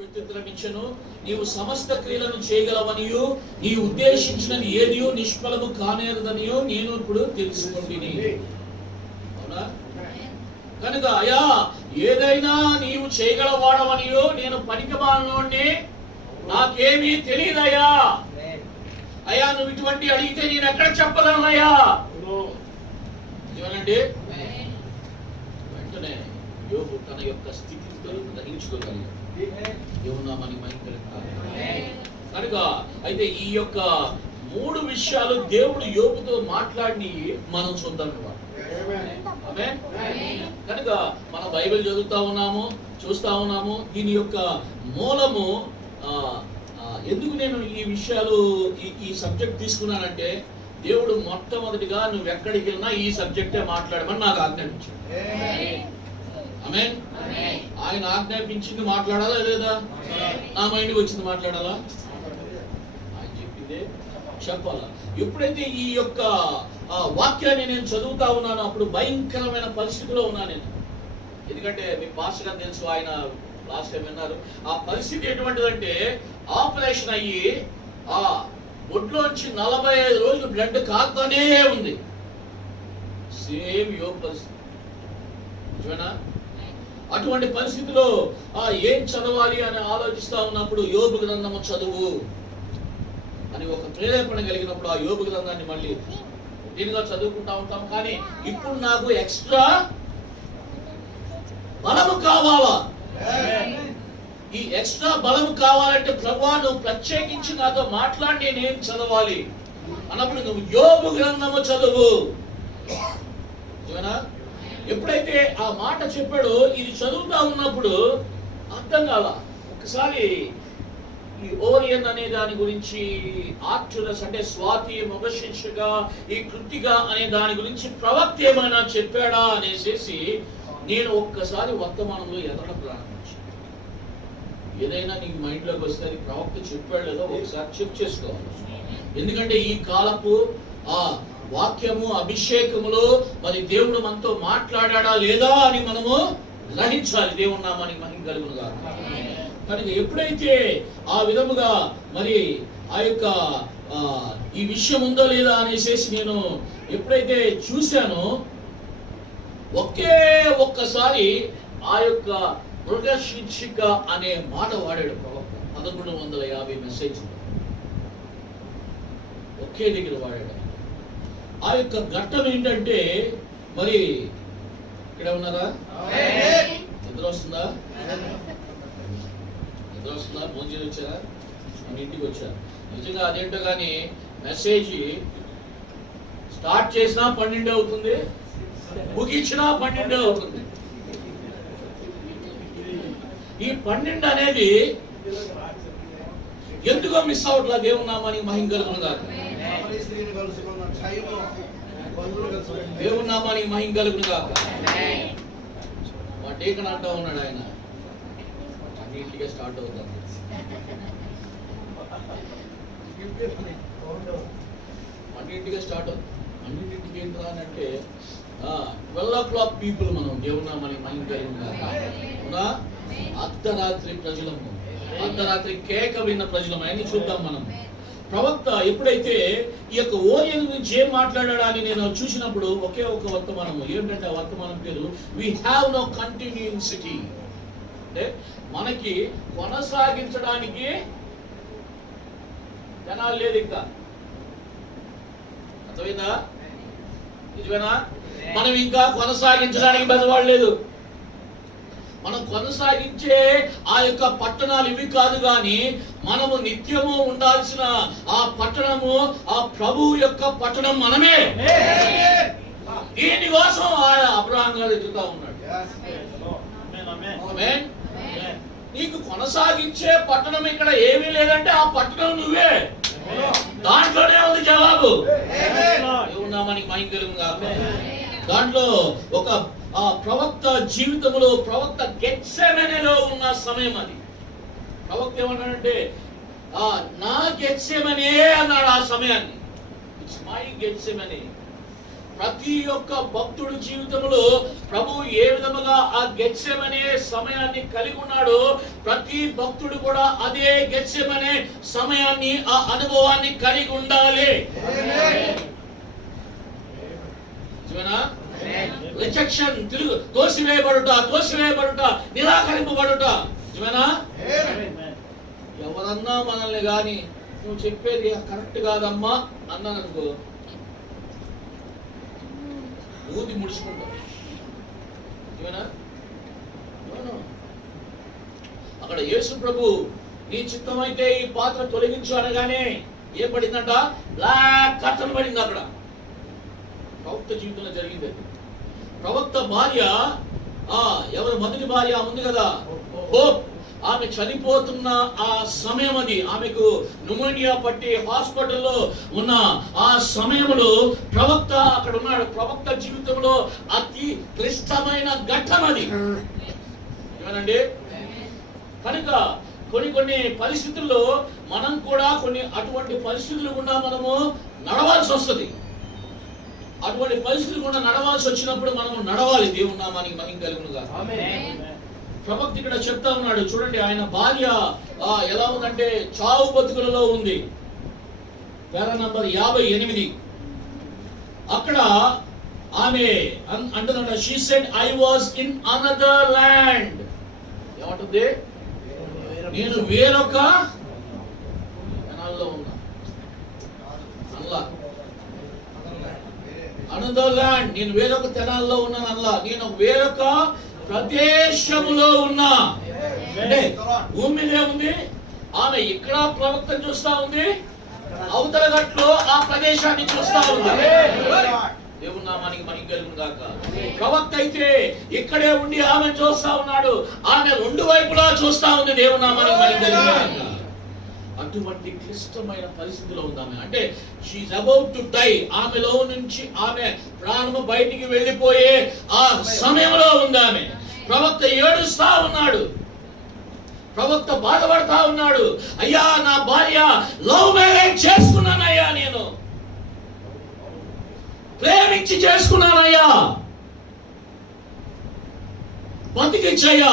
నీవు సమస్త క్రియలను చేయగలవనియు నీ ఉద్దేశించినది ఏదియో నిష్ఫలము కానేరదనియో నేను ఇప్పుడు తెలుసుకుంటుని. అవునా? కనుక అయా ఏదైనా నీవు చేయగలవాడవనియో నేను పనికిమాలినోడిని, నాకేమీ తెలియదయ్యా. అయ్యా నువ్వు ఇటువంటి అడిగితే నేను ఎక్కడ చెప్పగలనయ్యా? ఏమనండి? వెంటనే యోబు తన యొక్క స్థితితో గ్రహించుకోగలిగాడు. కనుక అయితే ఈ యొక్క 3 విషయాలు దేవుడు యోబుతో మాట్లాడి మనం చూద్దాం. కనుక మన బైబిల్ చదువుతా ఉన్నాము, చూస్తా ఉన్నాము. దీని యొక్క మూలము ఎందుకు నేను ఈ విషయాలు ఈ సబ్జెక్ట్ తీసుకున్నానంటే, దేవుడు మొట్టమొదటిగా నువ్వు ఎక్కడికి వెళ్ళినా ఈ సబ్జెక్టే మాట్లాడమని నాకు ఆజ్ఞాపించాడు. ఆమేన్. ఆయన ఆజ్ఞాపించింది మాట్లాడాలా లేదా? నా మైండ్కి వచ్చింది మాట్లాడాలా? ఆయన చెప్పిందే చెప్పాలా? ఎప్పుడైతే ఈ యొక్క వాక్యాన్ని నేను చదువుతా ఉన్నాను, అప్పుడు భయంకరమైన పరిస్థితిలో ఉన్నా నేను. ఎందుకంటే మీ పాస్టర్ గారు తెలుసు, ఆయన లాస్ట్ టైం విన్నారు. ఆ పరిస్థితి ఎటువంటిదంటే, ఆపరేషన్ అయ్యి ఆ ఒడ్లోంచి 45 రోజులు బ్లడ్ కారుతూనే ఉంది. సేమ్ యోబు పరిస్థితి. అటువంటి పరిస్థితిలో ఏం చదవాలి అని ఆలోచిస్తా ఉన్నప్పుడు యోబు గ్రంథము చదువు అని ఒక ప్రేరేపణ కలిగినప్పుడు ఆ యోబు గ్రంథాన్ని మళ్ళీ దీనిగా చదువుకుంటా ఉంటాం. కానీ ఇప్పుడు నాకు ఎక్స్ట్రా బలము కావాలా? ఈ ఎక్స్ట్రా బలము కావాలంటే ప్రభువా నువ్వు ప్రత్యేకించి నాతో మాట్లాడి నేనేం చదవాలి అన్నప్పుడు నువ్వు యోబు గ్రంథము చదువు. ఎప్పుడైతే ఆ మాట చెప్పాడో, ఇది చదువుతా ఉన్నప్పుడు అర్థం కాల. ఒకసారి ఈ ఓరియన్ అనే దాని గురించి, ఆర్చురస్ అంటే స్వాతి, మగశిర్షిక, ఈ కృత్తిక అనే దాని గురించి ప్రవక్త ఏమైనా చెప్పాడా అనేసి నేను ఒక్కసారి వర్తమానంలో ఎదగడం ప్రారంభించాను. ఏదైనా నీకు మైండ్లోకి వస్తే అది ప్రవక్త చెప్పాడు లేదో ఒకసారి చెక్ చేసుకోవాలి. ఎందుకంటే ఈ కాలపు వాక్యము అభిషేకములో మరి దేవుడు మనతో మాట్లాడా లేదా అని మనము గ్రహించాలి. దేవుని నామానికి మహిమ కలుగును గాక. కనుక ఎప్పుడైతే ఆ విధముగా మరి ఆ యొక్క ఈ విషయం ఉందో లేదా అనేసి నేను ఎప్పుడైతే చూశానో, ఒక్కసారి ఆ యొక్క మృగశీర్షిక అనే మాట వాడాడు ప్రవక్త. 1150 మెసేజ్ ఒకే దగ్గర వాడాడు. ఆ యొక్క ఘట్టం ఏంటంటే, మరి ఇక్కడ ఉన్నారా? నిద్ర వస్తుందా? భోజనం వచ్చారా? ఇంటికి వచ్చారు. నిజంగా అదేంటో కానీ మెసేజ్ స్టార్ట్ చేసినా 12 అవుతుంది, ముగించినా 12 అవుతుంది. ఈ 12 అనేది ఎందుకో మిస్ అవట్లా. దేవుని నామానికి మహిమ కలుగును గాక. దేవుని నామానికి మహిమ కలుగును గాక. మా డేకన్ అంటా ఉన్నాడు, ఆయన అన్నింటిగా స్టార్ట్ అవుతుంది. అన్నింటిగా స్టార్ట్ అవుతుంది. అన్నింటికి ఏంటి అని అంటే 12 o'clock పీపుల్ మనం. దేవుని నామానికి మహిమ కలుగును గాక. అవునా? అర్ధరాత్రి ప్రజలము, అర్ధరాత్రి కేక విన్న ప్రజలము అని చూద్దాం మనం. ప్రవక్త ఎప్పుడైతే ఈ యొక్క ఓరియన్ గురించి ఏం మాట్లాడా అని నేను చూసినప్పుడు ఒకే ఒక వర్తమానము. ఏంటంటే ఆ వర్తమానం పేరు వి హ్యావ్ నో కంటిన్యూసిటీ. అంటే మనకి కొనసాగించడానికి జనాలు లేదు. ఇంకా అర్థమైందా? నిజమేనా? మనం ఇంకా కొనసాగించడానికి బెదవాళ్ళు లేదు. మనం కొనసాగించే ఆ యొక్క పట్టణాలు ఇవి కాదు, కానీ మనము నిత్యము ఉండాల్సిన ఆ పట్టణము, ఆ ప్రభువు యొక్క పట్టణం మనమే. దీనికోసం ఆయన అబ్రహాం గారు ఎదుగుతా ఉన్నాడు. నీకు కొనసాగించే పట్టణం ఇక్కడ ఏమీ లేదంటే ఆ పట్టణం నువ్వే. దాంట్లోనే ఉంది జవాబు. దేవునామానికి మహిమ కలుగును గాక. దాంట్లో ఒక ప్రవక్త జీవితంలో, ప్రవక్త గెత్సెమనేలో ఉన్న సమయం అది. ప్రవక్త ఏమన్నాడంటే, నా గెత్సెమనే అన్నాడు ఆ సమయాన్ని. It's my Gethsemane. ప్రతి ఒక్క భక్తుడి జీవితంలో ప్రభు ఏ విధముగా ఆ గెత్సెమనే సమయాన్ని కలిగి ఉన్నాడు, ప్రతి భక్తుడు కూడా అదే గెత్సెమనే సమయాన్ని, ఆ అనుభవాన్ని కలిగి ఉండాలి. రిజెక్షన్, తిరుగు, తోసివేయబడుట, నిరాకరింపబడుట. ఎవరన్నా మనల్ని గాని నువ్వు చెప్పేది కరెక్ట్ కాదమ్మా అన్నాననుకో, ఊది ముడుచుకుంటావు. అక్కడ యేసు ప్రభు నీ చిత్తమైతే ఈ పాత్ర తొలగించు అనగానే ఏం పడిందంట? బ్లాక్ కర్టన్ పడింది. అక్కడ ప్రవక్త జీవితంలో జరిగింది. ప్రవక్త భార్య, ఎవరు మొదటి భార్య ఉంది కదా, హోప్, ఆమె చనిపోతున్న ఆ సమయం అది. ఆమెకు న్యూమోనియా పట్టి హాస్పిటల్లో ఉన్న ఆ సమయంలో ప్రవక్త అక్కడ ఉన్నాడు. ప్రవక్త జీవితంలో అతి క్లిష్టమైన ఘట్టం అది. ఏమనండి? కనుక కొన్ని పరిస్థితుల్లో మనం కూడా కొన్ని అటువంటి పరిస్థితులు గుండా మనము నడవాల్సి వస్తుంది. అటువంటి పరిస్థితులు గుండా నడవాల్సి వచ్చినప్పుడు మనము నడవాలి. దేవుని నామానికి మహిమ కలుగునుగా. ప్రవక్త ఇక్కడ చెప్తా ఉన్నాడు, చూడండి, ఆయన భార్య ఎలా ఉందంటే చావు బతుకులలో ఉంది. పేరా నంబర్ 58. అక్కడ ఆమె అంటున్నాడు, she said I was in another land. ఏమంటుంది? నేను వేరొక జనాల్లో ఉన్నా. అల్లా అనదర్ ల్యాండ్, నేను వేరొక తెనాల్లో ఉన్నాను. అల్లా నేను వేరొక ప్రదేశములో ఉన్నా. అంటే భూమి మీదే ఉంది ఆమె. ఇక్కడ ప్రవక్తను చూస్తా ఉంది, అవతల గట్లో ఆ ప్రదేశాన్ని చూస్తా ఉంది. దేవుని నామానికి మహిమ కలుగును గాక. ప్రవక్త అయితే ఇక్కడే ఉండి ఆమె చూస్తా ఉన్నాడు, ఆమె రెండు వైపులా చూస్తా ఉంది. దేవుని నామానికి మహిమ కలుగును గాక. అటువంటి క్లిష్టమైన పరిస్థితిలో ఉంది ఆమె. అంటే షీఈస్ అబౌట్ టు డై. ఆమెలో నుంచి ఆమె ప్రాణము బయటికి వెళ్ళిపోయే ఆ సమయంలో ఉంది ఆమె. ప్రవక్త ఏడుస్తా ఉన్నాడు, ప్రవక్త బాధపడతా ఉన్నాడు. అయ్యా, నా భార్య లవ్ మ్యారేజ్ చేసుకున్నానయ్యా, నేను ప్రేమించి చేసుకున్నానయ్యా, బతికించయ్యా.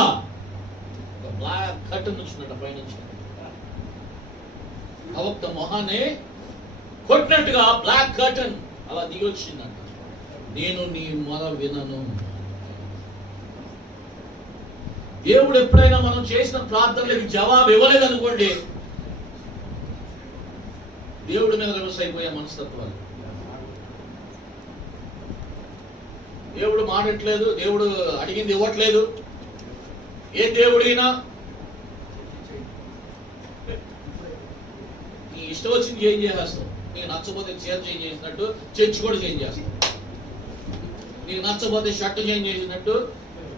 బ్లాక్ కర్టన్ వచ్చిందట పైనుంచి. ప్రవక్త మొహాన్ని కొట్టినట్టుగా బ్లాక్ కర్టన్ అలా దిగి వచ్చిందంట. నేను నీ మొర వినను. దేవుడు ఎప్పుడైనా మనం చేసిన ప్రార్థనలకు జవాబు ఇవ్వలేదనుకోండి, దేవుడి మీద రివర్స్ అయిపోయే మనస్తత్వాలు. దేవుడు మాడట్లేదు, దేవుడు అడిగింది ఇవ్వట్లేదు. ఏ దేవుడైనా నీ ఇష్టం వచ్చింది చేంజ్ చేసేస్తావు. నీకు నచ్చపోతే చీర చేంజ్ చేసినట్టు చర్చి కూడా చేంజ్ చేస్తావు. నీకు నచ్చపోతే షర్ట్ చేంజ్ చేసినట్టు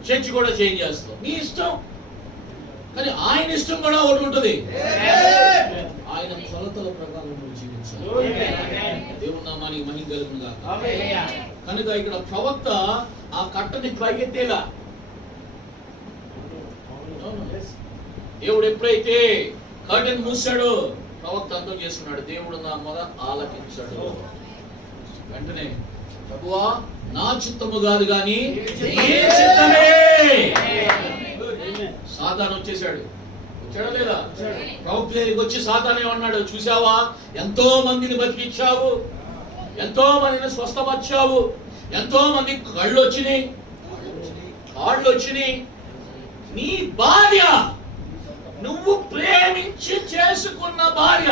చర్చి కూడా చేంజ్ చేస్తావు. నీ ఇష్టం. కానీ ఆయన ఇష్టం కూడా ఒకటి ఉంటుంది. ఆయన కొలతల ప్రకారం నువ్వు జీవించాలి. దేవుని నామానికి మహిమ కలుగును గాక. కనుక ఇక్కడ ప్రవక్త ఆ కట్టని పైకెత్తేలా. దేవుడు ఎప్పుడైతే కర్టెన్ మూసాడో ప్రవక్త అర్థం చేసుకున్నాడు, దేవుడు నా మొర ఆలకించాడు. వెంటనే, ప్రభువా, నా చిత్తము కాదు గాని నీ చిత్తమే. సాతాను వచ్చేసాడు. వచ్చాడా లేదా? ప్రవక్త దగ్గరికి వచ్చి సాతాను ఏమన్నాడు? చూసావా, ఎంతో మందిని బతికించావు, ఎంతో మందిని స్వస్థపరిచావు, ఎంతో మంది కళ్ళు వచ్చినాయి, కాళ్ళు వచ్చినాయి. నీ భార్య, నువ్వు ప్రేమించి చేసుకున్న భార్య,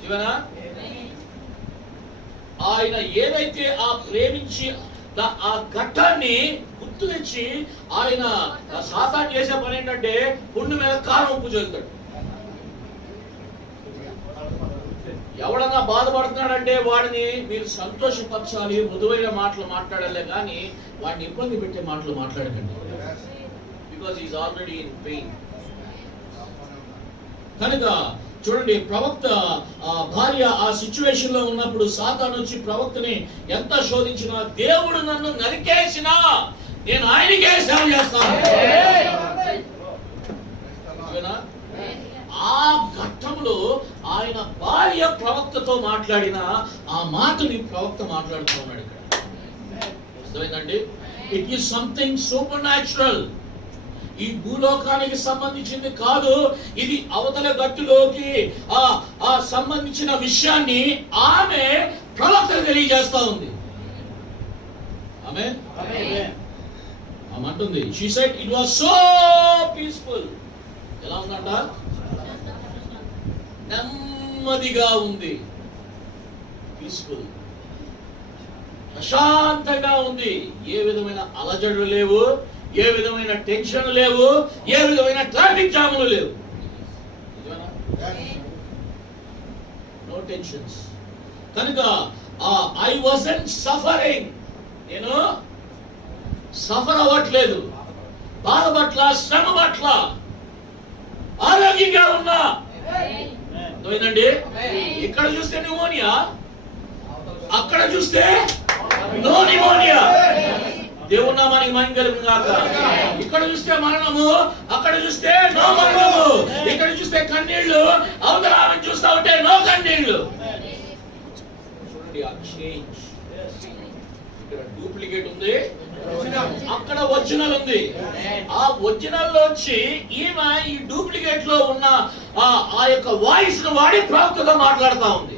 జీవనా, ఆయన ఏదైతే ఆ ప్రేమించి ఆ ఘట్టాన్ని గుర్తు తెచ్చి ఆయన సాతాను చేసే పని ఏంటంటే పుండు మీద కారం ఉప్పు చల్లుతాడు. ఎవడన్నా బాధపడుతున్నాడంటే వాడిని మీరు సంతోషపరచాలి, మృదువైన మాటలు మాట్లాడాలే కానీ వాడిని ఇబ్బంది పెట్టే మాటలు మాట్లాడకండి. Because is already in pain. కనుక చూడండి, ప్రవక్త భార్య ఆ సిచ్యువేషన్ లో ఉన్నప్పుడు సాతాను వచ్చి ప్రవక్తని ఎంత శోధించినా, దేవుడు నన్ను నరికేసినా నేను ఆయనకే సేవ చేస్తాను. ఆ ఘట్టంలో ఆయన భార్య ప్రవక్తతో మాట్లాడిన ఆ మాటని ప్రవక్త మాట్లాడుతూ ఉన్నాడు ఇక్కడ. అర్థమైందండి? It is something super natural. ఈ భూలోకానికి సంబంధించింది కాదు, ఇది అవతల గట్టులోకి ఆ సంబంధించిన విషయాన్ని ఆమె ప్రవక్త తెలియజేస్తా ఉంది. ఆమె అంటుంది, she said it was so peaceful. ఎలా ఉందంట? నెమ్మదిగా ఉంది, పీస్ఫుల్, ప్రశాంతంగా ఉంది. ఏ విధమైన అలజడులు లేవు, ఏ విధమైన టెన్షన్ లేవు, ఏ విధమైన ట్రాఫిక్ జాములు లేవు. No tensions. కనుక ఐ వాజంట్ సఫరింగ్, నేను సఫర్ అవ్వట్లేదు, బాధ పట్ల, శ్రమ పట్ల ఆరోగ్యంగా ఉన్నా. అర్థమైందండి? ఇక్కడ చూస్తే న్యూమోనియా, అక్కడ చూస్తే నో న్యూమోనియా. దేవుని నామానికి మహిమ కలుగును గాక. ఇక్కడ చూస్తే మరణము, అక్కడ చూస్తే నో మరణము. ఇక్కడ చూస్తే కన్నీళ్లు, అవతల ఆమె చూస్తా ఉంటే నో కన్నీళ్లు. చూడండి, ఆ చేంజ్. ఇక్కడ డూప్లికేట్ ఉంది, అక్కడ ఒరిజినల్ ఉంది. ఆ ఒరిజినల్ లోంచి ఈమె ఈ డూప్లికేట్ లో ఉన్న ఆ యొక్క వాయిస్ ను వాడి ప్రవక్తతో మాట్లాడుతూ ఉంది.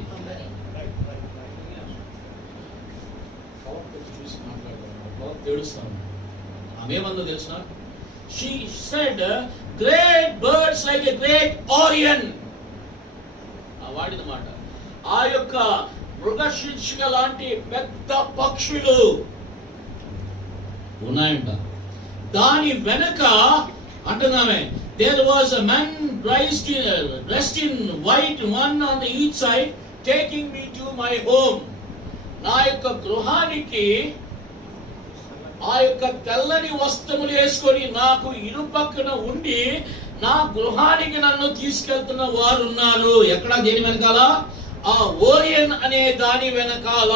ఆమెమందో తెలుసా? She said, great birds like a great Orion. వాడిన మాట, ఆ యొక్క మృగశీర్షిక లాంటి పెద్ద పక్షులు ఉన్నాయంట. దాని వెనక అంటున్నామే, there was a man dressed in white, one on the each side, taking me to my home. నా యొక్క గృహానికి ఆ యొక్క తెల్లని వస్త్రములు వేసుకొని నాకు ఇరుపక్కన ఉండి నా గృహానికి నన్ను తీసుకెళ్తున్న వారు ఉన్నారు. ఎక్కడ? దేని వెనకాల? ఆ ఓరియన్ అనే దాని వెనకాల.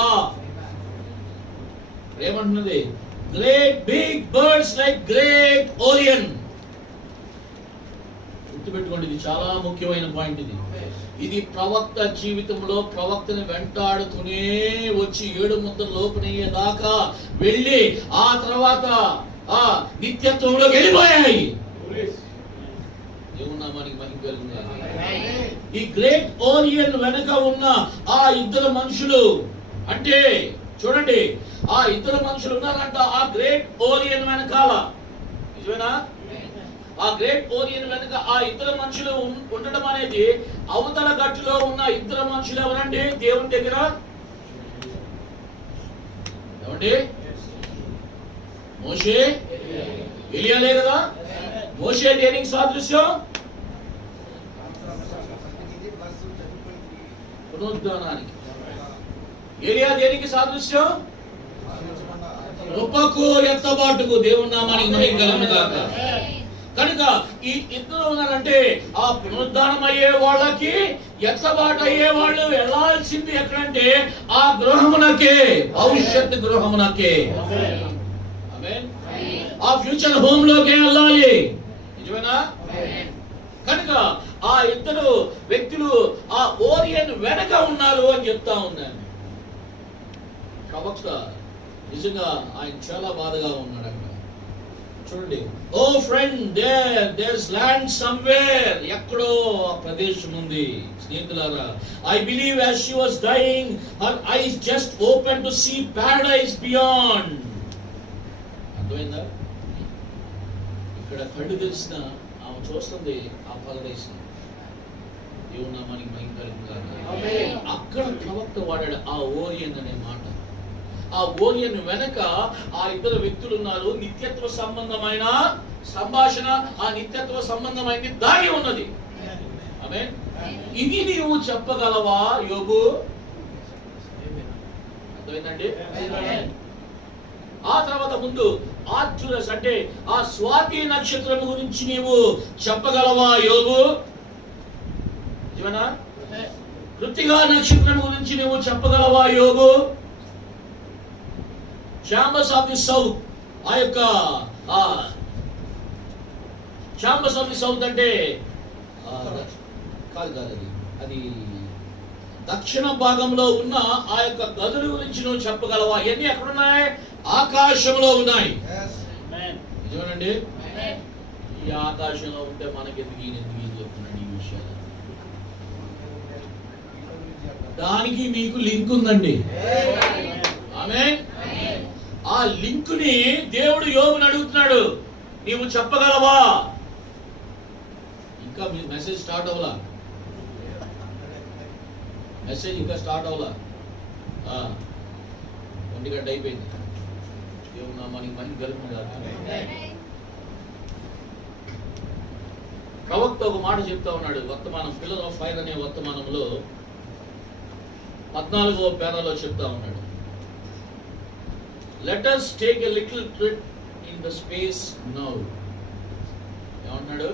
ఏమంటున్నది? Great big birds like great Orion. గుర్తుపెట్టుకోండి, ఇది చాలా ముఖ్యమైన పాయింట్. ఇది ప్రవక్త జీవితంలో ప్రవక్తని వెంటాడుతూనే వచ్చి 7 ముద్దలు లోపనయ్యే దాకా వెళ్ళి ఆ తర్వాత ఆ నిత్యత్వంలో వెళ్ళిపోయాయి. దేవుని మనకి మహిమ కలుగుతుంది. ఈ గ్రేట్ ఓరియన్ వెనక ఉన్న ఆ ఇద్దరు మనుషులు, అంటే చూడండి, ఆ ఇద్దరు మనుషులు ఉన్నారంట ఆ గ్రేట్ ఓరియన్ వెనకాల. నిజమేనా? ఆ గ్రేట్ ఓరియన్ వెనుక ఆ ఇద్దరు మనుషులు ఉండడం అనేది, అవతల గట్టులో ఉన్న ఇద్దరు మనుషులు ఎవరండి దేవుని దగ్గర? ఏమండి? మోషే, ఎలియాలే కదా. మోషే దేనికి సాదృశ్యం? పునరుద్ధానానికి. ఎలియా దేనికి సాదృశ్యం? కృపకు, ఎత్తబాటుకు. దేవుని నామానికి మహిమ కలుగును గాక. కనుక ఈ ఇద్దరు ఉన్నారంటే ఆ పునరుద్ధానం అయ్యే వాళ్ళకి, ఎత్తబాటు అయ్యే వాళ్ళు వెళ్ళాల్సింది ఎక్కడంటే ఆ గృహమునకే, భవిష్యత్ గృహమునకే. ఆమేన్. ఆ ఫ్యూచర్ హోమ్ లోకే వెళ్ళాలి. నిజమేనా? కనుక ఆ ఇద్దరు వ్యక్తులు ఆ ఓరియన్ వెనక ఉన్నారు అని చెప్తా ఉన్నాను. ప్రవక్త నిజంగా ఆయన చాలా బాధగా ఉన్నాడు అక్కడ. చూడండి, oh friend, there's land somewhere. ఎక్కడో ఆ ప్రదేశం ఉంది. స్నేహితులారా, I believe as she was dying her eyes just open to see paradise beyond. అర్థమైందా? ఇక్కడ కళ్ళు తెలిసిన ఆమె చూస్తుంది ఆ పరదేశం. దేవుని నామానికి మహిమ కలుగును గాక. అక్కడ ప్రవక్త వాడాడు ఆ ఓరియన్ అనే మాట. ఆ ఓరియన్ వెనక ఆ ఇద్దరు వ్యక్తులు ఉన్నారు. నిత్యత్వ సంబంధమైన సంభాషణ, ఆ నిత్యత్వ సంబంధమైనది దాగి ఉన్నది. ఆమేన్. ఇది నీవు చెప్పగలవా యోబు? అర్థమైందండి? ఆ తర్వాత ముందు ఆర్చురస్ అంటే ఆ స్వాతి నక్షత్రం గురించి నీవు చెప్పగలవా యోబు? జీవనా? కృత్తికా నక్షత్రం గురించి నీవు చెప్పగలవా యోబు? చాంబర్స్ ఆఫ్ ది సౌత్, ఆ యొక్క చాంబర్స్ ఆఫ్ ది సౌత్ అంటే కాదు, అది అది దక్షిణ భాగంలో ఉన్న ఆ యొక్క గదుల గురించి నువ్వు చెప్పగలవా? ఎన్ని ఎక్కడున్నాయి? ఆకాశంలో ఉన్నాయి. నిజమేనండి. ఈ ఆకాశంలో ఉంటే మనకెందుకు ఈయన చెప్తున్నాడు ఈ విషయాలు? దానికి మీకు లింక్ ఉందండి. ఆమేన్. ఆ లింక్ ని దేవుడు యోబుని అడుగుతున్నాడు, నీవు చెప్పగలవా? ఇంకా మీ మెసేజ్ స్టార్ట్ అవ్వలా, మెసేజ్ ఇంకా స్టార్ట్ అవ్వలా. 1 గంట అయిపోయింది. దేవుడు నామానికి మహిమ కలుగును గాక. ప్రవక్త ఒక మాట చెప్తా ఉన్నాడు. వర్తమానం పిల్లర్ ఆఫ్ ఫైర్ అనే వర్తమానంలో 14వ పేరాలో చెప్తా ఉన్నాడు, let us take a little trip in the space now. ఏమన్నాడు?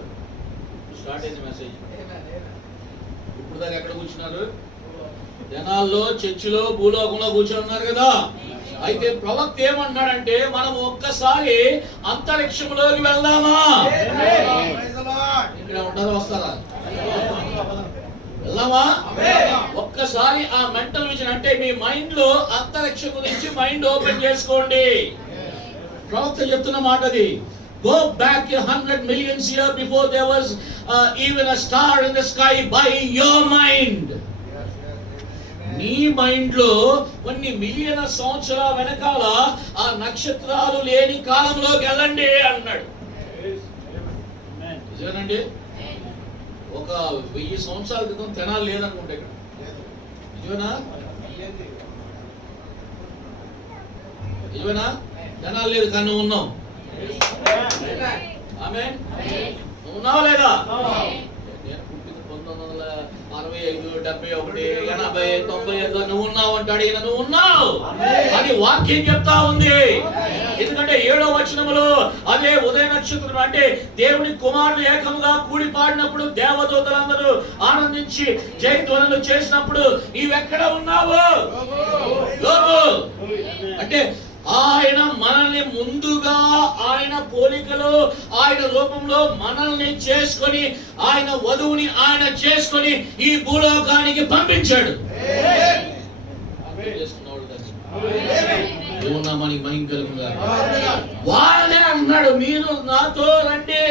స్టార్ట్ అయింది మెసేజ్. ఇప్పుడు దాకా ఎక్కడ కూర్చున్నారు? జనాల్లో, చర్చిలో, భూలోకంలో కూర్చొని ఉన్నారు కదా. అయితే ప్రవక్త ఏమన్నాడంటే, మనం ఒక్కసారి అంతరిక్షంలోకి వెళ్దామా? ఇక్కడ ఉంటారా? వస్తారా? వెళ్దామా? ఒక్కసారి ఆ మెంటల్ విజన్ అంటే మీ మైండ్ లో అంతరిక్షం గురించి మైండ్ ఓపెన్ చేసుకోండి. ప్రవక్త చెప్తున్న మాట అది. Go back 100 million years before there was even a star in the sky by your mind. నీ మైండ్ లో కొన్ని మిలియన్ సంవత్సరాల వెనకాల ఆ నక్షత్రాలు లేని కాలంలోకి వెళ్ళండి అన్నాడు. నిజమేనండి. ఒక 1000 సంవత్సరాల క్రితం తెనాలి లేదనుకుంటే ఇక్కడ. నిజమేనా? నిజమేనా? తెనాలి లేదు కానీ నువ్వు ఉన్నావు. ఆమేన్. నువ్వు ఉన్నావా లేదా? నేను పుట్టింది 1965, 71, 80, 90 నువ్వు ఉన్నావు అంటే అడిగిన నువ్వు ఉన్నావు అని వాక్యం చెప్తా ఉంది. ఎందుకంటే 7వ వచనములో అదే ఉదయ నక్షత్రం అంటే దేవుని కుమారులు ఏకముగా కూడి పాడినప్పుడు దేవదూతలందరూ ఆనందించి జయధ్వనులు చేసినప్పుడు నీవెక్కడ ఉన్నావు? అంటే ఆయన మనల్ని ముందుగా ఆయన పోలికలో, ఆయన రూపంలో మనల్ని చేసుకొని, ఆయన వధువుని ఆయన చేసుకొని ఈ భూలోకానికి పంపించాడు. మనకి మహిమ కలుగుగా. వాళ్ళే అన్నాడు, మీరు నాతో రండి,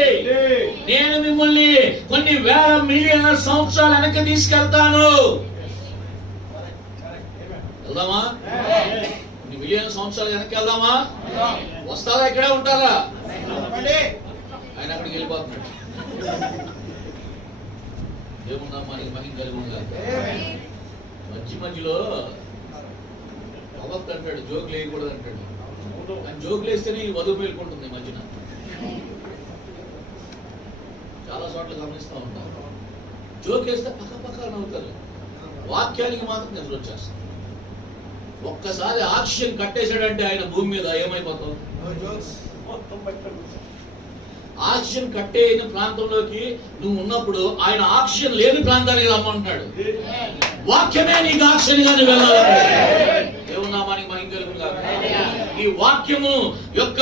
నేను మిమ్మల్ని కొన్ని వేల మిలియన్ సంవత్సరాలు వెనక్కి తీసుకెళ్తాను. వెళ్దామా? మిలియన్ సంవత్సరాలు వెనక్కి వెళ్దామా? వస్తారా? ఇక్కడే ఉంటారా? ఆయన అక్కడికి వెళ్ళిపోతున్నాడు. ఏమున్నా మనకి మహిమ కలుగుగా. మధ్యలో ప్రవక్త అంటాడు, జోకులు వేయకూడదు అంటాడు. ఆయన జోకులు వేస్తేనే ఈ వధువు మేలుకుంటుంది. మధ్యన చాలా చోట్ల గమనిస్తూ ఉంటాం. జోక్ వేస్తే పక్క నవ్వుతారు, వాక్యానికి మాత్రం నిద్ర వచ్చేస్తుంది. ఒక్కసారి ఆక్సిజన్ కట్టేశాడంటే ఆయన భూమి మీద ఏమైపోతావు? ఆక్సిజన్ కట్టేయని ప్రాంతంలోకి నువ్వు ఉన్నప్పుడు ఆయన ఆక్సిజన్ లేని ప్రాంతానికి రమ్మంటున్నాడు. వాక్యమే నీకు ఆక్సిజన్ గాని వెళ్ళాలి. దేవునామానికి మహిమ కలుగుగా. ఈ వాక్యము యొక్క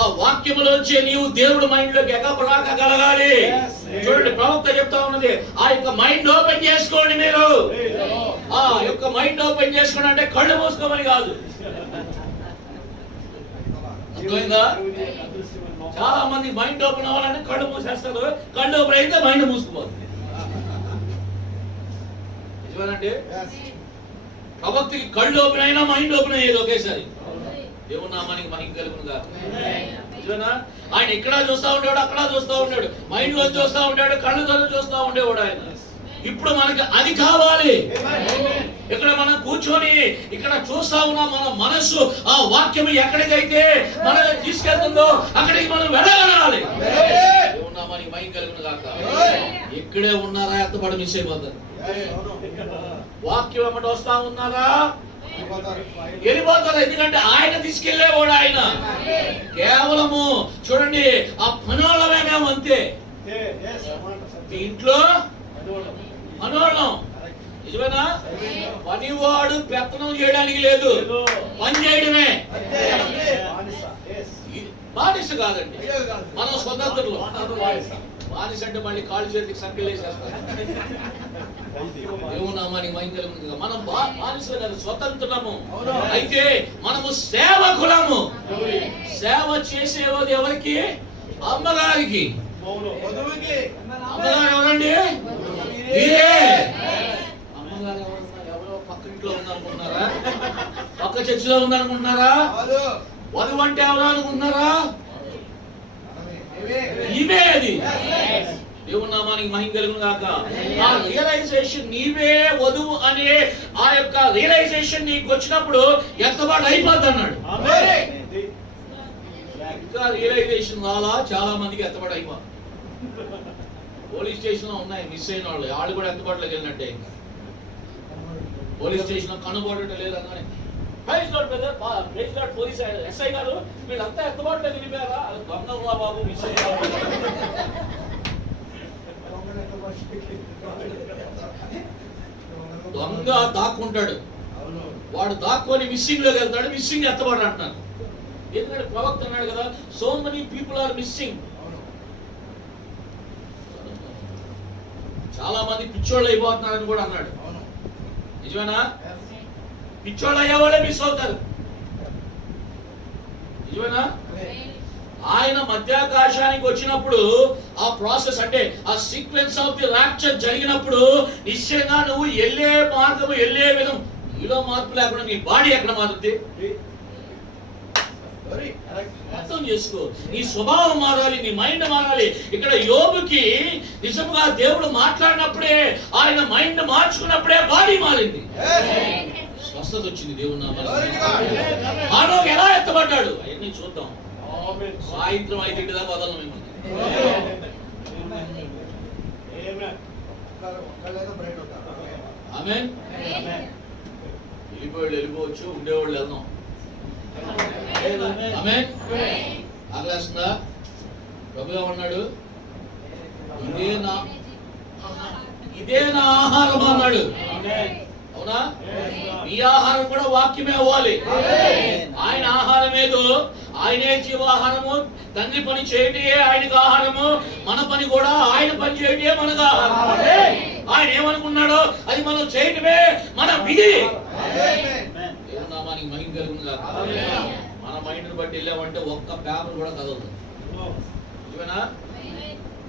ఆ వాక్యములోంచి నీవు దేవుడి మైండ్ లోకి ఎగపడాకగలగాలి. చూడండి, ప్రవక్త చెప్తా ఉన్నది, ఆ యొక్క మైండ్ ఓపెన్ చేసుకోండి. మీరు ఆ యొక్క మైండ్ ఓపెన్ చేసుకోండి అంటే కళ్ళు మూసుకోమని కాదు. అర్థమైందా? చాలా మంది మైండ్ ఓపెన్ అవ్వాలని కళ్ళు మూసేస్తారు. కళ్ళు ఓపెన్ అయితే మైండ్ మూసుకుపోతుంది. నిజమేనండి. ప్రవక్తకి కళ్ళు ఓపెన్ అయినా మైండ్ ఓపెన్ అయ్యేది ఒకేసారి. దేవుని నామానికి మహిమ కలుగునుగా. నిజమేనా? ఆయన ఇక్కడ చూస్తా ఉండేవాడు, అక్కడ చూస్తా ఉండేవాడు, మైండ్ లో చూస్తా ఉండేవాడు, కళ్ళతో చూస్తా ఉండేవాడు ఆయన. ఇప్పుడు మనకి అది కావాలి. ఇక్కడ మనం కూర్చొని ఇక్కడ చూస్తా ఉన్నాం. మన మనస్సు ఆ వాక్యం ఎక్కడికైతే మనల్ని తీసుకెళ్తుందో అక్కడికి మనం వెళ్ళగలగాలి. మనకి మహిమ కలుగును గాక. ఇక్కడే ఉన్నారా? ఎంతపడి మిస్ అయిపోతారు. వాక్యం ఎమ్మటి వస్తా ఉన్నారా? వెళ్ళిపోతారు. ఎందుకంటే ఆయన తీసుకెళ్లేవాడు. ఆయన కేవలము చూడండి, ఆ పనోళ్ళమే మేము అంతే. మీ ఇంట్లో మనోళ్ళం. నిజమేనా? పనివాడు పెత్తనం చేయడానికి లేదు, పని చేయడమే. బానిస కాదండి, మనం స్వతంత్రులు. బానిస అంటే మళ్ళీ కాళ్ళు చేతికి సంకెళ్ళేసేస్తారు. దేవుని నామానికి మహిమ కలుగును. మనం బానిసలు కాదు, స్వతంత్రము. అయితే మనము సేవకులము. సేవ చేసేది ఎవరికి? అమ్మగారికి. అమ్మగారు ఎవరండి? అమ్మగారు ఎవరో పక్క ఇంట్లో ఉందనుకుంటున్నారా? పక్క చర్చిలో ఉందనుకుంటున్నారా? వధువు అంటే ఎవరు అనుకుంటున్నారా? ఇవే అది. దేవుని నామానికి మహిమ కలుగును గాక. ఆ రియలైజేషన్, నీవే వధువు అనే ఆ యొక్క రియలైజేషన్ నీకు వచ్చినప్పుడు ఎంతబాటు అయిపోద్ది అన్నాడు. ఇంకా రియలైజేషన్ రాలా చాలా మందికి ఎత్తబాటు అయిపోతుంది. పోలీస్ స్టేషన్ లో ఉన్నాయి మిస్ అయిన వాళ్ళు కూడా ఎత్తబాటులోకి వెళ్ళినట్టే. పోలీస్ స్టేషన్ లో కనుగొనడం లేదన్నానే పోలీస్ ఎస్ఐ గారు వీళ్ళంతా ఎత్తబాటులో వెళ్ళిపోయారా? దొంగ బాబు మిస్ అయ్యారు. దొంగ దాక్కుంటాడు, వాడు దాక్కొని మిస్సింగ్ లోకి వెళ్తాడు, మిస్సింగ్ ఎత్తబాటు అంటున్నారు. ఎందుకంటే ప్రవక్త అన్నాడు కదా, so many people are missing. చాలా మంది పిచ్చోళ్ళు అయిపోతున్నారని కూడా అన్నాడు. నిజమేనా? పిచ్చోళ్ళు అయ్యేవాళ్ళే మిస్ అవుతారు. నిజమేనా? ఆయన మధ్యాకాశానికి వచ్చినప్పుడు ఆ ప్రాసెస్ అంటే ఆ సీక్వెన్స్ ఆఫ్ ది రాప్చర్ జరిగినప్పుడు నిశ్చయంగా నువ్వు వెళ్ళే మార్గము, వెళ్ళే విధం, నీలో మార్పు లేకుండా నీ బాడీ ఎక్కడ మారుద్ది? అర్థం చేసుకో. నీ స్వభావం మారాలి, నీ మైండ్ మారాలి. ఇక్కడ యోబుకి నిజంగా దేవుడు మాట్లాడినప్పుడే, ఆయన మైండ్ మార్చుకున్నప్పుడే బాడీ మారింది, స్వస్థత వచ్చింది. దేవుని నామములో మానవుడు ఎలా ఎత్తబడ్డాడు అవన్నీ చూద్దాం. సాయంత్రం 5 దాకా వదలం మిమ్మల్ని. ఆమేన్. వెళ్ళిపోవచ్చు, ఉండేవాళ్ళు వెళ్దాం. ఆమేన్. ఆగలేస్తుందా? ప్రభు ఏమన్నాడు? ఇదే నా ఆహారం అన్నాడు. అవునా? ఈ ఆహారం కూడా వాక్యమే అవ్వాలి. ఆయన ఆహారం ఏదో, ఆయనే జీవాహారము. తండ్రి పని చేయటే ఆయనకు ఆహారము, మన పని కూడా ఆయన పని చేయటే మనకు ఆహారం. ఆయన ఏమనుకున్నాడో అది మనం చేయటమే మన విధి. నామానికి మహిమ కలుగును గాక. మన మైండ్ బట్టి వెళ్ళామంటే ఒక్క పేపర్ కూడా కదలదు.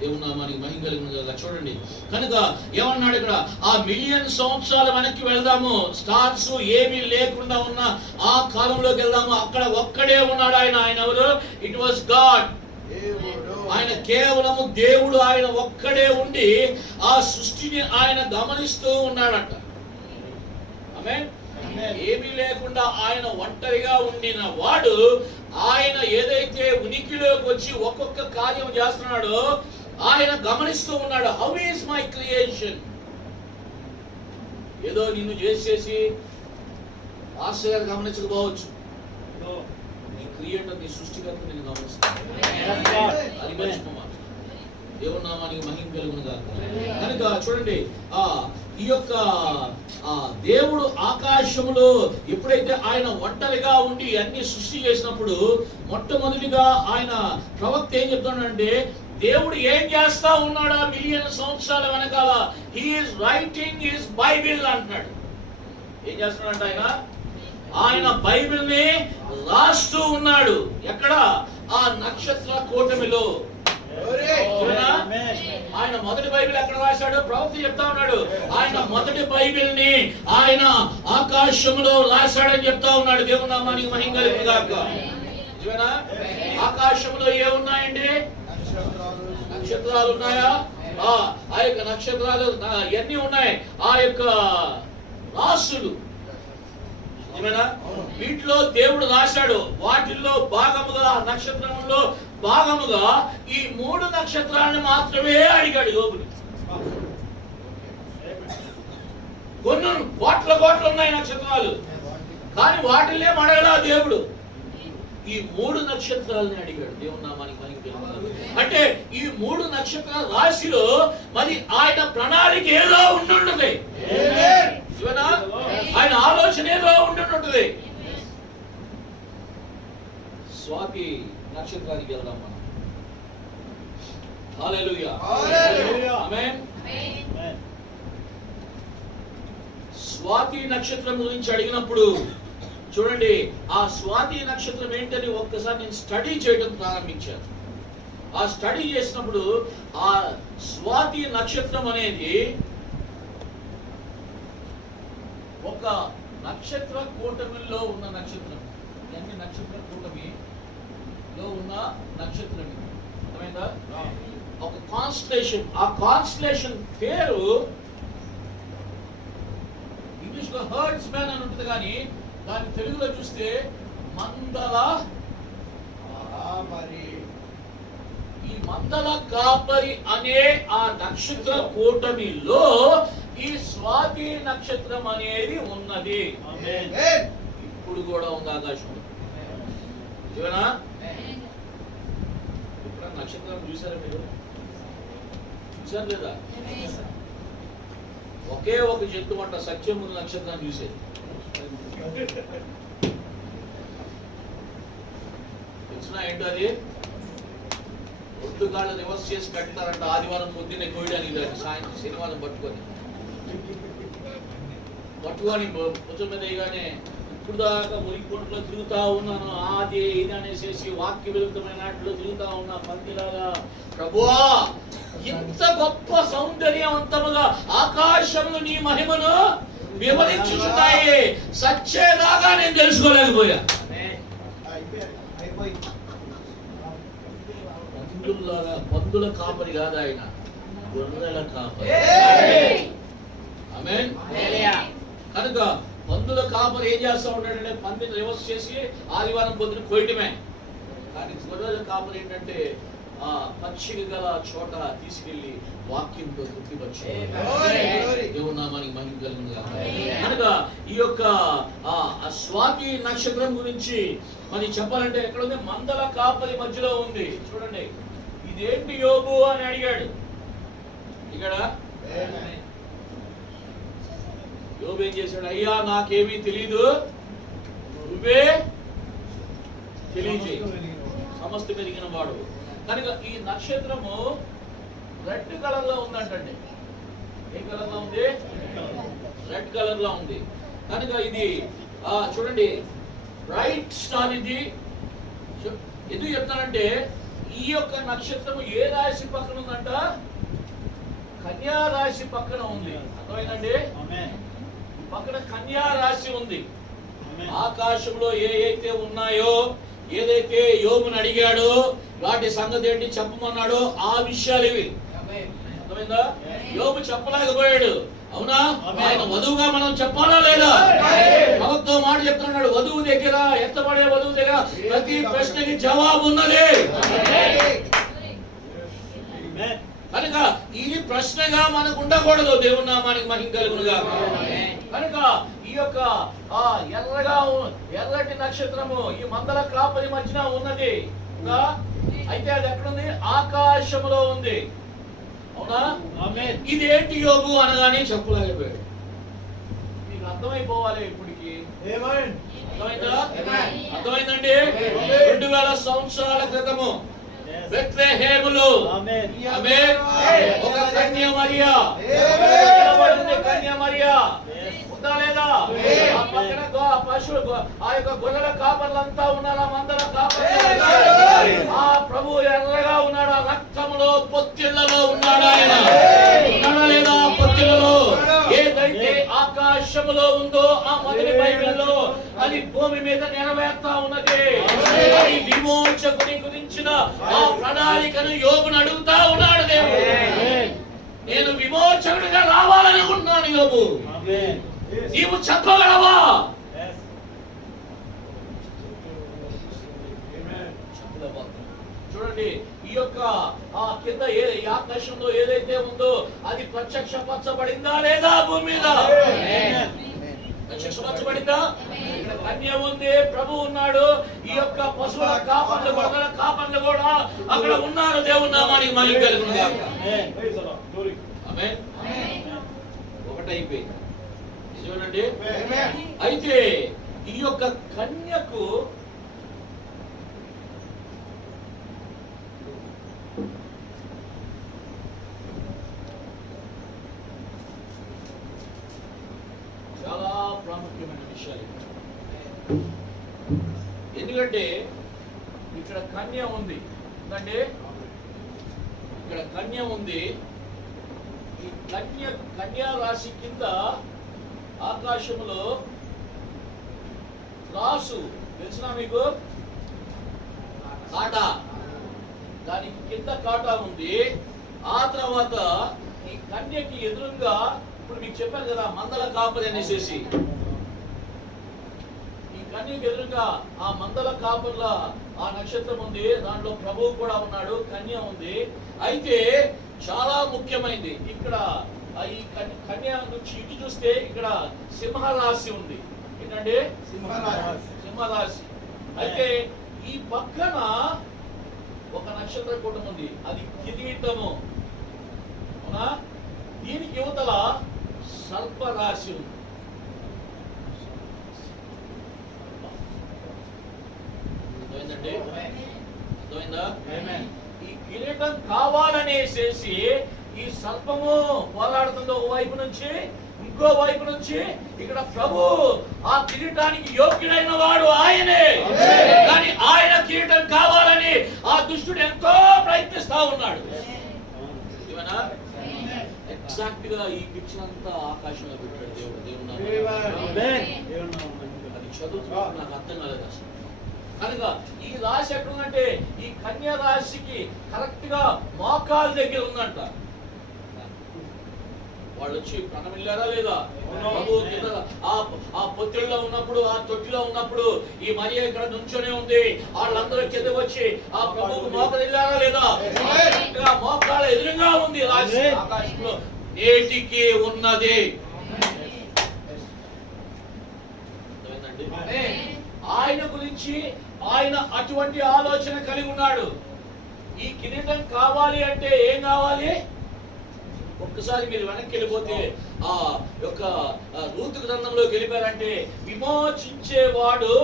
దేవుని నామానికి మహిమ కలుగును గాక. చూడండి, కనుక ఏమన్నాడు ఇక్కడ, ఆ మిలియన్ సంవత్సరాల వెనక్కి వెళ్దాము, స్టార్స్ ఏమీ లేకుండా ఉన్న ఆ కాలంలోకి వెళ్దాము. అక్కడ ఒక్కడే ఉన్నాడు ఆయన. ఆయన ఎవరు? It was God. ఆయన కేవలము దేవుడు. ఆయన ఒక్కడే ఉండి ఆ సృష్టిని ఆయన గమనిస్తూ ఉన్నాడట. ఆమేన్. ఏమీ లేకుండా ఆయన ఒంటరిగా ఉండిన వాడు, ఆయన ఏదైతే ఉనికిలోకి వచ్చి ఒక్కొక్క కార్యం చేస్తున్నాడో ఆయన గమనిస్తూ ఉన్నాడు. How is my creation? ఏదో నిన్ను చేసేసి మాస్టర్ గారు గమనించకపోవచ్చు. నీ క్రియేటర్, నీ సృష్టికర్త నిన్ను గమనిస్తాడు. అది మర్చిపోమా. దేవుని నామానికి మహిమ కలుగును గాక. కనుక చూడండి, ఈ యొక్క దేవుడు ఆకాశములో ఎప్పుడైతే ఆయన ఒంటరిగా ఉండి అన్ని సృష్టి చేసినప్పుడు మొట్టమొదటిగా ఆయన ప్రవక్త ఏం చెప్తున్నాడంటే, దేవుడు ఏం చేస్తా ఉన్నాడా మిలియన్ సంవత్సరాల వెనకాల? He is writing his Bible అంటున్నాడు. ఏం చేస్తున్నాడంట ఆయన? ఆయన బైబిల్ ని రాస్తూ ఉన్నాడు. ఎక్కడ? ఆ నక్షత్ర కూటమిలో. ఆయన మొదటి బైబిల్ ఎక్కడ రాశాడు? ప్రవక్త చెప్తా ఉన్నాడు. ఆయన మొదటి బైబిల్ ని ఆయన ఆకాశంలో రాశాడని చెప్తా ఉన్నాడు. దేవుని నామానికి మహిమ కలుగును గాక. నిజమేనా? ఆకాశంలో ఏమున్నాయండి? నక్షత్రాలు ఉన్నాయా? ఆ యొక్క నక్షత్రాలు ఎన్ని ఉన్నాయి? ఆ యొక్క రాసులు. నిజమేనా? వీటిలో దేవుడు రాశాడు. వాటిల్లో భాగముగా, నక్షత్రంలో భాగముగా ఈ 3 నక్షత్రాలను మాత్రమే అడిగాడు యోబుని. కొన్ని కోట్ల ఉన్నాయి నక్షత్రాలు, కానీ వాటిల్నే అడగడా దేవుడు. ఈ 3 నక్షత్రాలని అడిగాడు. దేవుని నామానికి మహిమ కలుగును. అంటే ఈ 3 నక్షత్రాల రాశిలో మరి ఆయన ప్రణాళిక ఏదో ఉండుంటది. ఆయన ఆలోచన ఏదో ఉండుంటది. స్వాతి నక్షత్రానికి వెళ్దాం మనం. హల్లెలూయా. ఆమేన్. స్వాతి నక్షత్రం గురించి అడిగినప్పుడు చూడండి, ఆ స్వాతి నక్షత్రం ఏంటని ఒక్కసారి నేను స్టడీ చేయడం ప్రారంభించాను. ఆ స్టడీ చేసినప్పుడు ఆ స్వాతి నక్షత్రం అనేది ఒక నక్షత్ర కూటమిలో ఉన్న నక్షత్రం. అన్ని నక్షత్ర కూటమిలో ఉన్న నక్షత్రం. అర్థమైందా? ఒక కాన్స్టలేషన్. ఆ కాన్స్టలేషన్ పేరు ఇంగ్లీష్ లో హర్డ్స్ మ్యాన్ అని ఉంటుంది, కానీ దాని తెలుగులో చూస్తే మందల కాపరి. ఈ మందల కాపరి అనే ఆ నక్షత్ర కూటమిలో ఈ స్వాతి నక్షత్రం అనేది ఉన్నది. ఇప్పుడు కూడా ఉంది ఆకాశంలో. చూడనా? ఇప్పుడు నక్షత్రం చూసారా మీరు? చూసారు లేదా? ఒకే ఒక జంతువు అంట సత్యముని నక్షత్రాన్ని చూసేది. తెలిసిన ఏంటో అది? ఒడ్డుగాళ్ళు రివర్స్ చేసి పెడతారంట ఆదివారం పొద్దున్నే కోయడానికి. దాన్ని సాయంత్రం శనివారం పట్టుకొని భుజం మీద వేయగానే ఇప్పుడు దాకా మురిగిపోట్లో తిరుగుతా ఉన్నాను, అది ఇది అనేసి వాక్య విరుద్ధమైన నాటిలో తిరుగుతా ఉన్నా పందిలాగా. ప్రభువా, ఇంత గొప్ప సౌందర్యవంతముగా ఆకాశంలో నీ మహిమను వివరించుచున్నాయి, సచ్చేదాకా నేను తెలుసుకోలేకపోయా. పందుల కాపరి కాదు ఆయన, గొర్రెల కాపరి. ఆమేన్. కనుక పందుల కాపరి ఏం చేస్తా ఉంటాడంటే పందిని రివర్స్ చేసి ఆదివారం పొద్దున కోయటమే. కానీ గొర్రెల కాపరి ఏంటంటే ఆ పక్షికి గల చోట తీసుకెళ్లి వాక్యంతో తృప్తిపరచు. దేవుని నామానికి మహిమ కలుగును గాక. కనుక ఈ యొక్క స్వాతి నక్షత్రం గురించి మరి చెప్పాలంటే ఎక్కడ ఉంది? మందల కాపరి మధ్యలో ఉంది. చూడండి, ఇదేంటి యోబు అని అడిగాడు. ఇక్కడ యోబు ఏం చేశాడు? అయ్యా, నాకేమీ తెలీదు, నువ్వే తెలియజేయి, సమస్త పెరిగిన వాడు. కనుక ఈ నక్షత్రము రెడ్ కలర్ లో ఉందంటండి. ఏ కలర్ లో ఉంది? రెడ్ కలర్ లో ఉంది. కనుక ఇది చూడండి, బ్రైట్ స్టార్. ఇది ఎందుకు చెప్తానంటే ఈ యొక్క నక్షత్రము ఏ రాశి పక్కన ఉందంట? కన్యా రాశి పక్కన ఉంది. అర్థమైందండి? పక్కన కన్యా రాశి ఉంది. ఆకాశంలో ఏదైతే ఉన్నాయో, ఏదైతే యోబుని అడిగాడో వాటి సంగతి ఏంటి చెప్పమన్నాడో ఆ విషయాలు ఇవి. అర్థమైందా? యోబు చెప్పలేకపోయాడు. అవునా? ఆయన వధువుగా మనం చెప్పాలా లేదా? ప్రభుత్వం మాట చెప్తున్నాడు, వధువు దగ్గర, ఎత్తబడే వధువు దగ్గర ప్రతి ప్రశ్నకి జవాబు ఉన్నది. కనుక ఇది ప్రశ్నగా మనకు ఉండకూడదు. దేవుని నామానికి మహిమ కలుగునుగా. కనుక ఈ యొక్క ఎర్రటి నక్షత్రము ఈ మందల కాపరి మధ్యన ఉన్నది. అయితే అది ఎక్కడుంది? ఆకాశంలో ఉంది. అవునా? ఇదేంటి యోగు అనగానే చెప్పలేకపోయాడు. మీకు అర్థమైపోవాలి ఇప్పటికి. అర్థమైందా? అర్థమైందండి? 2000 సంవత్సరాల క్రితము బెత్లెహేములో ఒక కన్య మరియా, కన్య మరియా ఉందా లేదా? ఆ పక్కన పశువులు, ఆ యొక్క గొర్రెల కాపర్లంతా ఉన్నారు, మందల కాపర్లు. ఆ ప్రభు ఎర్రగా ఉన్నాడు, ఆ రక్తములో పొత్తిళ్లలో ఉన్నాడు. ఆయన ఉన్నాడా లేదా? పొత్తిళ్లలో ఏదైతే ఆకాశములో ఉందో ఆ మొదటి బైబిల్లో అది భూమి మీద నెరవేర్తా ఉన్నది. అది విమోచకుని గురించిన ఆ ప్రణాళికను యోబును అడుగుతా ఉన్నాడు దేవుడు. నేను విమోచకుడిగా రావాలనుకుంటున్నాను యోబు, నీవు చెప్పగలవా? చూడండి, ఈ యొక్క కింద ఈ ఆకాశంలో ఏదైతే ఉందో అది ప్రత్యక్షపరచబడిందా లేదా? భూమి మీద ప్రత్యక్షపరచబడిందా? కన్య ఉంది, ప్రభు ఉన్నాడు, ఈ యొక్క పశువుల కాపర్లు, గొర్రెల కాపర్లు కూడా అక్కడ ఉన్నారు. దేవుని నామానికి మహిమ కలుగును గాక. ఆమేన్. ఒకటైపోయింది. నిజమేనండి? అయితే ఈ యొక్క కన్యకు విషయాలు. ఎందుకంటే ఇక్కడ కన్య ఉంది, ఎందుకంటే ఇక్కడ కన్య ఉంది. ఈ కన్యా రాశి కింద ఆకాశంలో రాసు తెలిసిన మీకు కాటా, దానికి కింద కాటా ఉంది. ఆ తర్వాత ఈ కన్యకి ఎదురుగా ఇప్పుడు మీకు చెప్పాను కదా మందల కాపరి అనేసి, ఈ కన్యకి ఎదురుగా ఆ మందల కాపర్ల ఆ నక్షత్రం ఉంది, దాంట్లో ప్రభువు కూడా ఉన్నాడు, కన్య ఉంది. అయితే చాలా ముఖ్యమైనది ఇక్కడ ఈ కన్య నుంచి ఇటు చూస్తే ఇక్కడ సింహరాశి ఉంది. ఏంటంటే సింహరాశి. అయితే ఈ పక్కన ఒక నక్షత్ర కూటం ఉంది, అది కిరీటము. అవునా? దీనికి యువతల సర్పరాశి ఉంది. అర్థమైందండి? అర్థమైందా? ఈ కిరీటం కావాలనేసేసి ఈ సర్పము పోరాడుతుందో ఓ వైపు నుంచి, ఇంకో వైపు నుంచి ఇక్కడ ప్రభు ఆ కిరీటానికి యోగ్యుడైన వాడు ఆయనే. కానీ ఆయన కిరీటం కావాలని ఆ దుష్టుడు ఎంతో ప్రయత్నిస్తా ఉన్నాడు. ఎగ్జాక్ట్ గా ఈ పిక్చర్ అంతా ఆకాశంలో పెట్టాడు దేవుడు. అది చదువుతున్నా నాకు అర్థం కాలేదు అసలు. కనుక ఈ రాశి ఎక్కడుందంటే ఈ కన్యా రాశికి కరెక్ట్ గా మోకాల దగ్గర ఉందంట. వాళ్ళు వచ్చి ప్రాణం వెళ్ళారా లేదా? ఆ పొత్తిలో ఉన్నప్పుడు, ఆ తొట్టిలో ఉన్నప్పుడు ఈ మరియ ఇక్కడ నుంచోనే ఉంది. వాళ్ళందరూ కింద వచ్చి ఆ ప్రభువుకు మోకాలు వెళ్ళారా లేదా? మోకాల ఎదురుగా ఉంది రాశి ఆకాశంలో నేటికి ఉన్నది. ఆయన గురించి ఆయన అటువంటి ఆలోచన కలిగి ఉన్నాడు. ఈ కిరీటం కావాలి అంటే ఏం కావాలి? ఒక్కసారి మీరు వెనక్కి వెళ్ళిపోతే ఆ యొక్క రూతు గ్రంథంలోకి వెళ్ళిపోయారంటే విమోచించేవాడు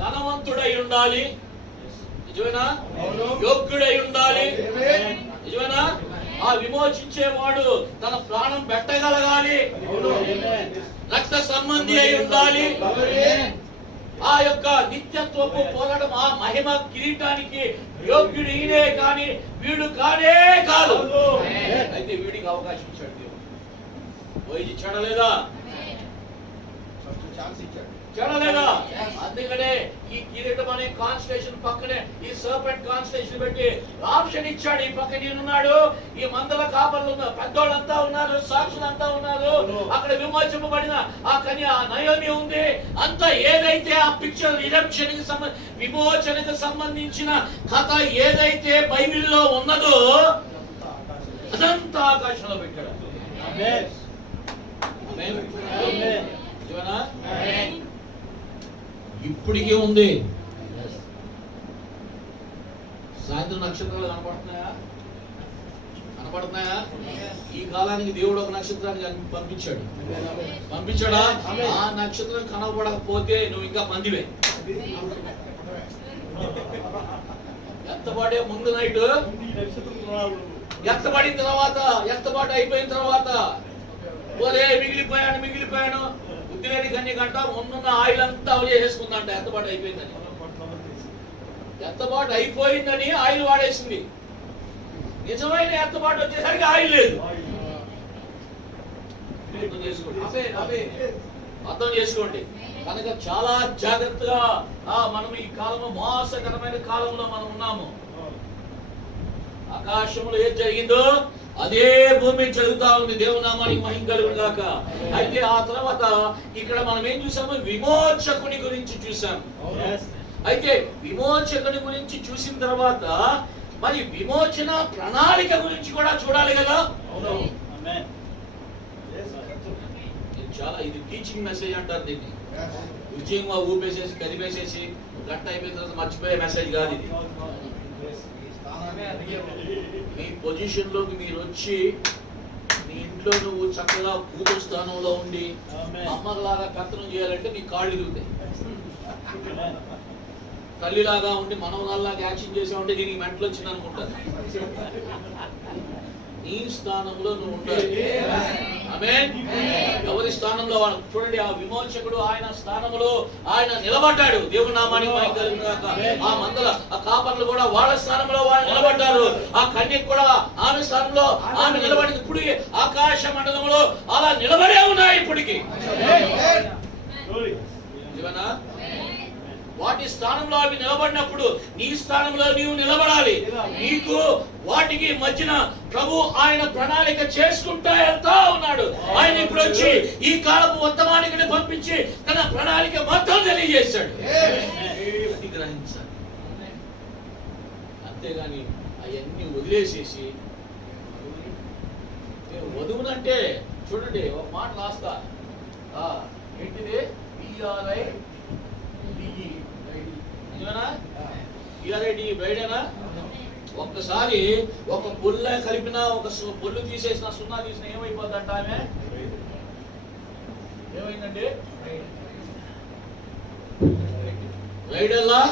ధనవంతుడై ఉండాలి, నిజమేనా? యోగ్యుడై ఉండాలి, నిజమేనా? ఆ విమోచించేవాడు తన ప్రాణం పెట్టగలగాలి, రక్త సంబంధి అయి ఉండాలి. ఆ యొక్క నిత్యత్వపు పోరాటం, ఆ మహిమ కిరీటానికి యోగ్యుడు ఈయనే కానీ వీడు కానే కాదు. అయితే వీడికి అవకాశం ఇచ్చాడు దేవుడు. పోయి ఇచ్చాడా లేదా? చూడలేదా? అందుకనే ఈ కిరీటం అనే కాన్స్టిట్యూషన్ పక్కనే ఈ సర్పెంట్ కాన్స్టిట్యూషన్ పెట్టి ఆప్షన్ ఇచ్చాడు. ఈ పక్క నేనున్నాడు, ఈ మందల కాపర్లు ఉన్నారు, పెద్దోళ్ళంతా ఉన్నారు, సాక్షులంతా ఉన్నారు. అక్కడ విమోచింపబడిన ఆ కన్య నయోమి ఉంది. అంతా ఏదైతే ఆ పిక్చర్ విమోచనకు సంబంధించిన కథ ఏదైతే బైబిల్లో ఉన్నదో అదంతా ఆకాశంలో పెట్టాడు. ఇప్పటికే ఉంది. సాయంత్రం నక్షత్రాలు కనపడుతున్నాయా? ఈ కాలానికి దేవుడు ఒక నక్షత్రాన్ని పంపించాడా? ఆ నక్షత్రం కనపడకపోతే నువ్వు ఇంకా పందివే. ఎత్తబాటే ముందు నైట్, ఎత్తబడిన తర్వాత, ఎత్తబాటు అయిపోయిన తర్వాత పోలే మిగిలిపోయాను బుద్ధిలేని కన్య గంట ముందున్న ఆయిల్ అంతా చేసేసుకుందంట. ఎత్తబాటు అయిపోయిందని, ఎత్తబాటు అయిపోయిందని ఆయిల్ వాడేసింది. నిజమైన ఎత్తబాటు వచ్చేసరికి ఆయిల్ లేదు. అర్థం చేసుకోండి. కనుక చాలా జాగ్రత్తగా మనం ఈ కాలంలో మోసకరమైన కాలంలో మనం ఉన్నాము. ఆకాశంలో ఏం జరిగిందో అదే భూమి జరుగుతా ఉంది. దేవునామానికి మహిమ కలుగును గాక. అయితే ఆ తర్వాత ఇక్కడ మనం ఏం చూసాము? విమోచకుని గురించి చూసాము. అయితే విమోచకుని గురించి చూసిన తర్వాత మరి విమోచన ప్రణాళిక గురించి కూడా చూడాలి కదా. చాలా ఇది టీచింగ్ మెసేజ్ అంటారు దీన్ని. విజయంగా ఊపేసేసి కదిపేసేసి గంట అయిపోయిన తర్వాత మర్చిపోయే మెసేజ్ కాదు ఇది. మీ పొజిషన్ లోకి మీరు వచ్చి నీ ఇంట్లో నువ్వు చక్కగా పూజ స్థానంలో ఉండి అమ్మలాగా కర్తనం చేయాలంటే నీ కాళ్ళు ఇరుగుతాయి. తల్లిలాగా ఉండి మనవరాల్లాగా యాక్షన్ చేసామంటే దీనికి మెంటలు వచ్చింది అనుకుంటారు. నీ స్థానంలో నువ్వు ఉండాలి. ఆమేన్. ఎవరి స్థానంలో చూడండి, ఆ విమోచకుడు ఆయన స్థానంలో ఆయన నిలబడ్డాడు. దేవుని నామానికి మహిమ కలుగును గాక. ఆ మందల ఆ కాపర్లు కూడా వాళ్ళ స్థానంలో వాళ్ళు నిలబడ్డారు. ఆ కన్యక కూడా ఆమె స్థానంలో ఆమె నిలబడింది. ఇప్పుడు ఆకాశ మండలంలో అలా నిలబడే ఉన్నాయి ఇప్పటికి. వాటి స్థానంలో అవి నిలబడినప్పుడు నీ స్థానంలో నీవు నిలబడాలి. నీకు వాటికి మధ్యన ప్రభు ఆయన ప్రణాళిక చేసుకుంటా వెళ్తా ఉన్నాడు. ఆయన ఇప్పుడు వచ్చి ఈ కాలపు వర్తమానికుని పంపించి తన ప్రణాళిక మొత్తం తెలియజేశాడు. గ్రహించాలి. అంతేగాని అవన్నీ వదిలేసేసి వధువునంటే చూడండి, ఒక మాట రాస్తా, ఏంటిది బయటనా. ఒక్కసారి ఒక పొల్ల కలిపిన, ఒక పొల్లు తీసేసిన, సున్నా తీసిన ఏమైపోద్దంట ఆమె? ఏమైందండి? బ్రైడల్లా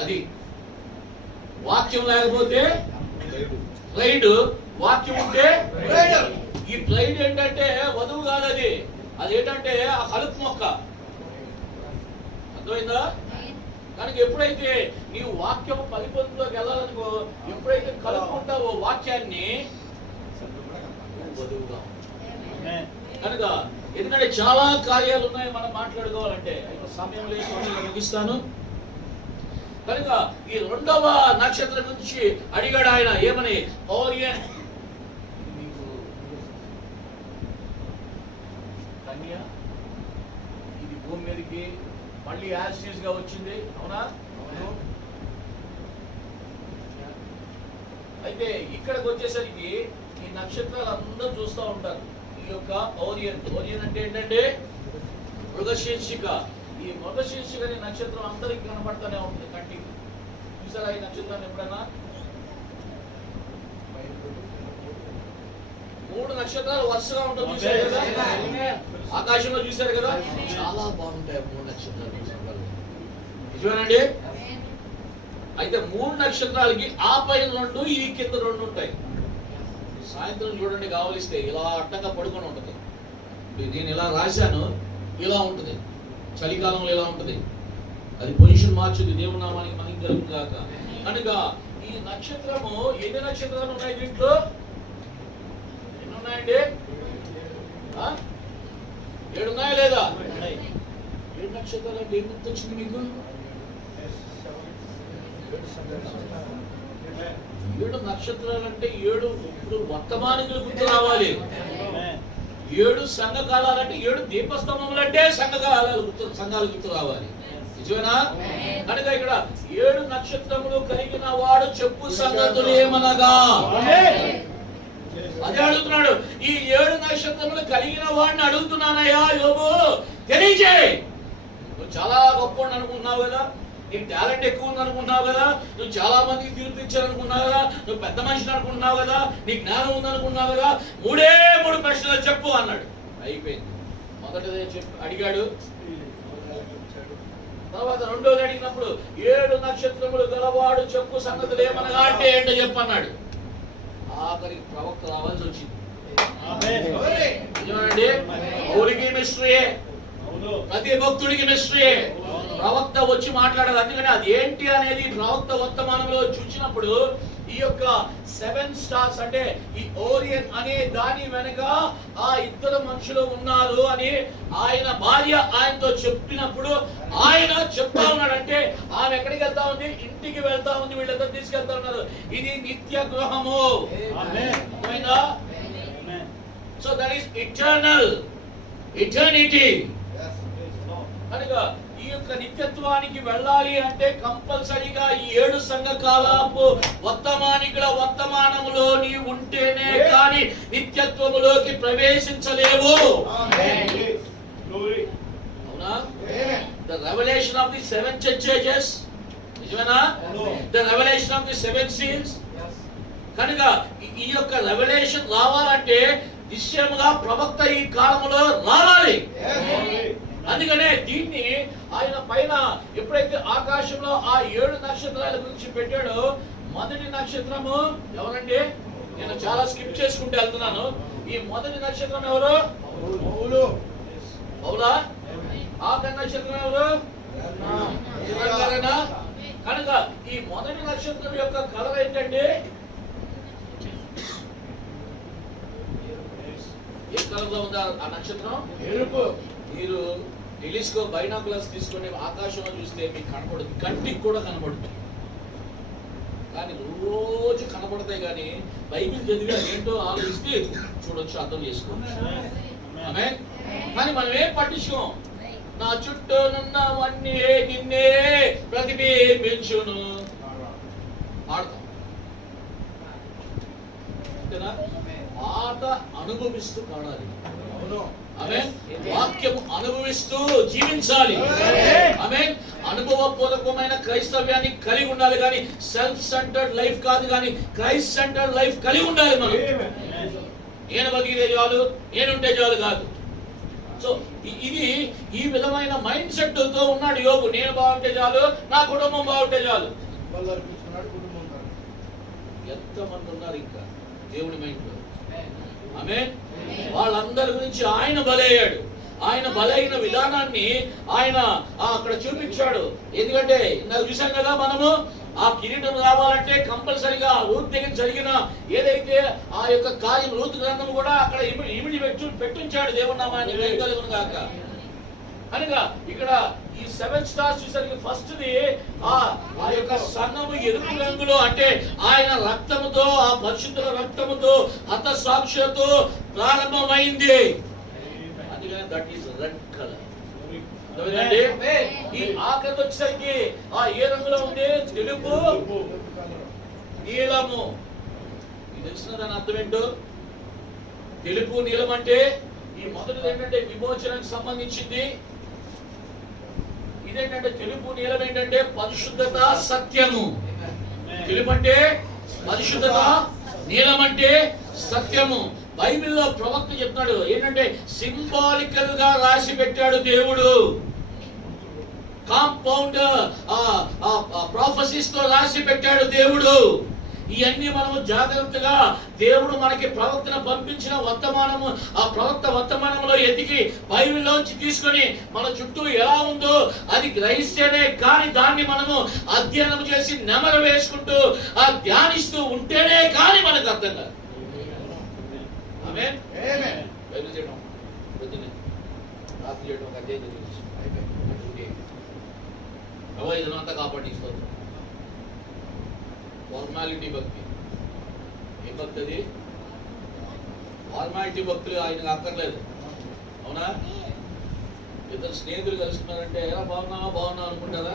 అది వాక్యం లేకపోతే బ్రైడ్, వాక్యం ఉంటే ఈ బ్రైడ్ ఏంటంటే వధువు కాదు, అది ఏంటంటే ఆ కలుపు మొక్క. అర్థమైందా? కనుక ఎప్పుడైతే నీవు వాక్యం పరిపూర్ణలోకి వెళ్ళాలనుకో, ఎప్పుడైతే కలుపుకుంటావో వాక్యాన్ని వధువుగా. కనుక ఎందుకంటే చాలా కార్యాలు ఉన్నాయి మనం మాట్లాడుకోవాలంటే, సమయం లేదు, ముగిస్తాను. కనుక ఈ రెండవ నక్షత్రం నుంచి అడిగాడు ఆయన, ఏమని? ఓరియన్ కన్య, ఇది భూమి మీదకి మళ్ళీ యాసిస్ గా వచ్చింది, అవునా? అయితే ఇక్కడికి వచ్చేసరికి ఈ నక్షత్రాలు అందరూ చూస్తూ ఉంటారు. ఈ యొక్క ఓరియన్ అంటే ఏంటంటే మృగశీర్షిక. ఈ మృగశీర్షిక అనే నక్షత్రం అందరికి కనపడతానే ఉంటుంది కంటికి. చూసారా ఈ నక్షత్రాన్ని ఎప్పుడైనా? 3 నక్షత్రాలు వరుసగా ఉంటుంది, చూసారు కదా? ఆకాశంలో చూశారు కదా? చాలా బాగుంటాయి 3 నక్షత్రాలు. నిజమేనండి? అయితే 3 నక్షత్రాలకి ఆ పైన 2, ఈ కింద 2 ఉంటాయి. సాయంత్రం చూడండి, కావలిస్తే ఇలా అట్టగా పడుకొని ఉంటుంది. నేను ఇలా రాశాను, ఇలా ఉంటుంది. చలికాలంలో ఇలా ఉంటుంది. అది పొజిషన్ మార్చుది. దేవుని నామానికి మహిమ కలుగును గాక. కనుక ఈ నక్షత్రము, ఎన్ని నక్షత్రాలు ఉన్నాయి దీంట్లో? ఎన్ని ఉన్నాయండి? 7 ఉన్నాయా లేదా? 7 నక్షత్రాలు అంటే ఏం గుర్తొచ్చింది మీకు? 7 నక్షత్రాలు అంటే 7 ఇప్పుడు వర్తమానికులు గుర్తు రావాలి. 7 సంఘకాలాలంటే 7 దీపస్తంభములు అంటే సంఘాలు గుర్తు రావాలి. నిజమేనా? కనుక ఇక్కడ 7 నక్షత్రములు కలిగిన వాడు చెప్పు సంగతులు ఏమనగా, అదే అడుగుతున్నాడు. ఈ 7 నక్షత్రములు కలిగిన వాడిని అడుగుతున్నానయ్యా యోబు, తెలియజేయి. నువ్వు చాలా గొప్ప అనుకుంటున్నావు కదా, నీకు టాలెంట్ ఎక్కువ ఉంది అనుకుంటున్నావు కదా, నువ్వు చాలా మందికి తీర్పిచ్చారు అనుకున్నావు కదా, నువ్వు పెద్ద మనిషిని అనుకుంటున్నావు కదా, నీకు జ్ఞానం ఉంది అనుకుంటున్నావు కదా, 3 ప్రశ్నలు చెప్పు అన్నాడు. అయిపోయింది. మొదటిదే అడిగాడు. తర్వాత రెండోది అడిగినప్పుడు 7 నక్షత్రములు గలవాడు చెప్పు సంగతులు ఏమనగా అంటే ఏంటో చెప్పన్నాడు. ఆఖరికి ప్రవక్త రావాల్సి వచ్చింది. నిజమేనండి? ఊరికి మిస్టరీయే, ప్రతి భక్తుడికి మిస్టరీయే. ప్రవక్త వచ్చి మాట్లాడాలి. అందుకని అది ఏంటి అనేది ప్రవక్త వర్తమానంలో చూసినప్పుడు ఈ యొక్క 7 స్టార్స్ అంటే ఈ ఓరియన్ అనే దాని వెనక ఆ 2 మనుషులు ఉన్నారు అని ఆయన భార్య ఆయనతో చెప్పినప్పుడు ఆయన చెప్తా ఉన్నాడంటే ఆమె ఎక్కడికి వెళ్తా ఉంది? ఇంటికి వెళ్తా ఉంది. వీళ్ళందరూ తీసుకెళ్తా ఉన్నారు. ఇది నిత్య గృహము. So that is eternity. కనుక ఈ యొక్క నిత్యత్వానికి వెళ్ళాలి అంటే కంపల్సరీగా ఈ 7 సంఘకాలపు వర్తమానికుల వర్తమానములో నీ ఉంటేనే కానీ నిత్యత్వములోకి ప్రవేశించలేవు. అవునా? The revelation of the 7 churches. నిజమేనా? The revelation of the 7 seals. కనుక ఈ యొక్క రెవల్యూషన్ రావాలంటే నిశ్చయముగా ప్రవక్త ఈ కాలంలో రావాలి. అందుకనే దీన్ని ఆయన పైన ఎప్పుడైతే ఆకాశంలో ఆ 7 నక్షత్రాల గురించి పెట్టాడో, మొదటి నక్షత్రము ఎవరండి? నేను చాలా స్కిప్ చేసుకుంటూ వెళ్తున్నాను. ఈ మొదటి నక్షత్రం ఎవరు? పౌలా. ఆఖరి నక్షత్రం ఎవరు? కనుక ఈ మొదటి నక్షత్రం యొక్క కలర్ ఏంటంటే ఏ కలర్ లో ఉందా ఆ నక్షత్రం? ఎరుపు. మీరు టెలిస్కోప్ బైనాకులర్స్ తీసుకుని ఆకాశంలో చూస్తే మీకు కనపడుతుంది, కంటికి కూడా కనపడుతుంది. కానీ రోజు కనపడతాయి, కానీ బైబిల్ చదివి అదేంటో ఆలోచిస్తే చూడొచ్చు, అర్థం చేసుకోవచ్చు. ఆమేన్. కానీ మనం ఏం పట్టించుకోం. నా చుట్టూ నున్నవన్నీ నిన్నే ప్రతిబింబించును పాడతాం అంతేనా? పాట అనుభవిస్తూ పాడాలి. ఆమేన్. వాక్యము అనుభవిస్తూ జీవించాలి. ఆమేన్. అనుభవపూర్వకమైన క్రైస్తవ్యాన్ని కలిగి ఉండాలి, కానీ సెల్ఫ్ సెంటర్డ్ లైఫ్ కాదు, కానీ క్రైస్ట్ సెంటర్డ్ లైఫ్ కలిగి ఉండాలి. మనం నేను బతికితే చాలు, నేనుంటే చాలు కాదు. సో ఇది ఈ విధమైన మైండ్ సెట్ తో ఉన్నాడు యోబు. నేను బాగుంటే చాలు, నా కుటుంబం బాగుంటే చాలు. ఎంతమంది ఉన్నారు ఇంకా దేవుని మైండ్ లో? ఆమేన్. వాళ్ళందరి గురించి ఆయన బలయ్యాడు. ఆయన బలైన విధానాన్ని ఆయన అక్కడ చూపించాడు. ఎందుకంటే నాకు చూసాం కదా, మనము ఆ కిరీటం రావాలంటే కంపల్సరిగా రూత్ దగ్గర జరిగిన ఏదైతే ఆ యొక్క కార్యం, రూత్ గ్రంథం కూడా అక్కడ ఇమిడి పెట్టించాడు. దేవుని నామాన్ని వేయగలుగును గాక. కనుక ఇక్కడ ఈ 7 స్టార్స్ చూసరికి ఫస్ట్ ది ఆ యొక్క సంఘము ఎరుపు రంగులో, అంటే ఆయన రక్తముతో, ఆ పరిశుద్ధుల రక్తముతో, హతసాక్షులతో ప్రారంభమైంది. అందుకని దట్ ఈస్ రెడ్ కలర్. ఈ ఆఖరి వచ్చేసరికి ఏ రంగులో ఉంది? తెలుపు, నీలము. ఇది తెలిసిన దాని అర్థం ఏంటో? తెలుపు, నీలం అంటే ఈ మొదటిది ఏంటంటే విమోచనకు సంబంధించింది. ఇదేంటంటే తెలుపు, నీలం ఏంటంటే పరిశుద్ధత, సత్యము. తెలుపు అంటే పరిశుద్ధత, నీలం అంటే సత్యము. బైబిల్లో ప్రవక్త చెప్తాడు ఏంటంటే సింబాలికల్ గా రాసి పెట్టాడు దేవుడు. కాంపౌండ్ ప్రాఫెసీస్ తో రాసి పెట్టాడు దేవుడు. ఇవన్నీ మనము జాగ్రత్తగా దేవుడు మనకి ప్రవక్తను పంపించిన వర్తమానము, ఆ ప్రవక్త వర్తమానంలో ఎతికి బైబిల్లోంచి తీసుకొని మన చుట్టూ ఎలా ఉందో అది గ్రహిస్తేనే కానీ, దాన్ని మనము అధ్యయనం చేసి నెమరు వేసుకుంటూ ధ్యానిస్తూ ఉంటేనే కానీ మనకు అర్థం కాదు. ఆమేన్. బైబిల్ చేయడం పొద్దున్నే రాత్రి చేయడం ఒక అధ్యాయం ఇదంతా కాపాడి ఫార్మాలిటీ భక్తి. ఏ భక్తి అది? ఫార్మాలిటీ భక్తులు ఆయనకు అక్కర్లేదు. అవునా? ఇద్దరు స్నేహితులు కలుస్తున్నారంటే ఎలా బాగున్నావా బాగున్నావు అనుకుంటారా?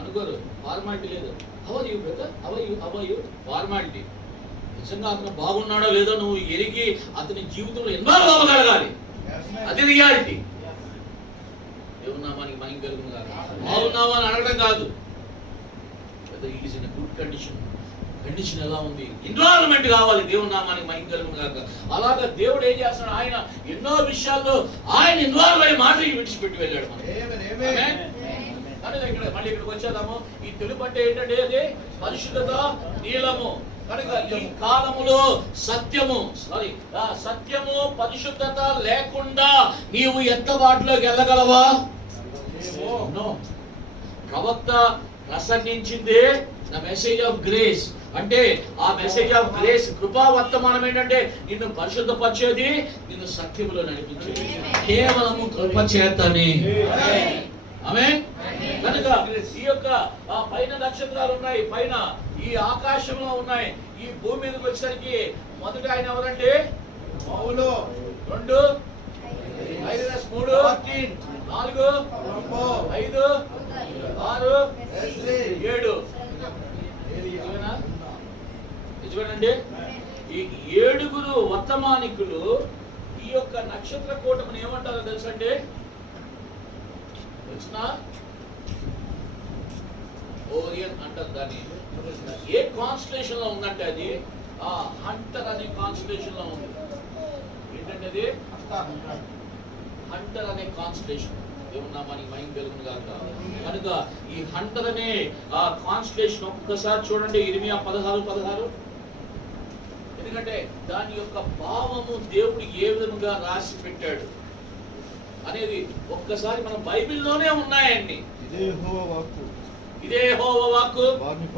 అనుకోరు. ఫార్మాలిటీ లేదు. How you brother, how you formality. నిజంగా అతను బాగున్నాడో లేదో నువ్వు ఎరిగి అతని జీవితంలో ఇన్వాల్వ్ అవ్వగలగాలి. అది రియాలిటీ. దేవుని నామానికి మహిమ కలుగును గాక. బాగున్నావా అని అడగడం కాదు. గుడ్ కండిషన్ ఎలా ఉంది? ఇన్వాల్వ్మెంట్ కావాలి. దేవుని నామానికి మహిమ కలుగును గాక. అలాగా దేవుడు ఏం చేస్తున్నాడు? ఆయన ఎన్నో విషయాల్లో ఆయన ఇన్వాల్వ్ అయ్యి మాటకి విడిచిపెట్టి వెళ్ళాడు. కనుక ఇక్కడ మళ్ళీ ఇక్కడికి వచ్చేదాము. ఈ తెలుపు అంటే ఏంటంటే అది పరిశుద్ధత, నీలము. కనుక ఈ కాలములో సత్యము పరిశుద్ధత లేకుండా నీవు ఎత్తబాటులోకి వెళ్ళగలవా? ప్రవక్త ప్రసంగించింది ద మెసేజ్ ఆఫ్ గ్రేస్. అంటే ఆ మెసేజ్ ఆఫ్ గ్రేస్, కృపా వర్తమానం ఏంటంటే నిన్ను పరిశుద్ధపరిచేది, నిన్ను సత్యములో నడిపించేది కేవలము కృప చేతనే. ఆమేన్. కనుక ఈ యొక్క పైన నక్షత్రాలు ఉన్నాయి, పైన ఈ ఆకాశంలో ఉన్నాయి. ఈ భూమి మీదకి వచ్చేసరికి మొదటి ఆయన ఎవరంటే? పౌలు. 2 5 3 4 5 6 7 నిజమేనండి. ఈ 7 వర్తమానికులు ఈ యొక్క నక్షత్ర కూటమిని ఏమంటారో తెలుసంటే? ఓరియన్ అంటారు దాన్ని. ఏ కాన్స్టలేషన్ లో ఉందంటే అది హంటర్ అనే కాన్స్టలేషన్ లో ఉంది. ఏంటంటే అది హంటర్ అనే కాన్స్టలేషన్. దేవుని నామానికి మహిమ కలుగును గాక. కనుక ఈ హంటర్ అనే కాన్స్టలేషన్ ఒక్కసారి చూడండి. ఇర్మియా 16:16 ఎందుకంటే దాని యొక్క భావము దేవుడు ఏ విధముగా రాసి పెట్టాడు అనేది ఒక్కసారి మన బైబిల్లోనే ఉన్నాయండి. ఇదే యెహోవా వాక్కు, ఇదే యెహోవా వాక్కు, వారిని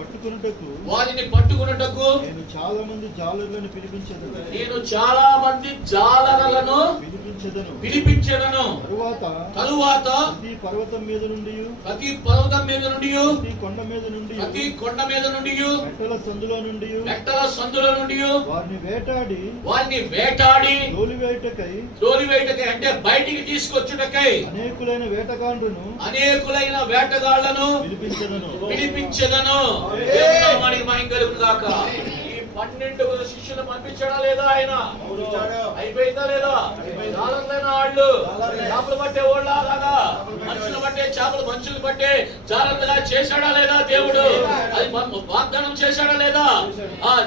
పట్టుకొనుటకు నేను చాలా మంది జాలరులను పిలిపించెదను, పిలిపించెదను. తరువాత ప్రతి పర్వతం మీద నుండి, ప్రతి కొండ మీద నుండి, మెట్టల సందులో నుండి వారిని వేటాడి తోలివేయుటకై అంటే బయటికి తీసుకొచ్చుటకై అనేకులైన వేటగాళ్లను పిలిపించెదను. దేవునికి మహిమ కలుగును గాక. ఈ 12 శిష్యులు పంపించాడా లేదా ఆయన? అయిపోయిందా లేదా? జాలర్లైన వాళ్ళు చేపలు పట్టే వాళ్ళ కాదా? మనుషులు పట్టే చేపలు మనుషులు పట్టే జాలర్లుగా చేశాడా లేదా దేవుడు? అది వాగ్దానం చేశాడా లేదా?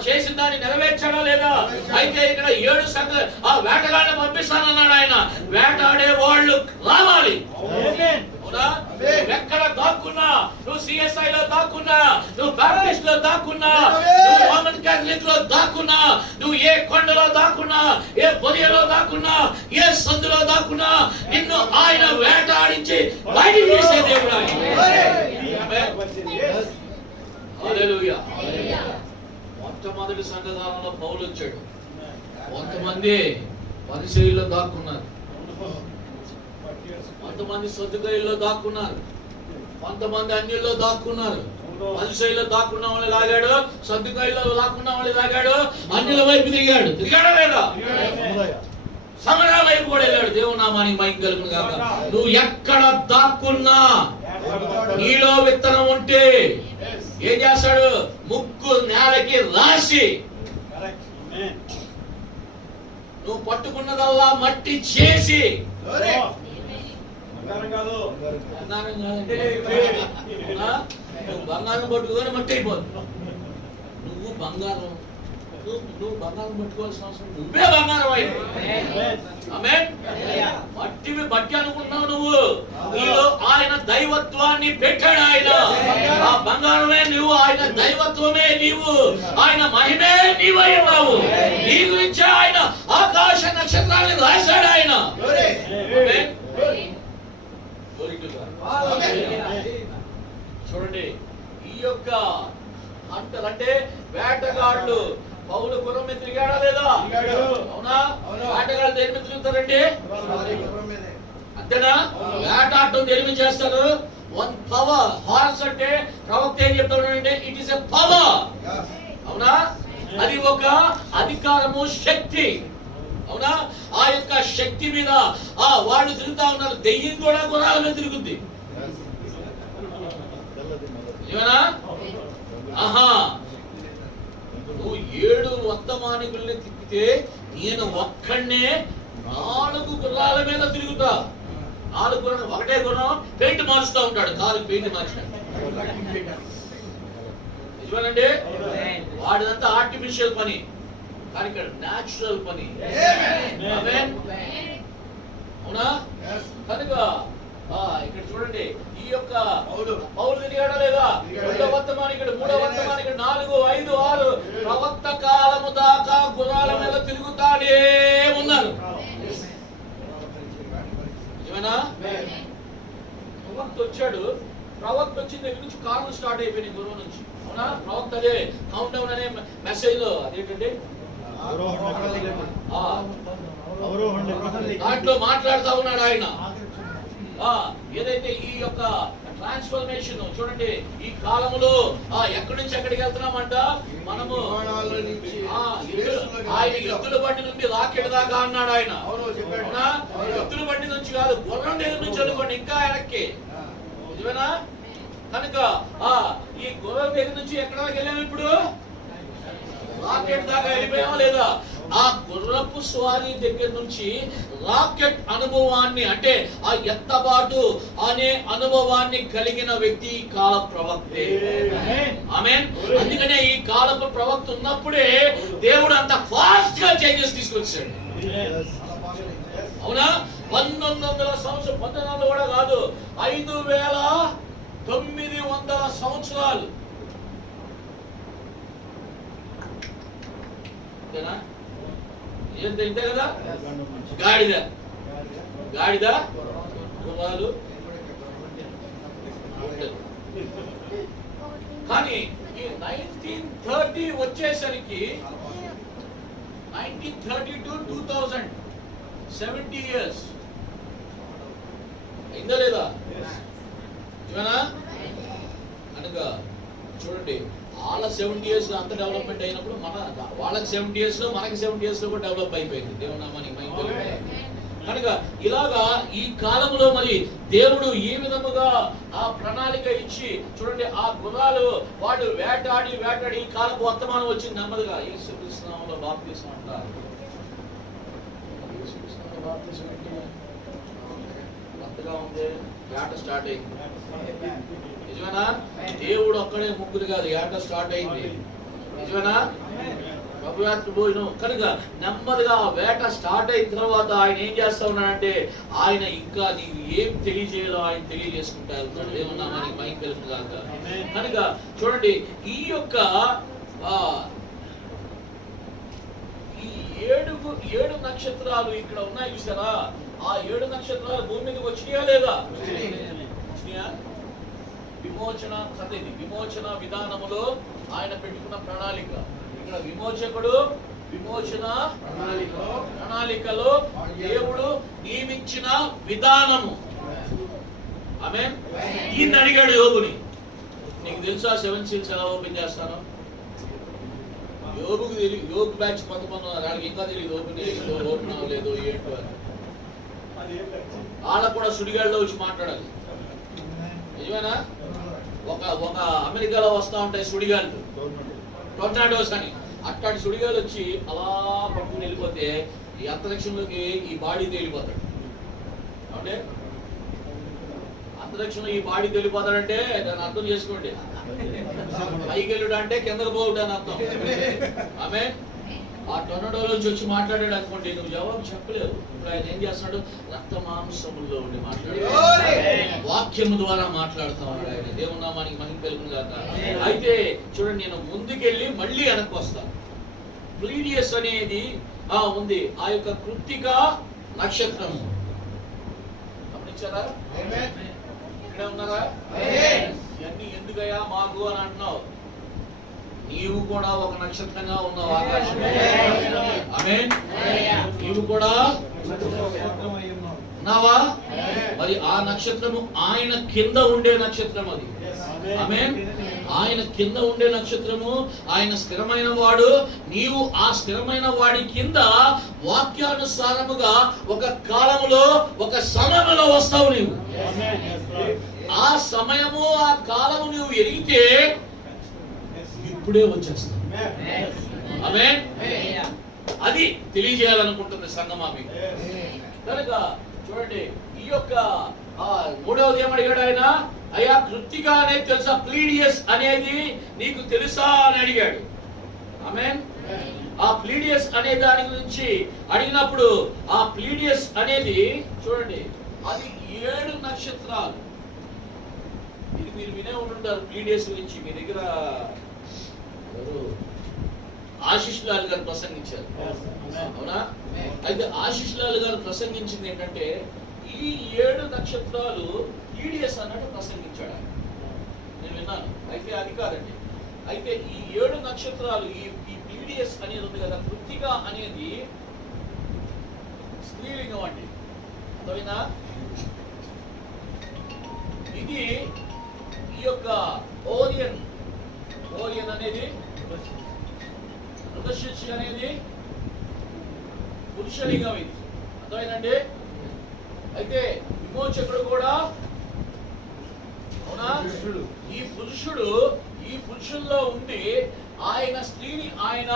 చేసిన దాన్ని నెరవేర్చాడా లేదా? అయితే ఇక్కడ 7 సంఘాలు ఆ వేటగాళ్ళని పంపిస్తానన్నాడు ఆయన. వేటాడే వాళ్ళు రావాలి. ఎక్కడ దాక్కున్నా, నువ్వు సిఎస్ఐ లో దాక్కున్నా, నువ్వు బాప్టిస్ట్ లో దాక్కున్నా, నువ్వు రోమన్ క్యాథలిక్ లో దాక్కున్నా, నువ్వు ఏ కొండలో దాక్కున్నా, ఏ పొదియలో దాక్కున్నా, ఏ సందులో దాక్కున్నా, నిన్ను ఆయన వేటాడించి బయటికి తీసే దేవుడు ఆయన. హల్లెలూయా. మొట్టమొదటి సంఘకాలంలో పౌలు వచ్చాడు. కొంతమంది పరిసయ్యుల్లో దాక్కున్నారు, కొంతమంది సద్దుకాయల్లో దాక్కున్నారు, కొంతమంది అన్యుల్లో దాక్కున్నారు. పరిసయ్యుల్లో దాక్కున్న వాళ్ళు లాగాడు, సద్దుకాయల్లో దాక్కున్న వాళ్ళు లాగాడు, అన్యుల వైపు తిరిగాడా లేదా? సమర వైపు కూడా వెళ్ళాడు. దేవుని నామానికి మహిమ కలుగును గాక. నువ్వు ఎక్కడ దాక్కున్నా, నీలో విత్తనం ఉంటే ఏం చేస్తాడు? ముక్కు నేలకి రాసి నువ్వు పట్టుకున్నదల్లా మట్టి చేసి, బంగారం పట్టుకొని మట్టి అయిపోతుంది. నువ్వు బంగారం పట్టుకోవాల్సిన అవసరం, నువ్వే బంగారం అయిపోయి మట్టి అనుకుంటున్నావు నువ్వు. నీలో ఆయన దైవత్వాన్ని పెట్టాడు ఆయన. ఆ బంగారమే నువ్వు, ఆయన దైవత్వమే నీవు, ఆయన మహిమే నీవై ఉన్నావు. నీ గురించి ఆయన ఆకాశ నక్షత్రాన్ని రాశాడు ఆయన. చూడండి, ఈ యొక్క అంటే వేటగాళ్ళు పౌలు గుర్రం మీద తిరిగాడా లేదా? అవునా? వేటగాళ్ళు దేని మీద తిరుగుతారండి? అంతేనా? వేటాడటం దేని మీద చేస్తారు? One power. హార్స్ అంటే ప్రవక్త ఏం చెప్తాడంటే ఇట్ ఈస్ ఎ పవర్. అవునా? అది ఒక అధికారము, శక్తి. అవునా? ఆ యొక్క శక్తి మీద వాళ్ళు తిరుగుతా ఉన్నారు. దెయ్యం కూడా గుర్రాల మీద తిరుగుద్ది. ఏమన్నా? ఆహా, నువ్వు 7 వర్తమానికుల్ని తిప్పితే నేను ఒక్కడే 4 గుర్రాల మీద తిరుగుతా. 4 గుర్రం, ఒకటే గుర్రం పెయింట్ మారుస్తూ ఉంటాడు, కాలు పెయింట్ మార్చాడు. నిజమేనండి? వాడిదంతా ఆర్టిఫిషియల్ పని, కానీ ఇక్కడ న్యాచురల్ పని. అవునా? కనుక ఇక్కడ చూడండి, ఈ యొక్క పౌలు తిరిగాడా లేదా? 2వ వర్తమానికుడు, 3వ వర్తమానికుడు, 4, 5, 6 ప్రవక్త కాలము దాకా గుర్రాల మీద తిరుగుతాడే ఉన్నారు. నిజమేనా? ప్రవక్త వచ్చాడు. ప్రవక్త వచ్చిన దగ్గర నుంచి కార్లు స్టార్ట్ అయిపోయినాయి గురువు నుంచి. అవునా? ప్రవక్త అదే కౌంట్ డౌన్ అనే మెసేజ్ లో అదేంటంటే దాంట్లో మాట్లాడుతూ ఉన్నాడు ఆయన. ఏదైతే ఈ యొక్క ట్రాన్స్ఫర్మేషన్ చూడండి, ఈ కాలంలో ఎక్కడి నుంచి ఎక్కడికి వెళ్తున్నామంట మనము. ఆయన ఎద్దుల బండి నుండి రాకెట్ దాకా అన్నాడు ఆయన. అవునా? ఎద్దుల బండి నుంచి కాదు, గుర్రం దగ్గర నుంచి అనుకోండి, ఇంకా వెనక్కి. నిజమేనా? కనుక ఈ గుర్రం దగ్గర నుంచి ఎక్కడ వెళ్ళాము ఇప్పుడు? రాకెట్ దాకా వెళ్ళిపోయామా లేదా? ఆ గుర్రపు స్వారీ దగ్గర నుంచి రాకెట్ అనుభవాన్ని, అంటే ఆ ఎత్తబాటు అనే అనుభవాన్ని కలిగిన వ్యక్తి కాల ప్రవక్తే. ఆమేన్. అందుకనే ఈ కాలపు ప్రవక్త ఉన్నప్పుడే దేవుడు అంత ఫాస్ట్ గా చేంజెస్ తీసుకొచ్చాడు. అవునా? 1900 సంవత్సరం, 1900 కూడా కాదు, 5900 సంవత్సరాలు అంతేనా? ఇంతే కదా. గాడిద గాడిద గుర్రాలు ఒంటెలు. కానీ ఈ 1930 వచ్చేసరికి 1930 to 2000 70 years అయిందా లేదా? ఇవనా కనుక చూడండి, వాళ్ళ 70 years లో అంత డెవలప్మెంట్ అయినప్పుడు వాళ్ళకి 70 years లో మనకి 70 years లో కూడా డెవలప్ అయిపోయింది. దేవునామానికి మహిమ కలుగుగాక. కనుక ఇలాగా ఈ కాలంలో మరి దేవుడు ఈ విధముగా ఆ ప్రణాళిక ఇచ్చి చూడండి, ఆ గుర్రాలు వాడు వేటాడి ఈ కాలపు వర్తమానం వచ్చింది నెమ్మదిగా. యేసుక్రీస్తునామములో బాప్తిస్మం అంటారు. కొత్తగా ఉంది, వేట స్టార్ట్ అయింది. నిజమేనా? దేవుడు ఒక్కడే ముగ్గురు కాదు, వేట స్టార్ట్ అయింది. నిజమేనా? ప్రభుయాత్ర భోజనం. కనుక నెమ్మదిగా వేట స్టార్ట్ అయిన తర్వాత ఆయన ఏం చేస్తా ఉన్నాడంటే, ఆయన ఇంకా నీకు ఏం తెలియజేయాలో ఆయన తెలియజేసుకుంటారు. ఏమన్నా మనకి మహిమ కలుగుగాక. కనుక చూడండి, ఈ యొక్క ఈ 7 నక్షత్రాలు ఇక్కడ ఉన్నాయి చూసారా? ఆ 7 నక్షత్రాలు భూమి మీదకి వచ్చినాయా లేదా? వచ్చినాయా? విమోచన కథ ఇది. విమోచన విధానములో ఆయన పెట్టుకున్న ప్రణాళిక. ఇక్కడ విమోచకుడు విమోచన ప్రణాళికలో దేవుడు నియమించిన విధానము. ఆమేన్. ఈయన అడిగాడు యోబుని, నీకు తెలుసా 7 seals ఎలా ఓపెన్ చేస్తాను? యోబుకు తెలియదు. యోబు బ్యాచ్ కొంతమంది ఉన్నారు, వాళ్ళకి ఇంకా తెలియదు ఓపెన్ అవ్వలేదు ఏంటో అని. వాళ్ళకు కూడా సుడిగాడిలో వచ్చి మాట్లాడాలి. నిజమేనా? ఒక అమెరికాలో వస్తా ఉంటాయి సుడిగాళ్ళు, టొర్నాడోస్ అని. అట్లాంటి సుడిగాలు వచ్చి అలా పట్టుకుని వెళ్ళిపోతే ఈ అంతరిక్షంలోకి ఈ బాడీ తేలిపోతాడు. అంటే అంతరిక్షంలో ఈ బాడీ తేలిపోతాడంటే దాన్ని అర్థం చేసుకోండి. పైకి వెళ్ళుడు అంటే కిందకు పోవుడు అని అర్థం. ఆమె ఆ టొర్నాడో నుంచి వచ్చి మాట్లాడాడు అనుకోండి, నువ్వు జవాబు చెప్పలేవు. ఇప్పుడు ఆయన ఏం చేస్తున్నాడు? రక్త మాంసముల్లో ఉండి మాట్లాడాడు, వాక్యము ద్వారా మాట్లాడుతా ఉన్నాడు ఆయన. దేవుని నామానికి మహిమ కలుగుగాక. అయితే చూడండి, నేను ముందుకెళ్ళి మళ్ళీ వెనక్కి వస్తాను. ప్లీడియస్ అనేది ఉంది, ఆ యొక్క కృత్తిక నక్షత్రము. గమనించారా? ఇక్కడే ఉన్నారా? ఇవన్నీ ఎందుకయ్యా మాకు అని అంటున్నావు. నీవు కూడా ఒక నక్షత్రంగా ఉన్నావు ఆకాశంలో. ఆమేన్. నీవు కూడా ఉన్నావా? మరి ఆ నక్షత్రము ఆయన కింద ఉండే నక్షత్రం అది. ఆమేన్. ఆయన కింద ఉండే నక్షత్రము, ఆయన స్థిరమైన వాడు. నీవు ఆ స్థిరమైన వాడి కింద వాక్యానుసారముగా ఒక కాలములో ఒక సమయంలో వస్తావు. నీవు ఆ సమయము ఆ కాలము నువ్వు ఎరిగితే ఇప్పుడే వచ్చేస్తావు. ఆమేన్. అది తెలియజేయాలనుకుంటుంది సంగమా మీకు. కనుక చూడండి, ఈ యొక్క 3వది ఏమడిగాడు ఆయన? అయ్యా కృత్తిక అనేది తెలుసా? ప్లీడియస్ అనేది నీకు తెలుసా అని అడిగాడు. ఆమేన్. ఆ ప్లీడియస్ అనే దాని గురించి అడిగినప్పుడు, ఆ ప్లీడియస్ అనేది చూడండి, అది 7 నక్షత్రాలు. ఇది మీరు వినే ఉంటుంటారు ప్లీడియస్ గురించి. మీ దగ్గర ఆశీష్ లాల్ గారు ప్రసంగించారు, అవునా? అయితే ఆశీష్ లాల్ గారు ప్రసంగించింది ఏంటంటే, ఈ 7 నక్షత్రాలు ప్లీడియస్ అన్నట్టు ప్రసంగించాడు ఆయన. నేను విన్నాను. అయితే అది కాదండి. అయితే ఈ 7 నక్షత్రాలు, ఈ ప్లీడియస్ అనేది ఉంది కదా, కృత్తిక అనేది స్త్రీలింగం అండి. అర్థమైందా? ఇది ఈ యొక్క ఓరియన్ అనేది మృగశిక్ష అనేది పురుషలింగం. ఇది అర్థమైందండి. అయితే విమోచకుడు కూడా, అవునా? ఈ పురుషుల్లో ఉండి ఆయన స్త్రీని ఆయన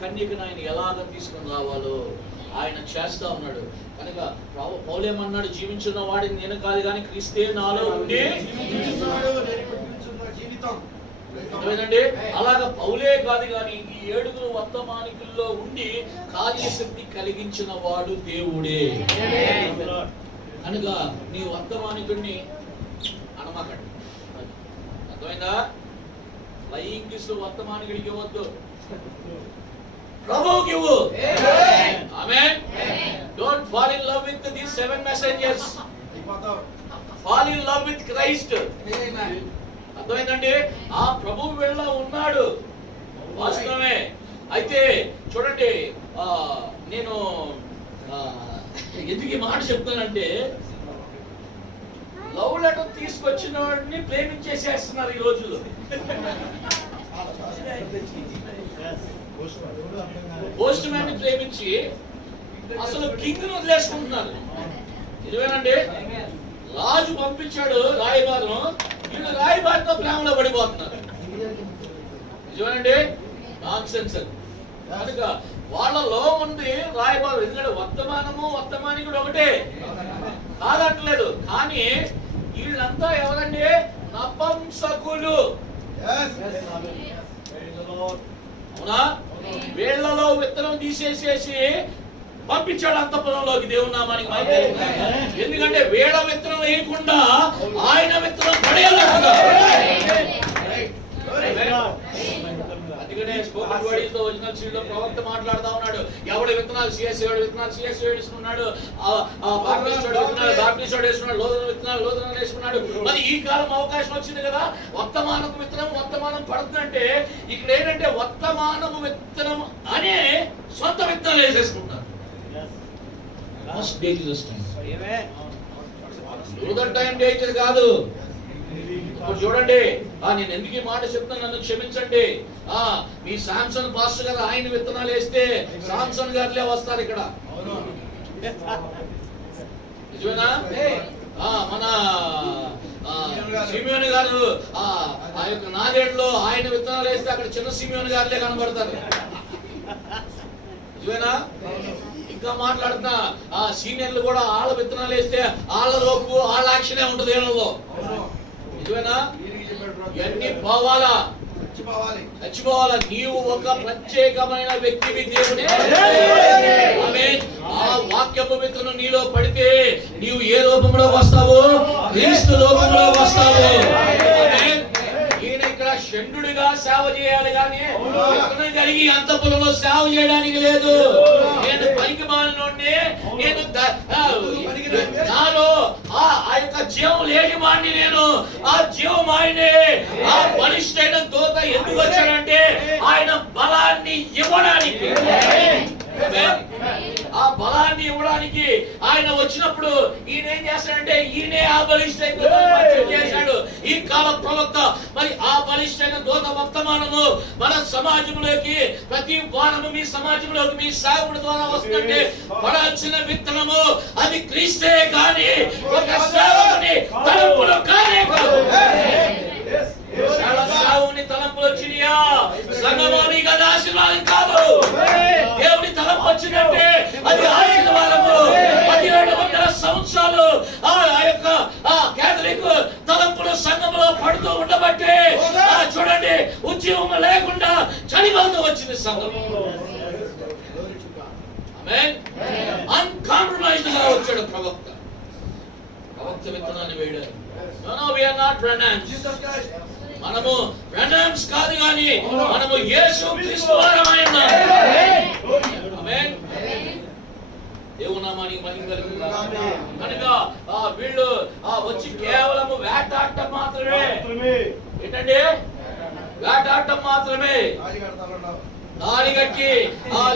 కన్యకను ఆయన ఎలాగ తీసుకుని రావాలో ఆయన చేస్తా ఉన్నాడు. కనుక పౌలేమన్నాడు, జీవించిన వాడిని నేను కాదు కానీ క్రీస్తే నాలో ఉండి. అలాగా పౌలే కాదు కానీ ఈ 7 వర్తమానికుల్లో ఉండి కార్యశక్తి కలిగించిన వాడు దేవుడే. కనుక నీ వర్తమానికుడిని అనమాకండి. అర్థమైందా? ఫ్లయింగ్ కిస్ వర్తమానికుడికి ఇవ్వద్దు, ప్రభువుకి ఇవ్వు. ఆమేన్. Don't fall in love with the 7 messengers, fall in love with Christ. అర్థమైందండి? ఆ ప్రభువు వెళ్ళ ఉన్నాడు, వాస్తవమే. అయితే చూడండి, నేను ఎందుకు ఈ మాట చెప్తానంటే, లవ్ లెటర్ తీసుకొచ్చిన వాడిని ప్రేమించేసేస్తున్నారు ఈ రోజుల్లో. పోస్ట్ మ్యాన్ ని ప్రేమించి అసలు కింగ్ ని వదిలేసుకుంటున్నారు. నిజమేనండి? రాజు పంపించాడు రాయబారం, వీళ్ళు రాయబారితో ప్రేమలో పడిపోతున్నారు. నిజమేనండి? Non sense. కనుక వాళ్ళలో ఉంది రాయబారం. ఎందుకంటే వర్తమానికుడు ఒకటే కాదట్లేదు, కానీ వీళ్ళంతా ఎవరండి? నపుంసకులు. అవునా? వీళ్ళలో విత్తనం తీసేసేసి పంపించాడు అంతఃపురంలోకి. దేవుని నామానికి మహిమ. ఎందుకంటే వీళ్ళ విత్తనం వేయకుండా ఆయన విత్తనం పడేయాలనుకున్నాడు. అందుకనే spoken word is the original seed లో ప్రవక్త మాట్లాడుతూ ఉన్నాడు. ఎవడి విత్తనాలు సిఎస్ఐ విత్తనాలు సిఎస్ఐ వేసుకున్నాడు, బాప్టిస్ట్ విత్తనాలు బాప్టిస్ట్ వేసుకున్నాడు, లోదన విత్తనాలు లోదన వేసుకున్నాడు. మరి ఈ కాలం అవకాశం వచ్చింది కదా, వర్తమానపు వర్తమానం పడుతుందంటే ఇక్కడ ఏంటంటే వర్తమానము విత్తనం అనే సొంత విత్తనాలు వేసేసుకుంటున్నారు. టైం డేంజర్ కాదు. ఇప్పుడు చూడండి, నేను ఎందుకు ఈ మాట చెప్తాను, నన్ను క్షమించండి. మీ శాంసన్ పాస్టర్ గారు ఆయన విత్తనాలు వేస్తే శాంసన్ గారులే వస్తారు ఇక్కడ. నిజమేనా? మన సిమియోన్ గారు ఆ యొక్క నాదేళ్లో ఆయన విత్తనాలు వేస్తే అక్కడ చిన్న సిమియోన్ గారులే కనబడతారు. నిజమేనా? ఇంకా మాట్లాడుతున్నా, సీనియర్లు కూడా వాళ్ళ విత్తనాలు వేస్తే వాళ్ళ లోపు వాళ్ళ యాక్షనే ఉంటుంది ఏళ్ళలో. నిజమేనా? ఇవన్నీ పోవాలా, చచ్చిపోవాలా. నీవు ఒక ప్రత్యేకమైన వ్యక్తివి దేవుని. ఆ వాక్యపు విత్తనం నీలో పడితే నీవు ఏ రూపంలో వస్తావు? క్రీస్తు రూపంలో వస్తావు. ఈయన ఇక్కడ షండుడిగా సేవ చేయాలి కానీ జరిగి అంతఃపురంలో సేవ చేయడానికి లేదు. నేను పనికి మాలినోడిని, నేను నాలో ఆ యొక్క జీవం లేని వాడిని, నేను ఆ జీవం ఆయనే. ఆ బలిష్టైన దూత ఎందుకు వచ్చాడంటే ఆయన బలాన్ని ఇవ్వడానికి. ఆ బలాన్ని ఇవ్వడానికి ఆయన వచ్చినప్పుడు ఈయన ఏం చేస్తాడంటే ఈయనే ఆ బలిష్టైన చేశాడు ఈ కాల ప్రవక్త. మరి ఆ బలిష్టైన దూత వర్తమానము మన సమాజంలోకి ప్రతి వారము మీ సమాజంలోకి మీ సేవకుడి ద్వారా వస్తుంటే పడాల్సిన విత్తనము అది క్రీస్తే కానీ ఒక సేవకుని తలంపులు కానే కాదు. సేవకుని తలంపులు వచ్చినాయా సంగమాని కదా ఆశీర్వాదం కాదు. దేవుని తలంపు వచ్చినట్టే అది ఆశీర్వాదము. 1700 సంవత్సరాలు ఆ యొక్క కేథలిక్ తలంపులు సంఘంలో పడుతూ ఉండబట్టే చూడండి ఉద్యమం లేకుండా చనిపోతూ వచ్చింది సంఘం. ఆమేన్. అన్కాంప్రమైజ్డ్ గా వచ్చాడు ప్రవక్త విత్తనాన్ని వేయడానికి. No, we are not Branhams. మనము Branhams కాదు కానీ మనము యేసు క్రీస్తు వారమై ఉన్నాము. ఆమేన్. దేవుని నామానికి మహిమ కలుగుగాక. కనుక వీళ్ళు వచ్చి కేవలము వేటాడటం మాత్రమే. ఏంటండి? వేటాడటం మాత్రమే. దారి కట్టి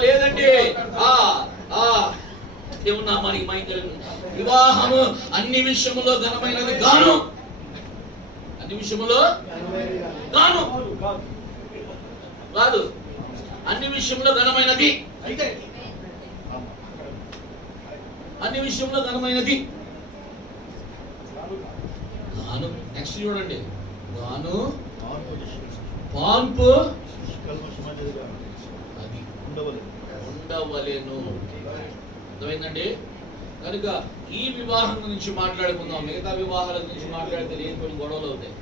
లేదండి దేవుని నామానికి మహిమ కలుగుగాక. వివాహము అన్ని విషయములో ఘనమైనది గాను, అన్ని విషయములో గాను కాదు, అన్ని విషయంలో ఘనమైనది. అన్ని విషయంలో ఘనమైనది గాను. నెక్స్ట్ చూడండి, గాను పాన్పు అది ఉండవలేను. అర్థమైందండి? కనుక ఈ వివాహం గురించి మాట్లాడుకుందాం. మిగతా వివాహాల గురించి మాట్లాడితే లేని కొన్ని గొడవలు అవుతాయి.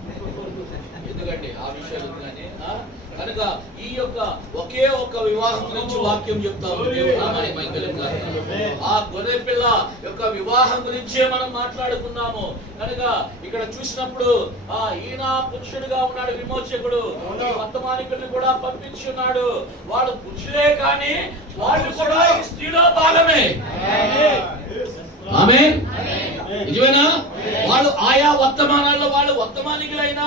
ఎందుకంటే ఆ విషయాలు కానీ కనుక ఈ యొక్క ఒకే ఒక్క వివాహం గురించి వాక్యం చెప్తాము. ఆ గొర్రె పిల్ల యొక్క వివాహం గురించే మనం మాట్లాడుకున్నాము. కనుక ఇక్కడ చూసినప్పుడు ఈయన పురుషుడుగా ఉన్నాడు, విమోచకుడు. వర్తమానికుడిని కూడా పంపించి ఉన్నాడు. వాళ్ళు పురుషులే కానీ వాళ్ళు కూడా ఈ స్త్రీలో భాగమే. ఆమేన్. నిజమేనా? వాళ్ళు ఆయా వర్తమానాల్లో వాళ్ళు వర్తమానికులైనా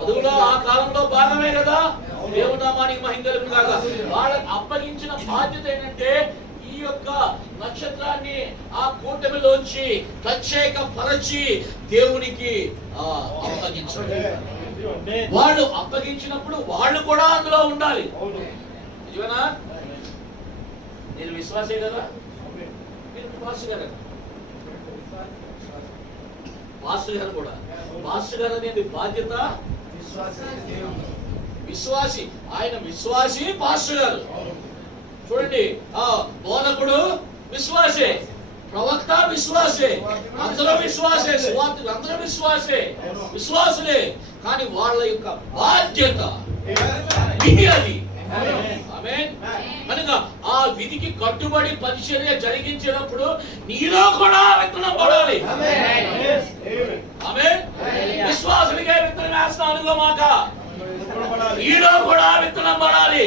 వధువులో ఆ కాలంలో భాగమే కదా. దేవుని నామానికి మహిమ కలుగును గాక. వాళ్ళకి అప్పగించిన బాధ్యత ఏంటంటే ఈ యొక్క నక్షత్రాన్ని ఆ కూటమిలోంచి ప్రత్యేక పరచి దేవునికి అప్పగించాలి. వాళ్ళు అప్పగించినప్పుడు వాళ్ళు కూడా అందులో ఉండాలి. నిజమేనా? నేను విశ్వాసే కదా. పాస్టర్ గారు కూడా పాస్టర్ గారు అనేది బాధ్యత. విశ్వాసి, ఆయన విశ్వాసి పాస్టర్ గారు. చూడండి, బోధకుడు విశ్వాసే, ప్రవక్త విశ్వాసే, అందరూ విశ్వాసే, సువార్తలు అందరూ విశ్వాసే, విశ్వాసులే. కానీ వాళ్ళ యొక్క బాధ్యత ఇది. అది కనుక ఆ విధికి కట్టుబడి పరిచర్య జరిగించినప్పుడు నీలో కూడా విత్తనం పడాలి. విశ్వాసుడిగా విత్తనం వేస్తాను అనుకోమాక, నీలో కూడా విత్తనం పడాలి,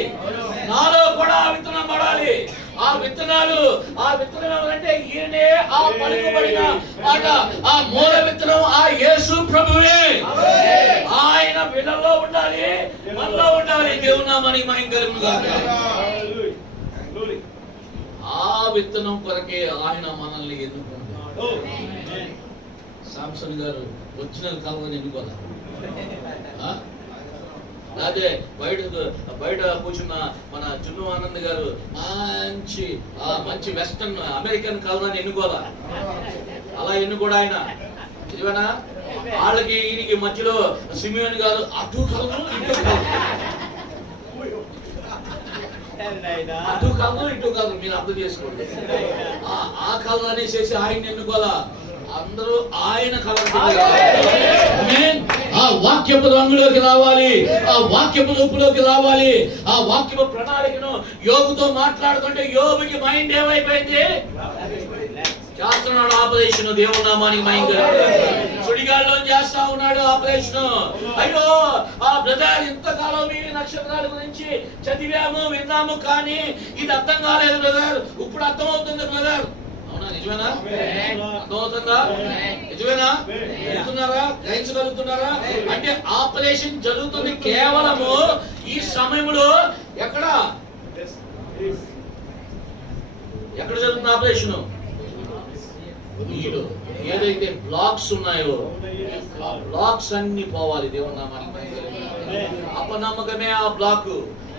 నాలో కూడా విత్తనం పడాలి. ఆ విత్తనాలు, ఆ విత్తనం ఎవరంటే ఈయనే, ఆ పలుకుబడిన మాట, ఆ మూల విత్తనం ఆ యేసు ప్రభువే. ఆయన వీళ్ళలో ఉండాలి, మనలో ఉండాలి. దేవుని నామానికి మహిమ కలుగును గాక. ఆ విత్తనం కొరకే ఆయన మనల్ని ఎన్నుకున్నాడు. సాంసన్ గారు ఒరిజినల్ కలవని ఎన్నుకోలే. అదే బయట కూర్చున్న మన జున్ను ఆనంద్ గారు మంచి వెస్టర్న్ అమెరికన్ కలవని ఎన్నుకోలే. అలా ఎన్నుకోడు ఆయన. నిజమేనా? వాళ్ళకి ఈయనకి మధ్యలో సిమియోన్ గారు అటు కలరు ఇటు కలరు, అటు కలరు ఇటు కలరు. మీరు అర్థం చేసుకోండి. ఆ కలర్ అనేసి ఆయన ఎన్నుకోలా. అందరూ ఆయన కలర్. ఆ వాక్యపు రంగులోకి రావాలి, ఆ వాక్యపు రూపులోకి రావాలి. ఆ వాక్యపు ప్రణాళికను యోగుతో మాట్లాడుతుంటే యోగుకి మైండ్ ఏమైపోయింది? చేస్తున్నాడు ఆపరేషన్. దేవుని నామానికి మహిమ కలుగును. సుడిగాల్లో చేస్తా ఉన్నాడు ఆపరేషన్. అయ్యో ఆ బ్రదర్, ఇంతకాలం మీ నక్షత్రాల గురించి చదివాము, విన్నాము, కానీ ఇది అర్థం కాలేదు బ్రదర్. ఇప్పుడు అర్థమవుతుంది బ్రదర్. అవునా? నిజమేనా? అర్థమవుతుందా? నిజమేనా? వెళ్తున్నారా? గ్రహించగలుగుతున్నారా? అంటే ఆపరేషన్ జరుగుతుంది కేవలము ఈ సమయంలో. ఎక్కడ జరుగుతుంది ఆపరేషన్? ఏదైతే బ్లాక్స్ ఉన్నాయో ఆ బ్లాక్స్ అన్ని పోవాలి. దేవుని నామానికి అపనమ్మకమే ఆ బ్లాక్,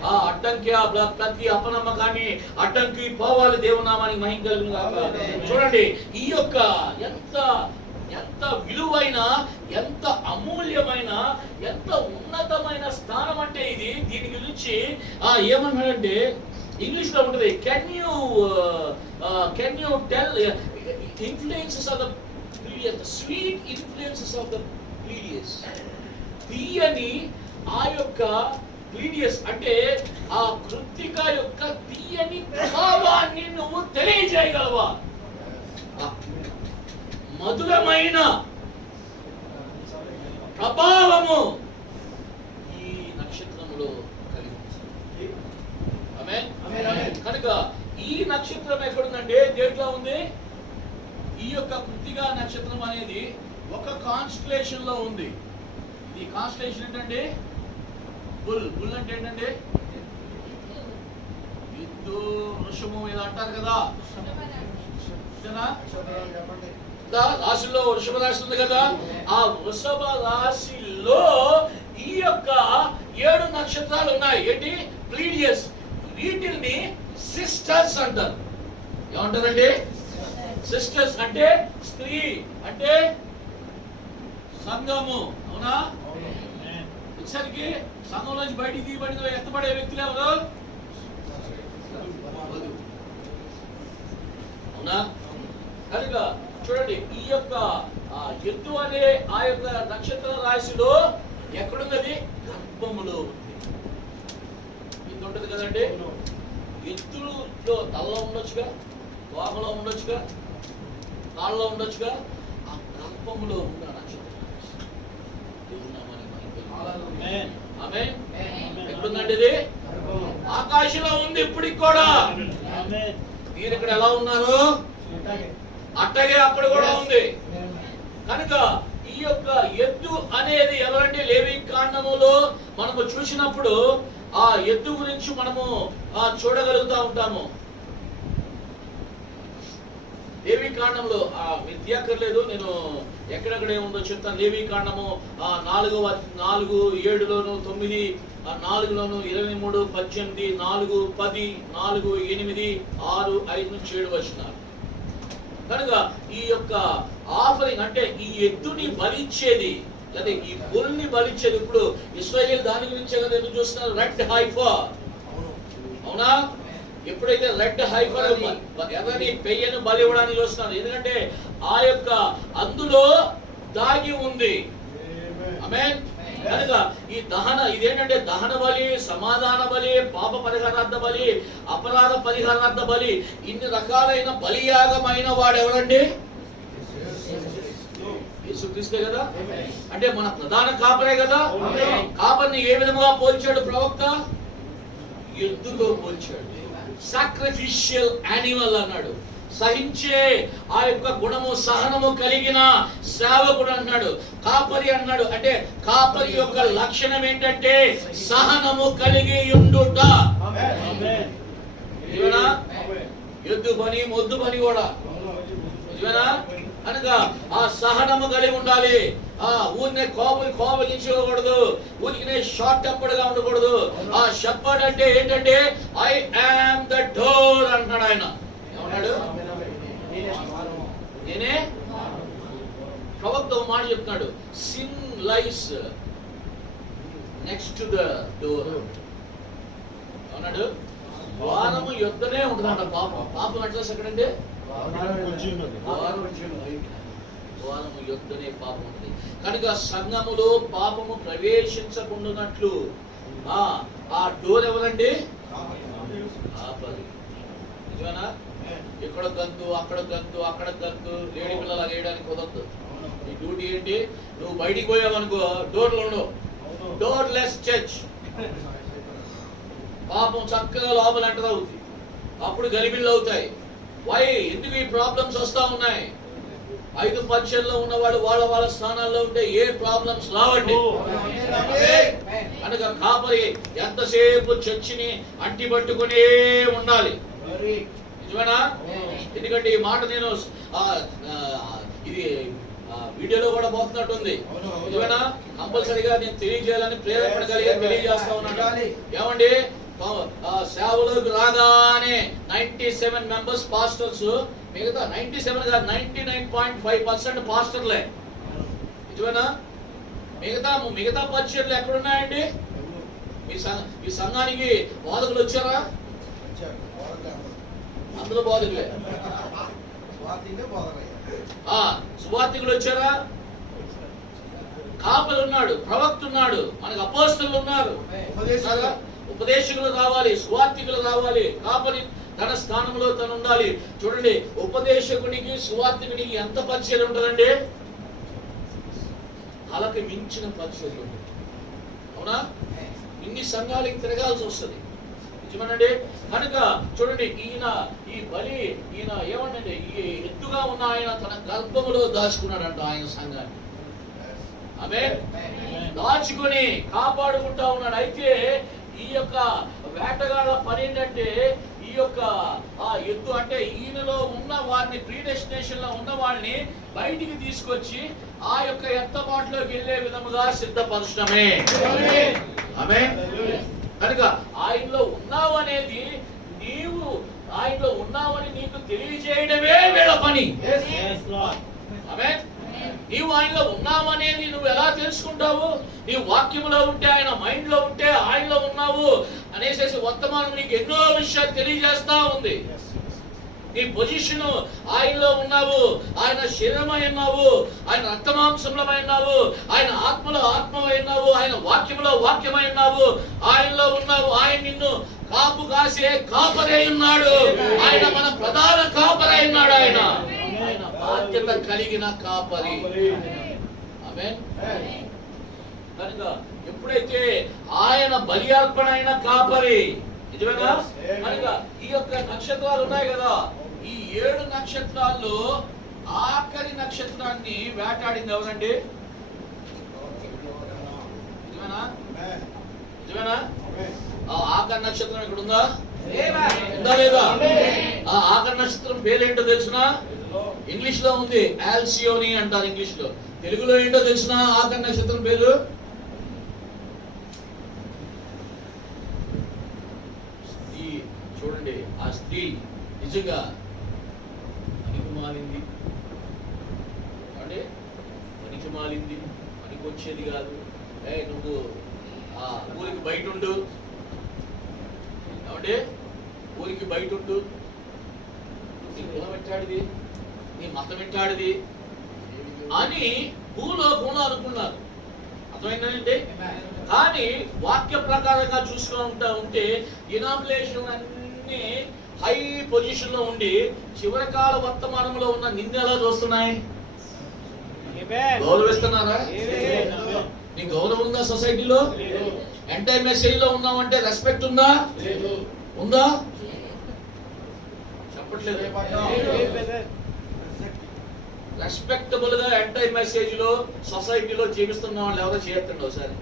ఆ అడ్డంకి, ఆ బ్లాక్, ప్రతి అపనమ్మకాన్ని అడ్డంకి పోవాలి. దేవుని నామానికి మహిమ కలుగును గాక. చూడండి, ఈ యొక్క ఎంత విలువైన, ఎంత అమూల్యమైన, ఎంత ఉన్నతమైన స్థానం అంటే ఇది. దీని గురించి ఏమన్నాడంటే ఇంగ్లీష్ లో ఉంటుంది, can you tell influences of the previous, the sweet influences of the previous. తీయని ఆ యొక్క ప్రీవియస్ అంటే ఆ కృత్తిక యొక్క తీయని ప్రభావాన్ని నువ్వు తెలియజేయగలవా? మధురమైన ప్రభావము ఈ నక్షత్రములో కలిగింది. ఆమేన్. కనుక ఈ నక్షత్రం ఎక్కడుందంటే దేంట్లో ఉంది? ఈ యొక్క కృత్తికా నక్షత్రం అనేది ఒక కాన్స్టలేషన్ లో ఉంది. ఈ కాన్స్టలేషన్ ఏంటంటే బుల్ అంటే ఏంటంటే విద్దు, వృషభం ఏదో అంటారు కదా. రాశిలో వృషభ రాశి ఉంది కదా. ఆ వృషభ రాశిలో ఈ యొక్క 7 నక్షత్రాలు ఉన్నాయి. ఏంటి? ప్లీడియస్. వీటిని సిస్టర్స్ అంటారు. ఏమంటారండి? సిస్టర్స్ అంటే స్త్రీ, అంటే సంఘము. అవునా? ఇసరికి సంఘంలోంచి బయటికి తీయబడిన ఎత్తబడే వ్యక్తులు ఎవరు? అవునా? కనుక చూడండి, ఈ యొక్క ఎద్దు అనే ఆ యొక్క నక్షత్ర రాశిలో ఎక్కడున్నది? గర్భములో ఉంది. ఇది ఉంటుంది కదండి. ఎద్దులో తలలో ఉండొచ్చుగా, తోకలో ఉండొచ్చుగా, కాళ్ళలో ఉండొచ్చుగా. ఆ గర్భములో ఉన్న నక్షత్ర ఎక్కడుందండి? ఇది ఆకాశంలో ఉంది ఇప్పటికి కూడా. మీరు ఇక్కడ ఎలా ఉన్నారు అట్టగే అక్కడ కూడా ఉంది. కనుక ఈ యొక్క ఎద్దు అనేది ఎవరంటే లేవి కాండములో మనము చూసినప్పుడు ఆ ఎద్దు గురించి మనము చూడగలుగుతా ఉంటాము. లేవి కాండంలో మీరు తీయక్కర్లేదు, నేను ఎక్కడెక్కడే ఉందో చెప్తాను. లేవి కాండము 4:7లోను, 9:4లోను, 23, 18, 4, 10, 4, 8, 6, 5 నుంచి 7 వచనాలు. కనుక ఈ యొక్క ఆఫరింగ్ అంటే ఈ ఎద్దుని బలిచ్చేది, లేదా ఈ బుల్ని బలిచ్చేది. ఇప్పుడు ఇశ్రాయేలు దాని గురించే కదా ఎదురు చూస్తున్నారు, రెడ్ హైఫర్. అవునా? ఎప్పుడైతే రెడ్ హైఫర్ ఎర్రని పెయ్యను బలి ఇవ్వడానికి చూస్తున్నారు, ఎందుకంటే ఆ యొక్క అందులో దాగి ఉంది. ఆమేన్. కనుక ఈ ఇదేంటంటే దహన బలి, సమాధాన బలి, పాప పరిహారార్థ బలి, అపరాధ పరిహారార్థ బలి, ఇన్ని రకాలైన బలియాగమైన వాడు ఎవరండి? యేసుక్రీస్తే కదా. అంటే మన ప్రధాన కాపరే కదా. కాపరిని ఏ విధంగా పోల్చాడు ప్రవక్త? ఎద్దుతో పోల్చాడు. సాక్రిఫిషియల్ యానిమల్ అన్నాడు. సహించే ఆ యొక్క గుణము, సహనము కలిగిన సేవకుడు అన్నాడు. కాపరి అన్నాడు. అంటే కాపరి యొక్క లక్షణం ఏంటంటే సహనము కలిగి ఉండుట. ఎద్దు పని, మొద్దు పని కూడా నిజమేనా? కనుక ఆ సహనము కలిగి ఉండాలి. ఊరినే కోపగించుకోకూడదు, ఊరికినే షార్ట్ టెంపర్డ్ గా ఉండకూడదు. ఆ షెపర్డ్ అంటే ఏంటంటే ఐ యామ్ ద డోర్ అంటున్నాడు ఆయన. ఏమన్నాడు? నేనే. ప్రవక్త ఒక మాట చెప్తున్నాడు, sin lies next to the door అన్నాడు. ద్వారము యొద్దనే ఉంటుందంట పాపం. పాపం అడ్రస్ ఎక్కడంటే ద్వారము యొద్దనే పాపం ఉంటుంది. కనుక సంఘములో పాపము ప్రవేశించకుండానట్లు ఆ డోర్ ఎవరండి? కాపరి. నిజమేనా? ఇక్కడ గంతు, అక్కడ గంతు, అక్కడ గంతు, లేడీ పిల్లలు వేయడానికి కుదరదు. నీ డ్యూటీ ఏంటి? నువ్వు బయటికి పోయావనుకో డోర్లు ఉండవు. Door less church. పాపం చక్కగా లోపల ఎంటర్ అవుతుంది, అప్పుడు గలిబిళ్ళు అవుతాయి. వై? ఎందుకు ఈ ప్రాబ్లమ్స్ వస్తా ఉన్నాయి? 5 పక్షల్లో ఉన్నవాడు వాళ్ళ స్థానాల్లో ఉంటే ఏ ప్రాబ్లమ్స్ రావండి. కనుక కాపరి ఎంతసేపు చర్చిని అంటి పట్టుకునే ఉండాలి. నిజమేనా? ఎందుకంటే ఈ మాట నేను ఇది వీడియోలో కూడా పోతున్నట్టుంది. నిజమేనా? కంపల్సరిగా నేను తెలియజేయాలని ప్రేరేపణ కలిగి తెలియజేస్తా ఉన్నాను. ఏమండి, సేవలోకి రాగానే 97 మెంబర్స్ పాస్టర్స్, మిగతా 97 కాదు 99.5% పాస్టర్లే. నిజమేనా? మిగతా పరిచర్లు ఎక్కడున్నాయండి? మీ సంఘానికి బోధకులు వచ్చారా? అందులో బోధకులే. సువార్థికులు వచ్చారా? కాపలు ఉన్నాడు, ప్రవక్త ఉన్నాడు, మనకు అపోస్తలులు ఉన్నారు. ఉపదేశకులు రావాలి, సువార్థికులు రావాలి. కాపరి తన స్థానంలో తను ఉండాలి. చూడండి, ఉపదేశకునికి సువార్థికునికి ఎంత పరిచయం ఉంటుందండి? అలాగే మించిన పరిచయం ఉంటుంది. అవునా? ఇన్ని సంఘాలకి తిరగాల్సి వస్తుంది. నిజమేనండి? కనుక చూడండి, ఈ బలి ఏమంటే ఈ ఎత్తుగా ఉన్న ఆయన తన గర్భములో దాచుకున్నాడంట ఆయన సంఘాన్ని. ఆమేన్. దాచుకుని కాపాడుకుంటా ఉన్నాడు. అయితే ఈ యొక్క వేటగాళ్ళ పని ఏంటంటే ఈ యొక్క ఎద్దు అంటే ఈయనలో ఉన్న వారిని, ప్రీడెస్టినేషన్ లో ఉన్న వాళ్ళని బయటికి తీసుకొచ్చి ఆ యొక్క ఎత్తబాటులోకి వెళ్ళే విధముగా సిద్ధపరచడమే. ఆమేన్. కనుక ఆయనలో ఉన్నావు అనేది, నీవు ఆయనలో ఉన్నావని నీకు తెలియజేయడమే వీళ్ళ పని. ఆమేన్. నీవు ఆయనలో ఉన్నావనేది నువ్వు ఎలా తెలుసుకుంటావు? నీ వాక్యంలో ఉంటే, ఆయన మైండ్ లో ఉంటే ఆయనలో ఉన్నావు అనేసి వర్తమానం నీకు ఎన్నో విషయాలు తెలియజేస్తా ఉంది. నీ పొజిషన్ ఆయనలో ఉన్నావు, ఆయన శరీరమై ఉన్నావు, ఆయన రక్తమాంసములమై ఉన్నావు, ఆయన ఆత్మలో ఆత్మమై ఉన్నావు, ఆయన వాక్యములో వాక్యమై ఉన్నావు, ఆయనలో ఉన్నావు. ఆయన నిన్ను కాపు కాసే కాపరై ఉన్నాడు. ఆయన మన ప్రధాన కాపరై ఉన్నాడు. ఆయన బాధ్యత కలిగిన కాపరి. ఆమేన్. కనుక ఎప్పుడైతే ఆయన బలి అర్పణ అయిన కాపరి, నిజమేనా? కనుక ఈ యొక్క నక్షత్రాలు ఉన్నాయి కదా, ఈ 7 నక్షత్రాల్లో ఆఖరి నక్షత్రాన్ని వేటాడింది ఎవరండి? నిజమేనా? నిజమేనా? ఆ ఆఖరి నక్షత్రం ఇక్కడ ఉందా? ఉందా లేదా? ఆ ఆఖరి నక్షత్రం పేరేంటో తెలుసునా? ఇంగ్లీష్ లో ఉంది, ఆల్సియోని అంటారు ఇంగ్లీష్ లో. తెలుగులో ఏంటో తెలుసునా ఆఖరి నక్షత్రం పేరు? స్త్రీ. చూడండి, ఆ స్త్రీ నిజంగా పనికిమాలింది, పనికిమాలింది, పనికొచ్చేది కాదు. నువ్వు ఆ ఊరికి బయట ఉండు, అంటే ఊరికి బయట ఉండు, నీ కులం ఎట్టాడిది, నీ మతం ఎట్టాడిది అని భూలోకంలో అనుకున్నారు. అర్థమైందంటే, కానీ వాక్య ప్రకారంగా చూసుకుంటా ఉంటే డినామినేషన్ అన్ని హై పొజిషన్ లో ఉండి చివరి కాల వర్తమానంలో ఉన్న నిన్ను ఎలా చూస్తున్నాయి? గౌరవిస్తున్నారా? నీ గౌరవం ఉందా సొసైటీలో? ఎంటైర్ మెసేజ్ లో ఉన్నామంటే రెస్పెక్ట్ ఉందా? ఉందా? చెప్పట్లేదు. రెస్పెక్టబుల్ గా ఎంటైర్ మెసేజ్ లో సొసైటీలో జీవిస్తున్న వాళ్ళు ఎవరో చేయండి ఒకసారి.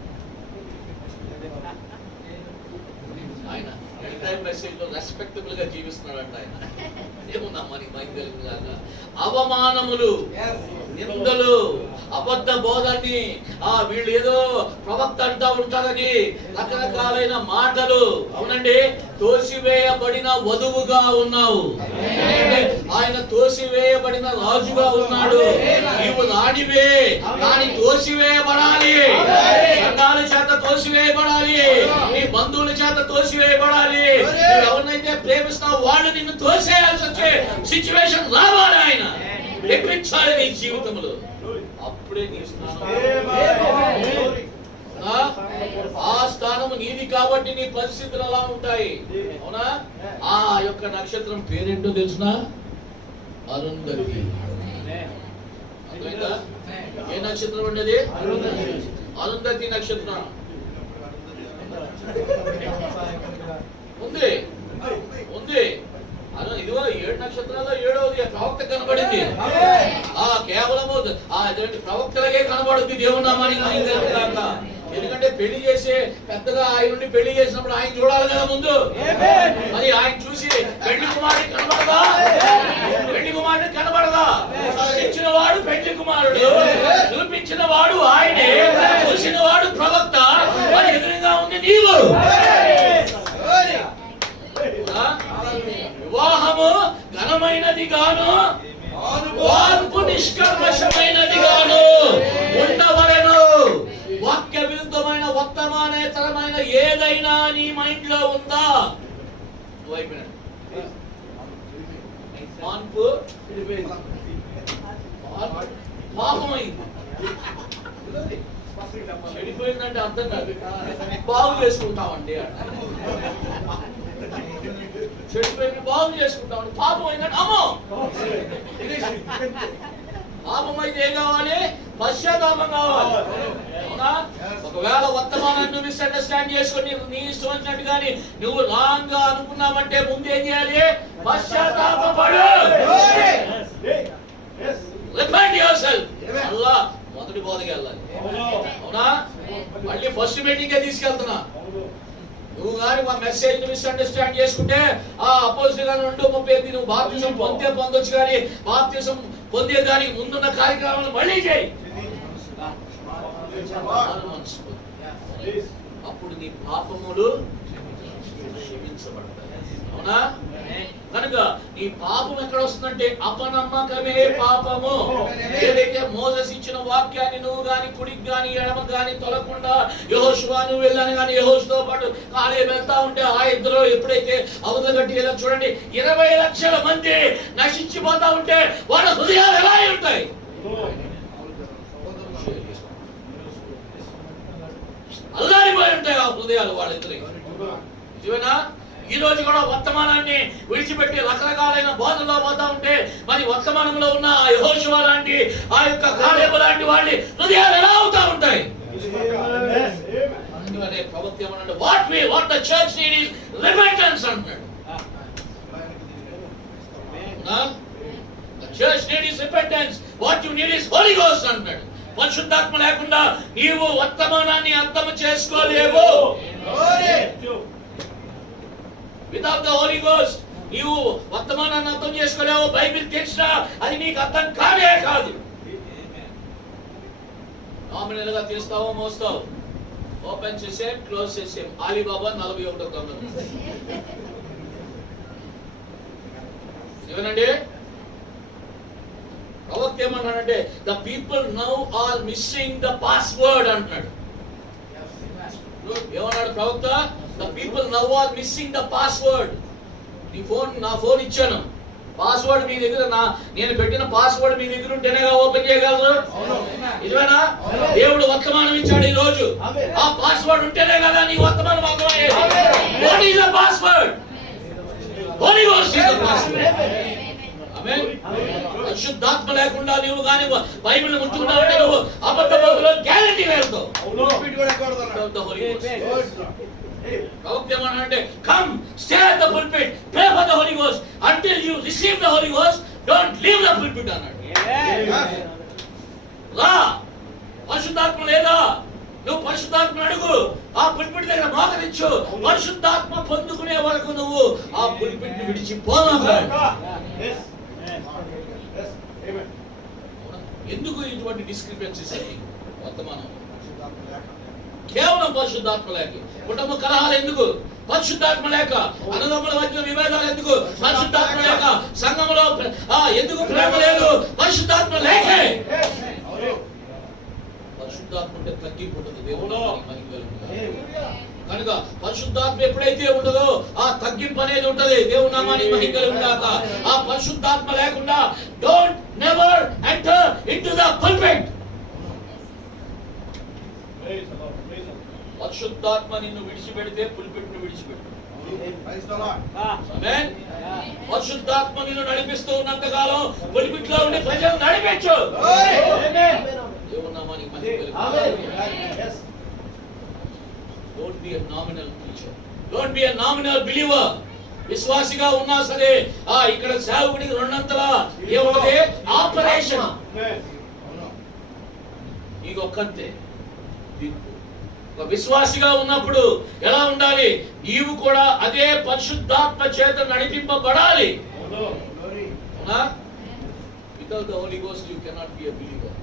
ఆయన ఎంటైర్ మెసేజ్ లో రెస్పెక్టబుల్ గా జీవిస్తున్నాడంట. ఆయన ఏమున్నా మనకి మైండ్ కలిగిన అవమానములు, నిందలు, అబద్ధ బోధని, వీళ్ళు ఏదో ప్రవక్త అంటా ఉంటారని రకరకాలైన మాటలు. అవునండి, తోసివేయబడిన వధువుగా ఉన్నావు. ఆయన తోసివేయబడిన రాజుగా ఉన్నాడు. నీవు రాణివే, కానీ తోసివేయబడాలి. సంఘాల చేత తోసివేయబడాలి, నీ బంధువుల చేత తోసివేయబడాలి. నువ్వు ఎవరినైతే ప్రేమిస్తావు వాళ్ళు నిన్ను తోసేయాల్సి వచ్చే సిచ్యువేషన్ రావాలి. ఆయన తెప్పించాలి నీ జీవితంలో. అప్పుడే నీ స్థానం, ఆ స్థానం నీది కాబట్టి నీ పరిస్థితులు అలా ఉంటాయి. అవునా? ఆ యొక్క నక్షత్రం పేరేంటో తెలుసునా? అరుంధతి. అర్థమైందా? ఏ నక్షత్రం ఉండేది? అరుంధతి నక్షత్రం ఉంది, ఉంది. ఇదిగో 7 నక్షత్రాల్లో 7వది ప్రవక్త కనబడింది. కేవలము ప్రవక్తలకే కనబడుద్ది దేవుని నామానికి మహిమ కలుగుగాక. ఎందుకంటే పెళ్లి చేసే పెద్దగా ఆయన నుండి పెళ్లి చేసినప్పుడు ఆయన చూడాలి కదా ముందు. మరి ఆయన చూసి పెళ్లి కుమారుడు కనబడదా? పెళ్లి కుమారుడు కనబడదా? సృష్టించిన వాడు పెళ్లి కుమారుడు, చూపించిన వాడు ఆయనే, చూసిన వాడు ప్రవక్త. మరి ఎదురుగా ఉంది నీవు. వివాహము ఘనమైనది గాను, వార్పు నిష్కర్మషమైనది గాను ఉండవలెను. వాక్య విరుద్ధమైన వర్తమానేతరమైన ఏదైనా నీ మైండ్ లో ఉందా? మార్పు పాపమైంది, చెడిపోయిందంటే అర్థం కాదు. బాగు చేసుకుంటామండి, చెడిపోయింది బాగు చేసుకుంటాం. పాపం అయిందంటే అమ్మో, పాపం అయితే ఏం కావాలి? పశ్చాత్తాపం కావాలి. అవునా? ఒకవేళ వర్తమానాన్ని మిస్అండర్స్టాండ్ చేసుకొని నీ ఇష్టం వచ్చినట్టు కానీ నువ్వు రాంగ్ గా అనుకున్నావంటే ముందు ఏం చేయాలి? పశ్చాత్తాపపడు. Repent yourself. అల్లా మొదటి బోధకి వెళ్ళాలి. అవునా? మళ్ళీ ఫస్ట్ మీటింగ్ తీసుకెళ్తున్నా. నువ్వు కానీ మా మెసేజ్ మిస్అండర్స్టాండ్ చేసుకుంటే అపోజిట్ గా 2:38 నువ్వు బాప్తిజం పొందొచ్చు, కానీ బాప్తిజం పొందేదానికి ముందున్న కార్యక్రమాలను మళ్ళీ చేయి. అప్పుడు నీ పాపములు క్షమించబడతాయి. అవునా? కనుక నీ ఈ పాపం ఎక్కడ వస్తుందంటే అపనమ్మకమే పాపము. ఏదైతే మోసెస్ ఇచ్చిన వాక్యాన్ని నువ్వు గాని కుడికి గాని ఎడమ గాని తొలకుండా యెహోషువ నువ్వు వెళ్ళాను గాని యెహోషుతో పాటు కాలేబు వెళ్తా ఉంటే ఆ ఇద్దరు ఎప్పుడైతే అవతల గట్టి ఇలా చూడండి 20 లక్షల మంది నశించిపోతా ఉంటే వాళ్ళ హృదయాలు ఎలా ఉంటాయి? అల్లాడిపోయి ఉంటాయి ఆ హృదయాలు వాళ్ళిద్దరి. నిజమేనా? ఈ రోజు కూడా వర్తమానాన్ని విడిచిపెట్టి రకరకాలైన బోధనలో పోతా ఉంటే మరి వర్తమానంలో ఉన్న యెహోషువ లాంటి ఆ యొక్క కాలేబు లాంటి వాళ్ళ హృదయాలు ఎలా అవుతా ఉంటాయి? అందుకనే ప్రవక్త ఏమన్నాడు, what the church need is repentance అంటాడు. The church need is repentance. What you need is Holy Ghost అంటాడు. పరిశుద్ధాత్మ లేకుండా నీవు వర్తమానాన్ని అర్థం చేసుకోలేవు. Without the Holy Ghost నీవు వర్తమానాన్ని అర్థం చేసుకోలేవు. బైబిల్ తెలిసినా అది నీకు అర్థం కానే కాదు. నామినల్ గా తీస్తావు, మోస్తావు, ఓపెన్ చేసే క్లోజ్ చేసే. అలీబాబా 41 ఏమనండి? ప్రవక్త ఏమన్నాడంటే the people now are missing the password అంటున్నాడు. ఏమన్నాడు ప్రవక్త? The people now are missing the password. నా ఫోన్ ఇచ్చాను, పాస్వర్డ్ మీ దగ్గర నేను పెట్టిన పాస్వర్డ్ మీ దగ్గర ఉంటేనే ఓపెన్ చేయగలరు. నిజమేనా? దేవుడు వర్తమానం ఇచ్చాడు ఈ రోజు. ఆ పాస్వర్డ్ ఉంటేనే కదా నీ వర్తమానం అర్థమయ్యేది. What is the password? Holy Ghost is the password. Amen. పరిశుద్ధాత్మ లేకుండా నీవు గాని బైబిల్ ముట్టుకున్నావంటే నువ్వు అబద్ధ బోధలో గ్యారెంటీ వెళ్తావు. ప్రవక్త ఏమన్నాడంటే come stay at the pulpit, pray for the Holy Ghost until you receive the Holy Ghost, don't leave the pulpit అన్నాడు. రా, పరిశుద్ధాత్మ లేదా? నువ్వు పరిశుద్ధాత్మ అడుగు, ఆ పులిపిటి దగ్గర మోకరించు. పరిశుద్ధాత్మ పొందుకునే వరకు నువ్వు ఆ పులిపిటిని విడిచిపోదాం. ఎందుకు ఇటువంటి డిస్క్రిపెన్సీస్ అని? వర్తమానం కేవలం పరిశుద్ధాత్మ లేక. కుటుంబ కలహాలు ఎందుకు? పరిశుద్ధాత్మ లేక. అన్నదమ్ముల మధ్య విభేదాలు ఎందుకు? పరిశుద్ధాత్మ లేక. సంఘంలో ఎందుకు ప్రేమ లేదు? పరిశుద్ధాత్మ లేకే. పరిశుద్ధాత్మ ఉంటే తగ్గింపు ఉంటుంది. దేవుడు కనుక పరిశుద్ధాత్మ ఎప్పుడైతే ఉంటుందో ఆ తగ్గింపు అనేది ఉంటది. దేవుని నామానికి మహిమ కలుగుగాక. ఆ పరిశుద్ధాత్మ లేకుండా don't never enter into the pulpit. పరిశుద్ధాత్మ నిన్ను విడిచిపెడితే పుల్పిట్ ను విడిచిపెట్టు. పరిశుద్ధాత్మ నిన్ను నడిపిస్తూ ఉన్నంత కాలం పుల్పిట్ లో ఉండి ప్రజలు నడిపించు. Don't be a nominal preacher. Don't be a nominal believer. విశ్వాసిగా ఉన్నా సరే ఇక్కడ సేవకుడికి రెండంతల ఏముంది? ఆపరేషన్. నీకొక్కంతే. ఒక విశ్వాసిగా ఉన్నప్పుడు ఎలా ఉండాలి? నీవు కూడా అదే పరిశుద్ధాత్మ చేత నడిపింపబడాలి. Without the Holy Ghost you cannot be a believer.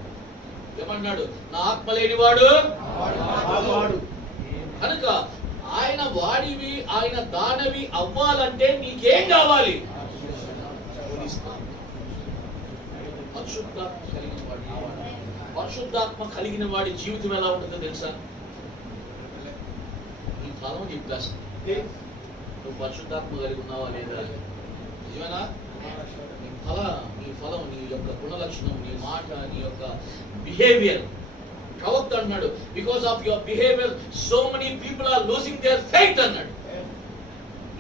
ఏమన్నాడు? నా ఆత్మ లేనివాడు కనుక ఆయన వాడివి, ఆయన దానవి అవ్వాలంటే నీకేం కావాలి? పరిశుద్ధాత్మ కలిగిన వాడు. పరిశుద్ధాత్మ కలిగిన వాడి జీవితం ఎలా ఉంటుందో తెలుసా? ఈ కాలం చెప్పేస్తా. నువ్వు పరిశుద్ధాత్మ కలిగి ఉన్నావా లేదా? నిజమేనా? నీ ఫలం, నీ యొక్క గుణలక్షణం, నీ మాట, నీ యొక్క బిహేవియర్. ప్రవక్త అన్నాడు because of your behaviour so many people are losing their faith అన్నాడు.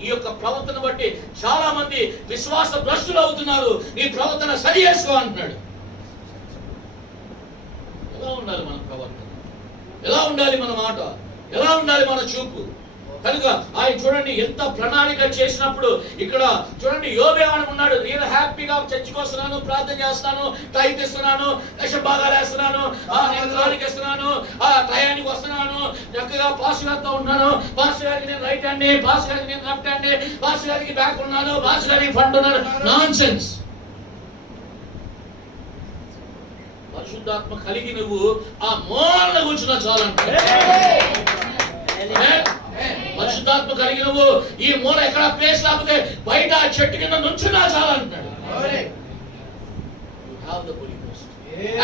ఈ యొక్క ప్రవర్తన బట్టి చాలా మంది విశ్వాస భ్రష్టులు అవుతున్నారు. నీ ప్రవర్తన సరి చేసుకో అంటున్నాడు. ఎలా ఉండాలి మన ప్రవర్తన? ఎలా ఉండాలి మన మాట? ఎలా ఉండాలి మన చూపు? కనుక ఆయన చూడండి ఎంత ప్రణాళిక చేసినప్పుడు. ఇక్కడ చూడండి యోబు ఏమనుకున్నాడు? నేను హ్యాపీగా చర్చికి వస్తున్నాను, ప్రార్థన చేస్తున్నాను, టైట్ ఇస్తున్నాను, దశభాగాలు వేస్తున్నాను, నేను కాలికి ఇస్తున్నాను, టయానికి వస్తున్నాను, చక్కగా పాస్ గారితో ఉన్నాను, పాస్ గారికి నేను రైట్ హ్యాండ్, పాస్ గారికి నేను లెఫ్ట్ హ్యాండ్, పాస్ గారికి బ్యాక్ ఉన్నాను, పాస్ గారికి ఫ్రంట్ ఉన్నాను. Non sense. పరిశుద్ధాత్మ కలిగి నువ్వు ఆ మూలన కూర్చున్నా చాలంటే పరిశుద్ధాత్మ కలిగి నువ్వు ఈ మూల ఎక్కడ ప్లేస్ లేకపోతే బయట చెట్టు కింద నుంచున్నా చాలంటున్నాడు.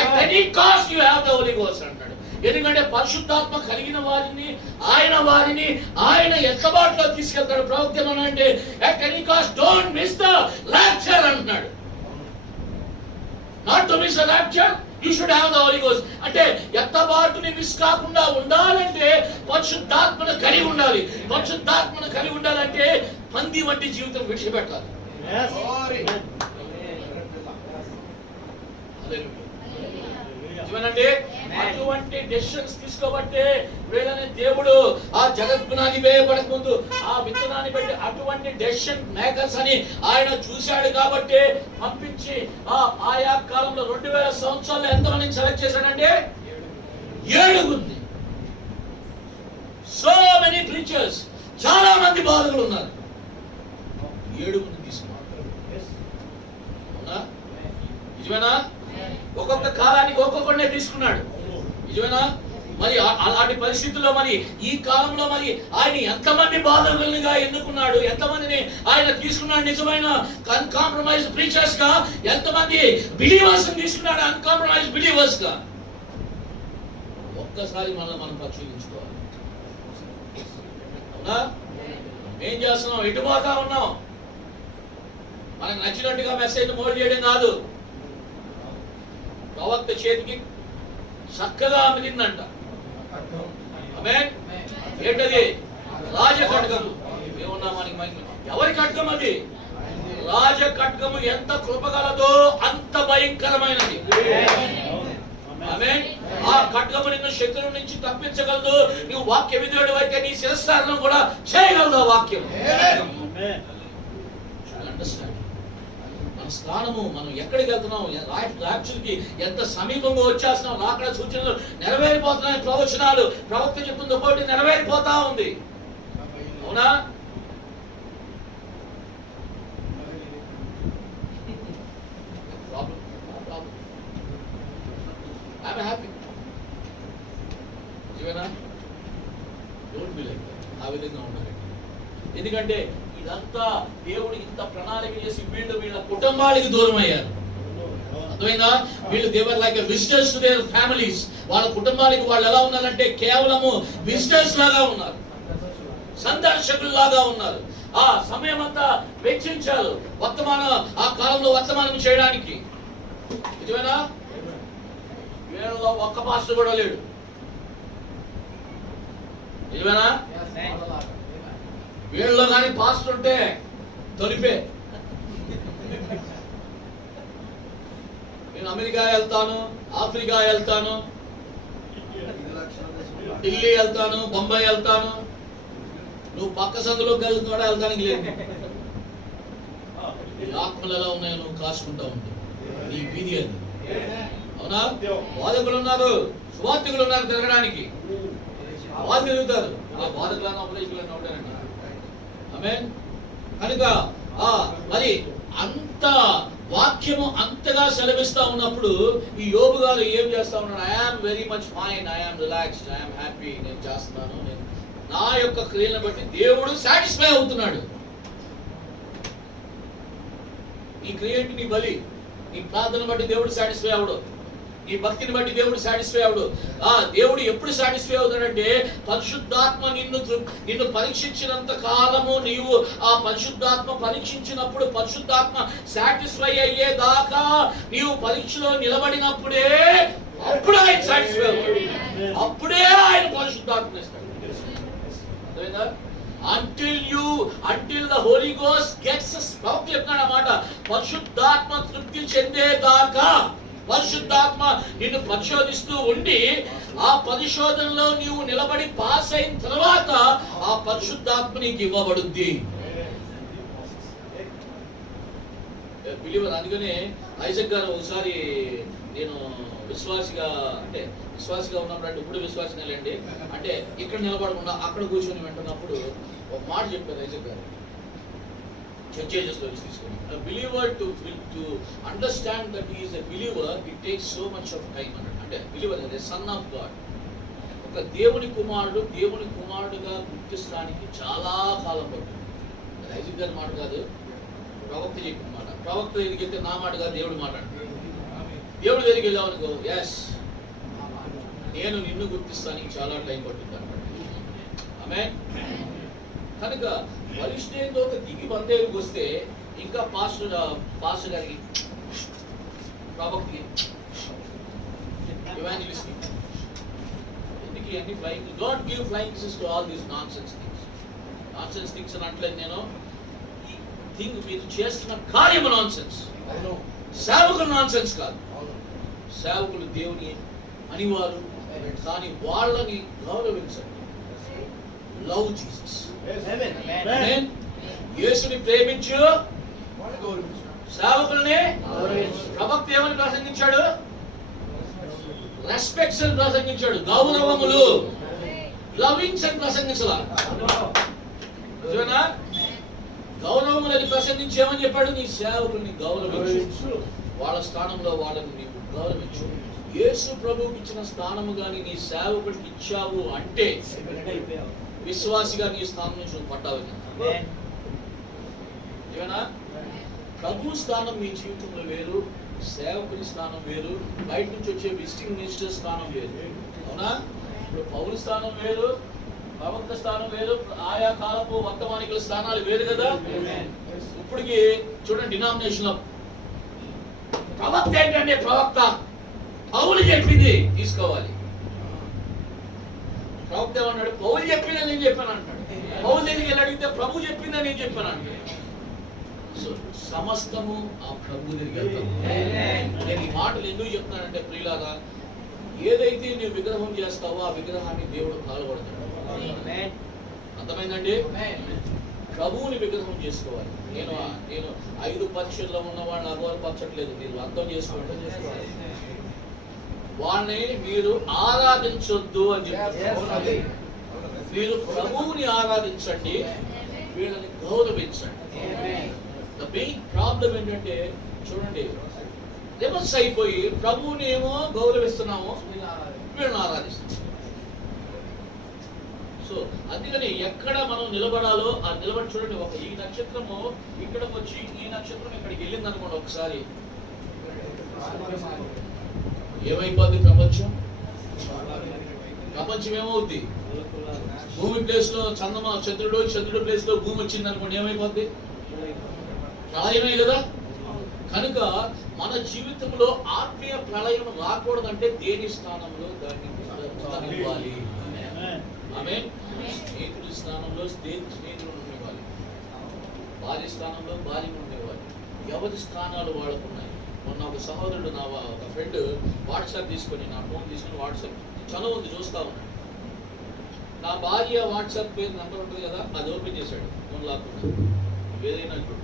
At any cost you have the Holy Ghost అంటాడు. ఎందుకంటే పరిశుద్ధాత్మ కలిగిన వారిని ఆయన ఎత్తబాటులో తీసుకెళ్తాడు. ప్రవక్త అంటే at any cost don't miss the rapture అంటున్నాడు. Not to miss the rapture, you should have the Holy Ghost. అంటే ఎత్తబాటుని మిస్ కాకుండా ఉండాలంటే పరిశుద్ధాత్మను కలిగి ఉండాలి. పరిశుద్ధాత్మను కలిగి ఉండాలంటే పంది వంటి జీవితం విడిచిపెట్టాలి. చూడండి, అటువంటి డెసిషన్స్ తీసుకోబట్టే వీళ్ళని దేవుడు ఆ జగత్తునాది వేయబడక ముందు ఆ విత్తనాన్ని బట్టి అటువంటి డెసిషన్ మేకర్స్ అని ఆయన చూశాడు కాబట్టి పంపించి ఆయా కాలంలో 2000 సంవత్సరాలు ఎంతమందిని సెలెక్ట్ చేశాడంటే 7 సో మెనీ ప్రీచర్స్, చాలా మంది బోధకులు ఉన్నారు. 7 తీసుకున్నారు. అవునా? నిజమేనా? ఒక్కొక్క కాలానికి ఒక్కొక్కనే తీసుకున్నాడు. నిజమేనా? మరి అలాంటి పరిస్థితుల్లో మరి ఈ కాలంలో మరి ఆయన ఎంతమంది బాధకులుగా ఎన్నుకున్నాడు, ఎంతమందిని ఆయన తీసుకున్నాడు నిజమైన అన్కాంప్రమైజ్ ప్రీచర్స్ గా, ఎంతమంది బిలీవర్స్ తీసుకున్నాడు అన్కాంప్రమైజ్ బిలీవర్స్ గా. ఒక్కసారి మనం పరిశీలించుకోవాలి. అవునా? ఏం చేస్తున్నాం? ఎటుపోతా ఉన్నాం? మనకు నచ్చినట్టుగా మెసేజ్ మోల్డ్ చేయడం కాదు. ప్రవక్త చేతికి చక్కగా అమిలిందంట. ఆమేన్. ఏంటది? రాజ ఖడ్గము. ఏమన్నా మనకి ఎవరి ఖడ్గం అది? రాజ ఖడ్గము ఎంత కృపగలదో అంత భయంకరమైనది. ఆమేన్. ఆ ఖడ్గము నిన్ను శత్రువు నుంచి తప్పించగలదు. నువ్వు వాక్య విధేయుడు అయితే నీ శిరస్సాలను కూడా చేయగలదు ఆ వాక్యం. అండర్స్టాండ్? స్థానము, మనం ఎక్కడికి వెళ్తున్నాం, రాక్షులకి ఎంత సమీపంగా వచ్చేస్తున్నాం. అక్కడ సూచనలు నెరవేరిపోతున్నాయి. ప్రవచనాలు ప్రవక్త చెప్తుంది ఒకటి నెరవేరిపోతా ఉంది. అవునా? I'm happy. జీవనా డోంట్ బి లైక్ ఆ విధంగా ఉండాలి. ఎందుకంటే ఇదంతా దేవుడు ఇంత ప్రణాళిక చేసి వీళ్ళ కుటుంబానికి దూరం అయ్యారు. అర్థమైందా? వీళ్ళు they were like visitors to their families. వాళ్ళ కుటుంబానికి వాళ్ళు ఎలా ఉన్నారంటే కేవలము విజిటర్స్ లాగా ఉన్నారు, సందర్శకుల్లాగా ఉన్నారు. ఆ సమయం అంతా వెచ్చించారు ఆ కాలంలో వర్తమానం చేయడానికి. నిజమేనా? వీళ్ళలో ఒక్క పాస్టర్ కూడా లేడు. నిజమేనా? వీళ్ళలో కానీ పాస్టర్ ఉంటే తొలిపే. నేను అమెరికా వెళ్తాను, ఆఫ్రికా వెళ్తాను, ఢిల్లీ వెళ్తాను, బొంబాయి వెళ్తాను. నువ్వు పక్క సందులోకి కూడా వెళ్తానికి లేదు. ఆత్మలు ఎలా ఉన్నాయో నువ్వు కాసుకుంటా ఉంది. నీ వీధి అది. అవునా? బాధకులు ఉన్నారు, సువార్థికులు ఉన్నారు తిరగడానికి. వాళ్ళు తిరుగుతారు. బాధకులను అపరేషన్లను ఉంటారండి. ఆమేన్. కనుక మరి అంత వాక్యము అంతగా సెలవిస్తా ఉన్నప్పుడు ఈ యోబు గారు ఏం చేస్తా ఉన్నాడు? I'm very much fine, I'm relaxed, I'm happy. నేను చేస్తున్నాను, నేను నా యొక్క క్రియలను బట్టి దేవుడు సాటిస్ఫై అవుతున్నాడు. నీ క్రియేట్, నీ బలి, నీ ప్రార్థన బట్టి దేవుడు సాటిస్ఫై అవడు. నీ భక్తిని బట్టి దేవుడు సాటిస్ఫై అవడు. దేవుడు ఎప్పుడు సాటిస్ఫై అవుతాడంటే పరిశుద్ధాత్మ నిన్ను పరీక్షించినంత కాలము నీవు ఆ పరిశుద్ధాత్మ పరీక్షించినప్పుడు, పరిశుద్ధాత్మ సాటిస్ఫై అయ్యేదాకా నీవు పరీక్షలో నిలబడినప్పుడే అప్పుడు ఆయన సాటిస్ఫై అవుతాడు. అప్పుడే ఆయన పరిశుద్ధాత్మ ఇస్తాడు. Until the Holy Ghost gets us, ప్రవక్త చెప్తున్నాడు అన్నమాట. పరిశుద్ధాత్మ తృప్తి చెందేదాకా పరిశుద్ధాత్మ నిన్ను పరిశోధిస్తూ ఉండి ఆ పరిశోధనలో నీవు నిలబడి పాస్ అయిన తర్వాత ఆ పరిశుద్ధాత్మ నీకు ఇవ్వబడుద్ది. బిలీవర్. అందుకనే ఐజక్ గారు ఒకసారి నేను విశ్వాసిగా ఉన్నప్పుడు, అంటే ఇప్పుడు విశ్వాసంగా లేండి, అంటే ఇక్కడ నిలబడకుండా అక్కడ కూర్చొని వింటున్నప్పుడు ఒక మాట చెప్పారు ఐజక్ గారు. చర్చెస్ లో తీసుకొని a believer to understand that he is a believer, it takes so much of time. అంటే believer is a son of God. ఒక ఒక దేవుని కుమారుడుగా గుర్తిస్తానికి చాలా కాలం పడుతుంది. ఐజిక్ గారి మాట కాదు, ప్రవక్త చెప్పిన మాట. ప్రవక్త దగ్గరికి వెళ్తే నా మాట కాదు, దేవుడి మాట. దేవుడి దగ్గరికి వెళ్ళామనుకో, ఎస్ నేను నిన్ను గుర్తిస్తానికి చాలా టైం పడుతుంది అన్నమాట. ఆమేన్. కనుక బలిష్ఠంతో దిగి బందేలకు వస్తే ఇంకా పాస్టర్ గారికి, ప్రవక్తకి, ఎవాంజలిస్ట్ ఎందుకు ఇవన్నీ flying? Don't give flying kisses to all these nonsense things అని అంటలేదు నేను. ఈ థింగ్ మీరు చేస్తున్న కార్యము నాన్సెన్స్, సేవకులు నాన్సెన్స్ కాదు. సేవకులు దేవుని అనివారు, కానీ వాళ్ళని గౌరవించండి. Love Jesus. యేసుని ప్రేమించు, సేవకుల్ని. ప్రవక్త ఏమని ప్రసంగించాడు? రెస్పెక్ట్స్ అని ప్రసంగించాడు, గౌరవములు. లవింగ్స్ అని ప్రసంగించలా. గౌరవములని ప్రసంగించి ఏమని చెప్పాడు? నీ సేవకుల్ని గౌరవించు, వాళ్ళ స్థానంలో వాళ్ళని నీకు గౌరవించు. యేసు ప్రభువుకి ఇచ్చిన స్థానము గాని నీ సేవకుడికి ఇచ్చావు అంటే విశ్వాసిగా నీ స్థానం నుంచి నువ్వు పట్టాలి. ఏమన్నా ప్రభు స్థానం మీ జీవితంలో వేరు, సేవకుని స్థానం వేరు, బయట నుంచి వచ్చే విజిటింగ్ మినిస్టర్ స్థానం వేరు. అవునా? ఇప్పుడు పౌరు స్థానం వేరు, ప్రవక్త స్థానం వేరు, ఆయా కాలపు వర్తమానికుల స్థానాలు వేరు కదా. ఇప్పటికి చూడండి, డినామినేషన్ లో ప్రవక్త ఏంటంటే ప్రవక్త పౌలు చెప్పింది తీసుకోవాలి. ప్రవక్త ఏమన్నాడు? పౌలు చెప్పిందని నేను చెప్పాను అంటాడు. పౌలు దగ్గరికి వెళ్ళి అడిగితే ప్రభు చెప్పిందని నేను చెప్పాను అంటాడు. సో సమస్తము ఆ ప్రభు దగ్గరికి వెళ్తాం. నేను ఈ మాటలు ఎందుకు చెప్తానంటే ప్రియులారా, ఏదైతే నువ్వు విగ్రహం చేస్తావో ఆ విగ్రహాన్ని దేవుడు పాల్గొడతాడు. అర్థమైందండి? ప్రభువుని విగ్రహం చేసుకోవాలి. నేను 5 పరీక్షల్లో ఉన్న వాళ్ళని అగౌరవపరచట్లేదు, మీరు అర్థం చేసుకోండి. వాళ్ళని మీరు ఆరాధించొద్దు అని చెప్పి, మీరు ప్రభువుని ఆరాధించండి, వీళ్ళని గౌరవించండి. ద మెయిన్ ప్రాబ్లం ఏంటంటే చూడండి, రివర్స్ అయిపోయి ప్రభువుని ఏమో గౌరవిస్తున్నాము, వీళ్ళని ఆరాధిస్తున్నాం. సో అందుకని ఎక్కడ మనం నిలబడాలో ఆ నిలబడి చూడండి. ఒక ఈ నక్షత్రము ఇక్కడికి వచ్చి ఈ నక్షత్రం ఇక్కడికి వెళ్ళింది అనుకోండి, ఒకసారి ఏమైపోద్ది? ప్రపంచం ఏమవుద్ది? భూమి ప్లేస్ లో చంద్రుడు ప్లేస్ లో భూమి వచ్చింది అనుకోండి, ఏమైపోద్ది? ప్రళయమే కదా. కనుక మన జీవితంలో ఆత్మీయ ప్రళయం రాకూడదంటే దేని స్థానంలో దాన్ని ఇవ్వాలి. ఆమె స్నేహితుడి స్థానంలో స్నేహితులు ఉండేవాళ్ళు, భార్య స్థానంలో భార్యను ఉండేవాళ్ళు. ఎవరి స్థానాలు వాళ్ళకున్నాయి. మొన్న ఒక సహోదరుడు, ఒక ఫ్రెండ్ వాట్సాప్ తీసుకొని, నా ఫోన్ తీసుకొని వాట్సాప్ చదవద్దు చూస్తా ఉన్నాడు. నా భార్య వాట్సాప్ పేరు నెంబర్ ఉంటుంది కదా, అది ఓపెన్ చేశాడు. ఫోన్ లాక్కున్నాడు. ఏదైనా చూడు,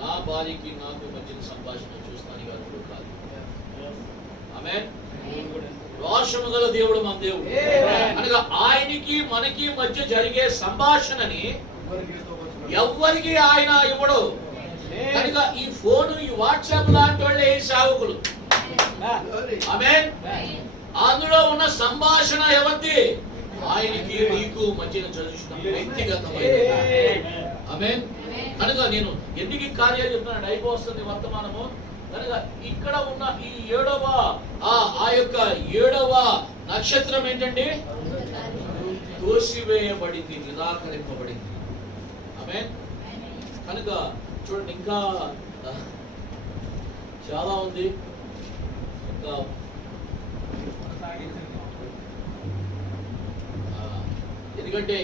నా భార్యకి నాకు మధ్య సంభాషణ చూస్తాను కాదు కాదు. ఆమేన్. రోషము గల దేవుడు మన దేవుడు. అనగా ఆయనకి మనకి మధ్య జరిగే సంభాషణని ఎవ్వరికి ఆయన ఇవ్వడు. కనుక ఈ ఫోన్, ఈ వాట్సాప్ లాంటి వాళ్ళే ఈ సేవకులు. ఆమేన్. అందులో ఉన్న సంభాషణ ఎవరిది? ఆయనకి నీకు మధ్యన జరుగుతున్న వ్యక్తిగతమైన. ఆమేన్. కనుక నేను ఎందుకు ఈ కార్యాలు చెప్తున్నాను, అయిపోతుంది వర్తమానము. కనుక ఇక్కడ ఉన్న ఈ 7వ ఆ యొక్క 7వ నక్షత్రం ఏంటండి? తోసివేయబడింది, నిరాకరింపబడింది. ఆమేన్. కనుక చూడండి, ఇంకా చాలా ఉంది. ఇంకా ఎందుకంటే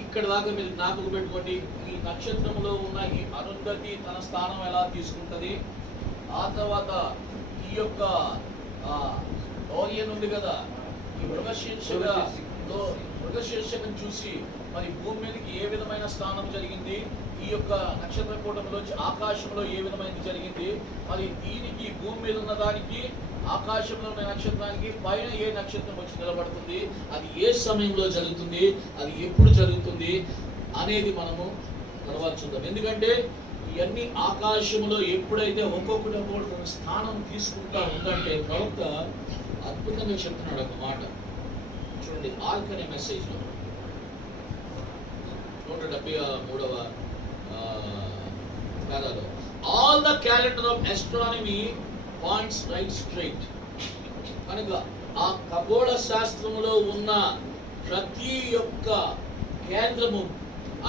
ఇక్కడ దాకా మీరు జ్ఞాపకం పెట్టుకోండి, ఈ నక్షత్రంలో ఉన్న ఈ అరుంధతి తన స్థానం ఎలా తీసుకుంటది. ఆ తర్వాత ఈ యొక్క ఓరియన్ ఉంది కదా, ఈ మృగశీర్షకం చూసి మరి భూమి మీదకి ఏ విధమైన స్థానం జరిగింది, ఈ యొక్క నక్షత్ర కూటమిలో ఆకాశంలో ఏ విధమైనది జరిగింది, మరి దీనికి భూమి మీద ఉన్న దానికి ఆకాశంలో ఉన్న నక్షత్రానికి పైన ఏ నక్షత్రం వచ్చి నిలబడుతుంది, అది ఏ సమయంలో జరుగుతుంది, అది ఎప్పుడు జరుగుతుంది అనేది మనము తర్వాత చూద్దాం. ఎందుకంటే ఇవన్నీ ఆకాశంలో ఎప్పుడైతే ఒక్కొక్కటి స్థానం తీసుకుంటా ఉందంటే ప్రవక్త అద్భుతంగా చెప్తున్నాడు ఒక మాట చూడండి. ఆర్క్ అనే మెసేజ్ లో 173వ పారాలో all the calendar of astronomy points right straight. కనుక ఆ ఖగోళ శాస్త్రములో ఉన్న ప్రతి ఒక్క కేంద్రము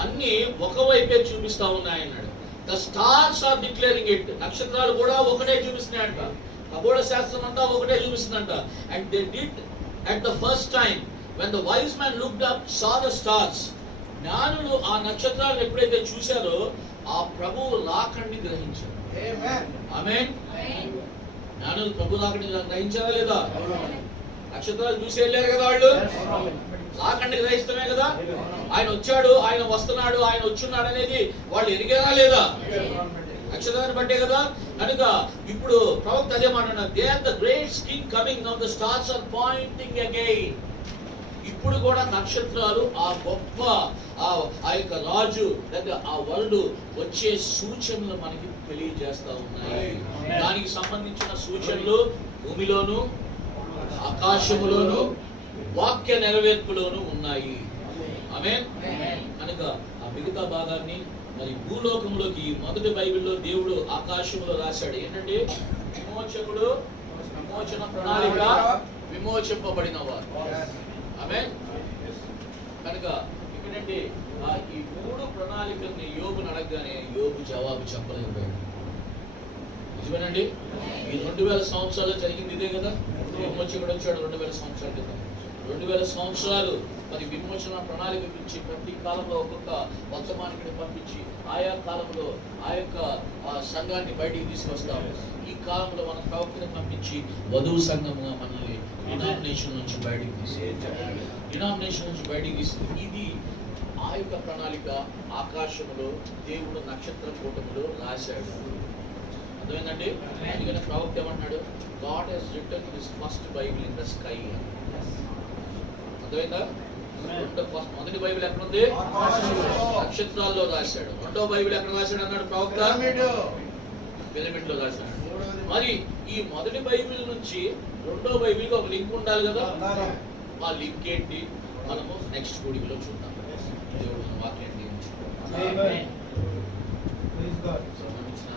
అన్ని ఒకవైపే చూపిస్తా ఉన్నాయన్నాడు. The stars are declaring it. నక్షత్రాలు కూడా ఒకటే చూపిస్తున్నాయంట. ఖగోళ శాస్త్రం అంతా ఒకటే చూపిస్తుందంట. And they did at the first time when the wise man looked up saw the stars. జ్ఞానులు ఆ నక్షత్రాలను ఎప్పుడైతే చూశారో ఆ ప్రభువు రాకడిని గ్రహించారు. ఆమేన్. జ్ఞానులు ప్రభు రాకడిని గ్రహించారా లేదా? నక్షత్రాలు చూసి వెళ్ళారు కదా వాళ్ళు. రాకడిని గ్రహిస్తమే కదా. ఆయన వచ్చాడు, ఆయన వస్తున్నాడు, ఆయన వచ్చున్నాడు అనేది వాళ్ళు ఎరిగారా లేదా? నక్షత్రాన్ని బట్టే కదా. కనుక ఇప్పుడు ప్రవక్త అదే మాట్లాడారు. They are the great king coming, now the stars are pointing again. ఇప్పుడు కూడా నక్షత్రాలు ఆ గొప్ప ఆ యొక్క రాజు లేదా ఆ వరుడు వచ్చే సూచనలు మనకి తెలియజేస్తా ఉన్నాయి. దానికి సంబంధించిన సూచనలు భూమిలోను ఆకాశములోను వాక్య నెరవేర్పులోను ఉన్నాయి. ఆమేన్. కనుక ఆ మిగతా భాగాన్ని మరి భూలోకంలోకి మొదటి బైబిల్లో దేవుడు ఆకాశంలో రాశాడు. ఏంటంటే విమోచకుడు, విమోచన ప్రణాళిక, విమోచింపబడిన వారు. ఆమేన్. కనుక ఇక్కడంటే ఈ మూడు ప్రణాళికల్ని యోబుని అడగగానే యోబు జవాబు చెప్పలేకపోయాడు. నిజమేనండి. ఈ 2000 సంవత్సరాలు జరిగింది ఇదే కదా. విమోచకుడు వచ్చాడు 2000 సంవత్సరాల క్రితం. 2000 సంవత్సరాలు మరి విమోచన ప్రణాళిక గురించి ప్రతి కాలంలో ఒక్కొక్క వర్తమానికుడిని పంపించి ఆయా కాలంలో ఆ యొక్క సంఘాన్ని బయటికి తీసుకొస్తాము. ఈ కాలంలో మన ప్రవక్తని పంపించి వధువు సంఘంగా మనల్ని డినామినేషన్ నుంచి బయటికి తీసుకు ఇది ఆ యొక్క ప్రణాళిక ఆకాశంలో దేవుడు నక్షత్ర కూటములో రాశాడు. అర్థమైందండి. అందుకని ప్రవక్త ఏమన్నాడు? God has written his first Bible in the sky. అర్థమైందా? మొదటి బైబిల్ ఎక్కడ ఉంది? నక్షత్రాల్లో రాశాడు. రెండో బైబిల్ ఎక్కడ రాశాడు అన్నాడు ప్రవక్త? పిరమిడ్ లో రాశాడు. మరి ఈ మొదటి బైబిల్ నుంచి రెండో బైబిల్కి ఒక లింక్ ఉండాలి కదా. ఆ లింక్ ఏంటి మనము నెక్స్ట్ కూడికలో చూద్దాం. దేవుడు మన వాక్యాన్ని దీవించును. సంబంధించిన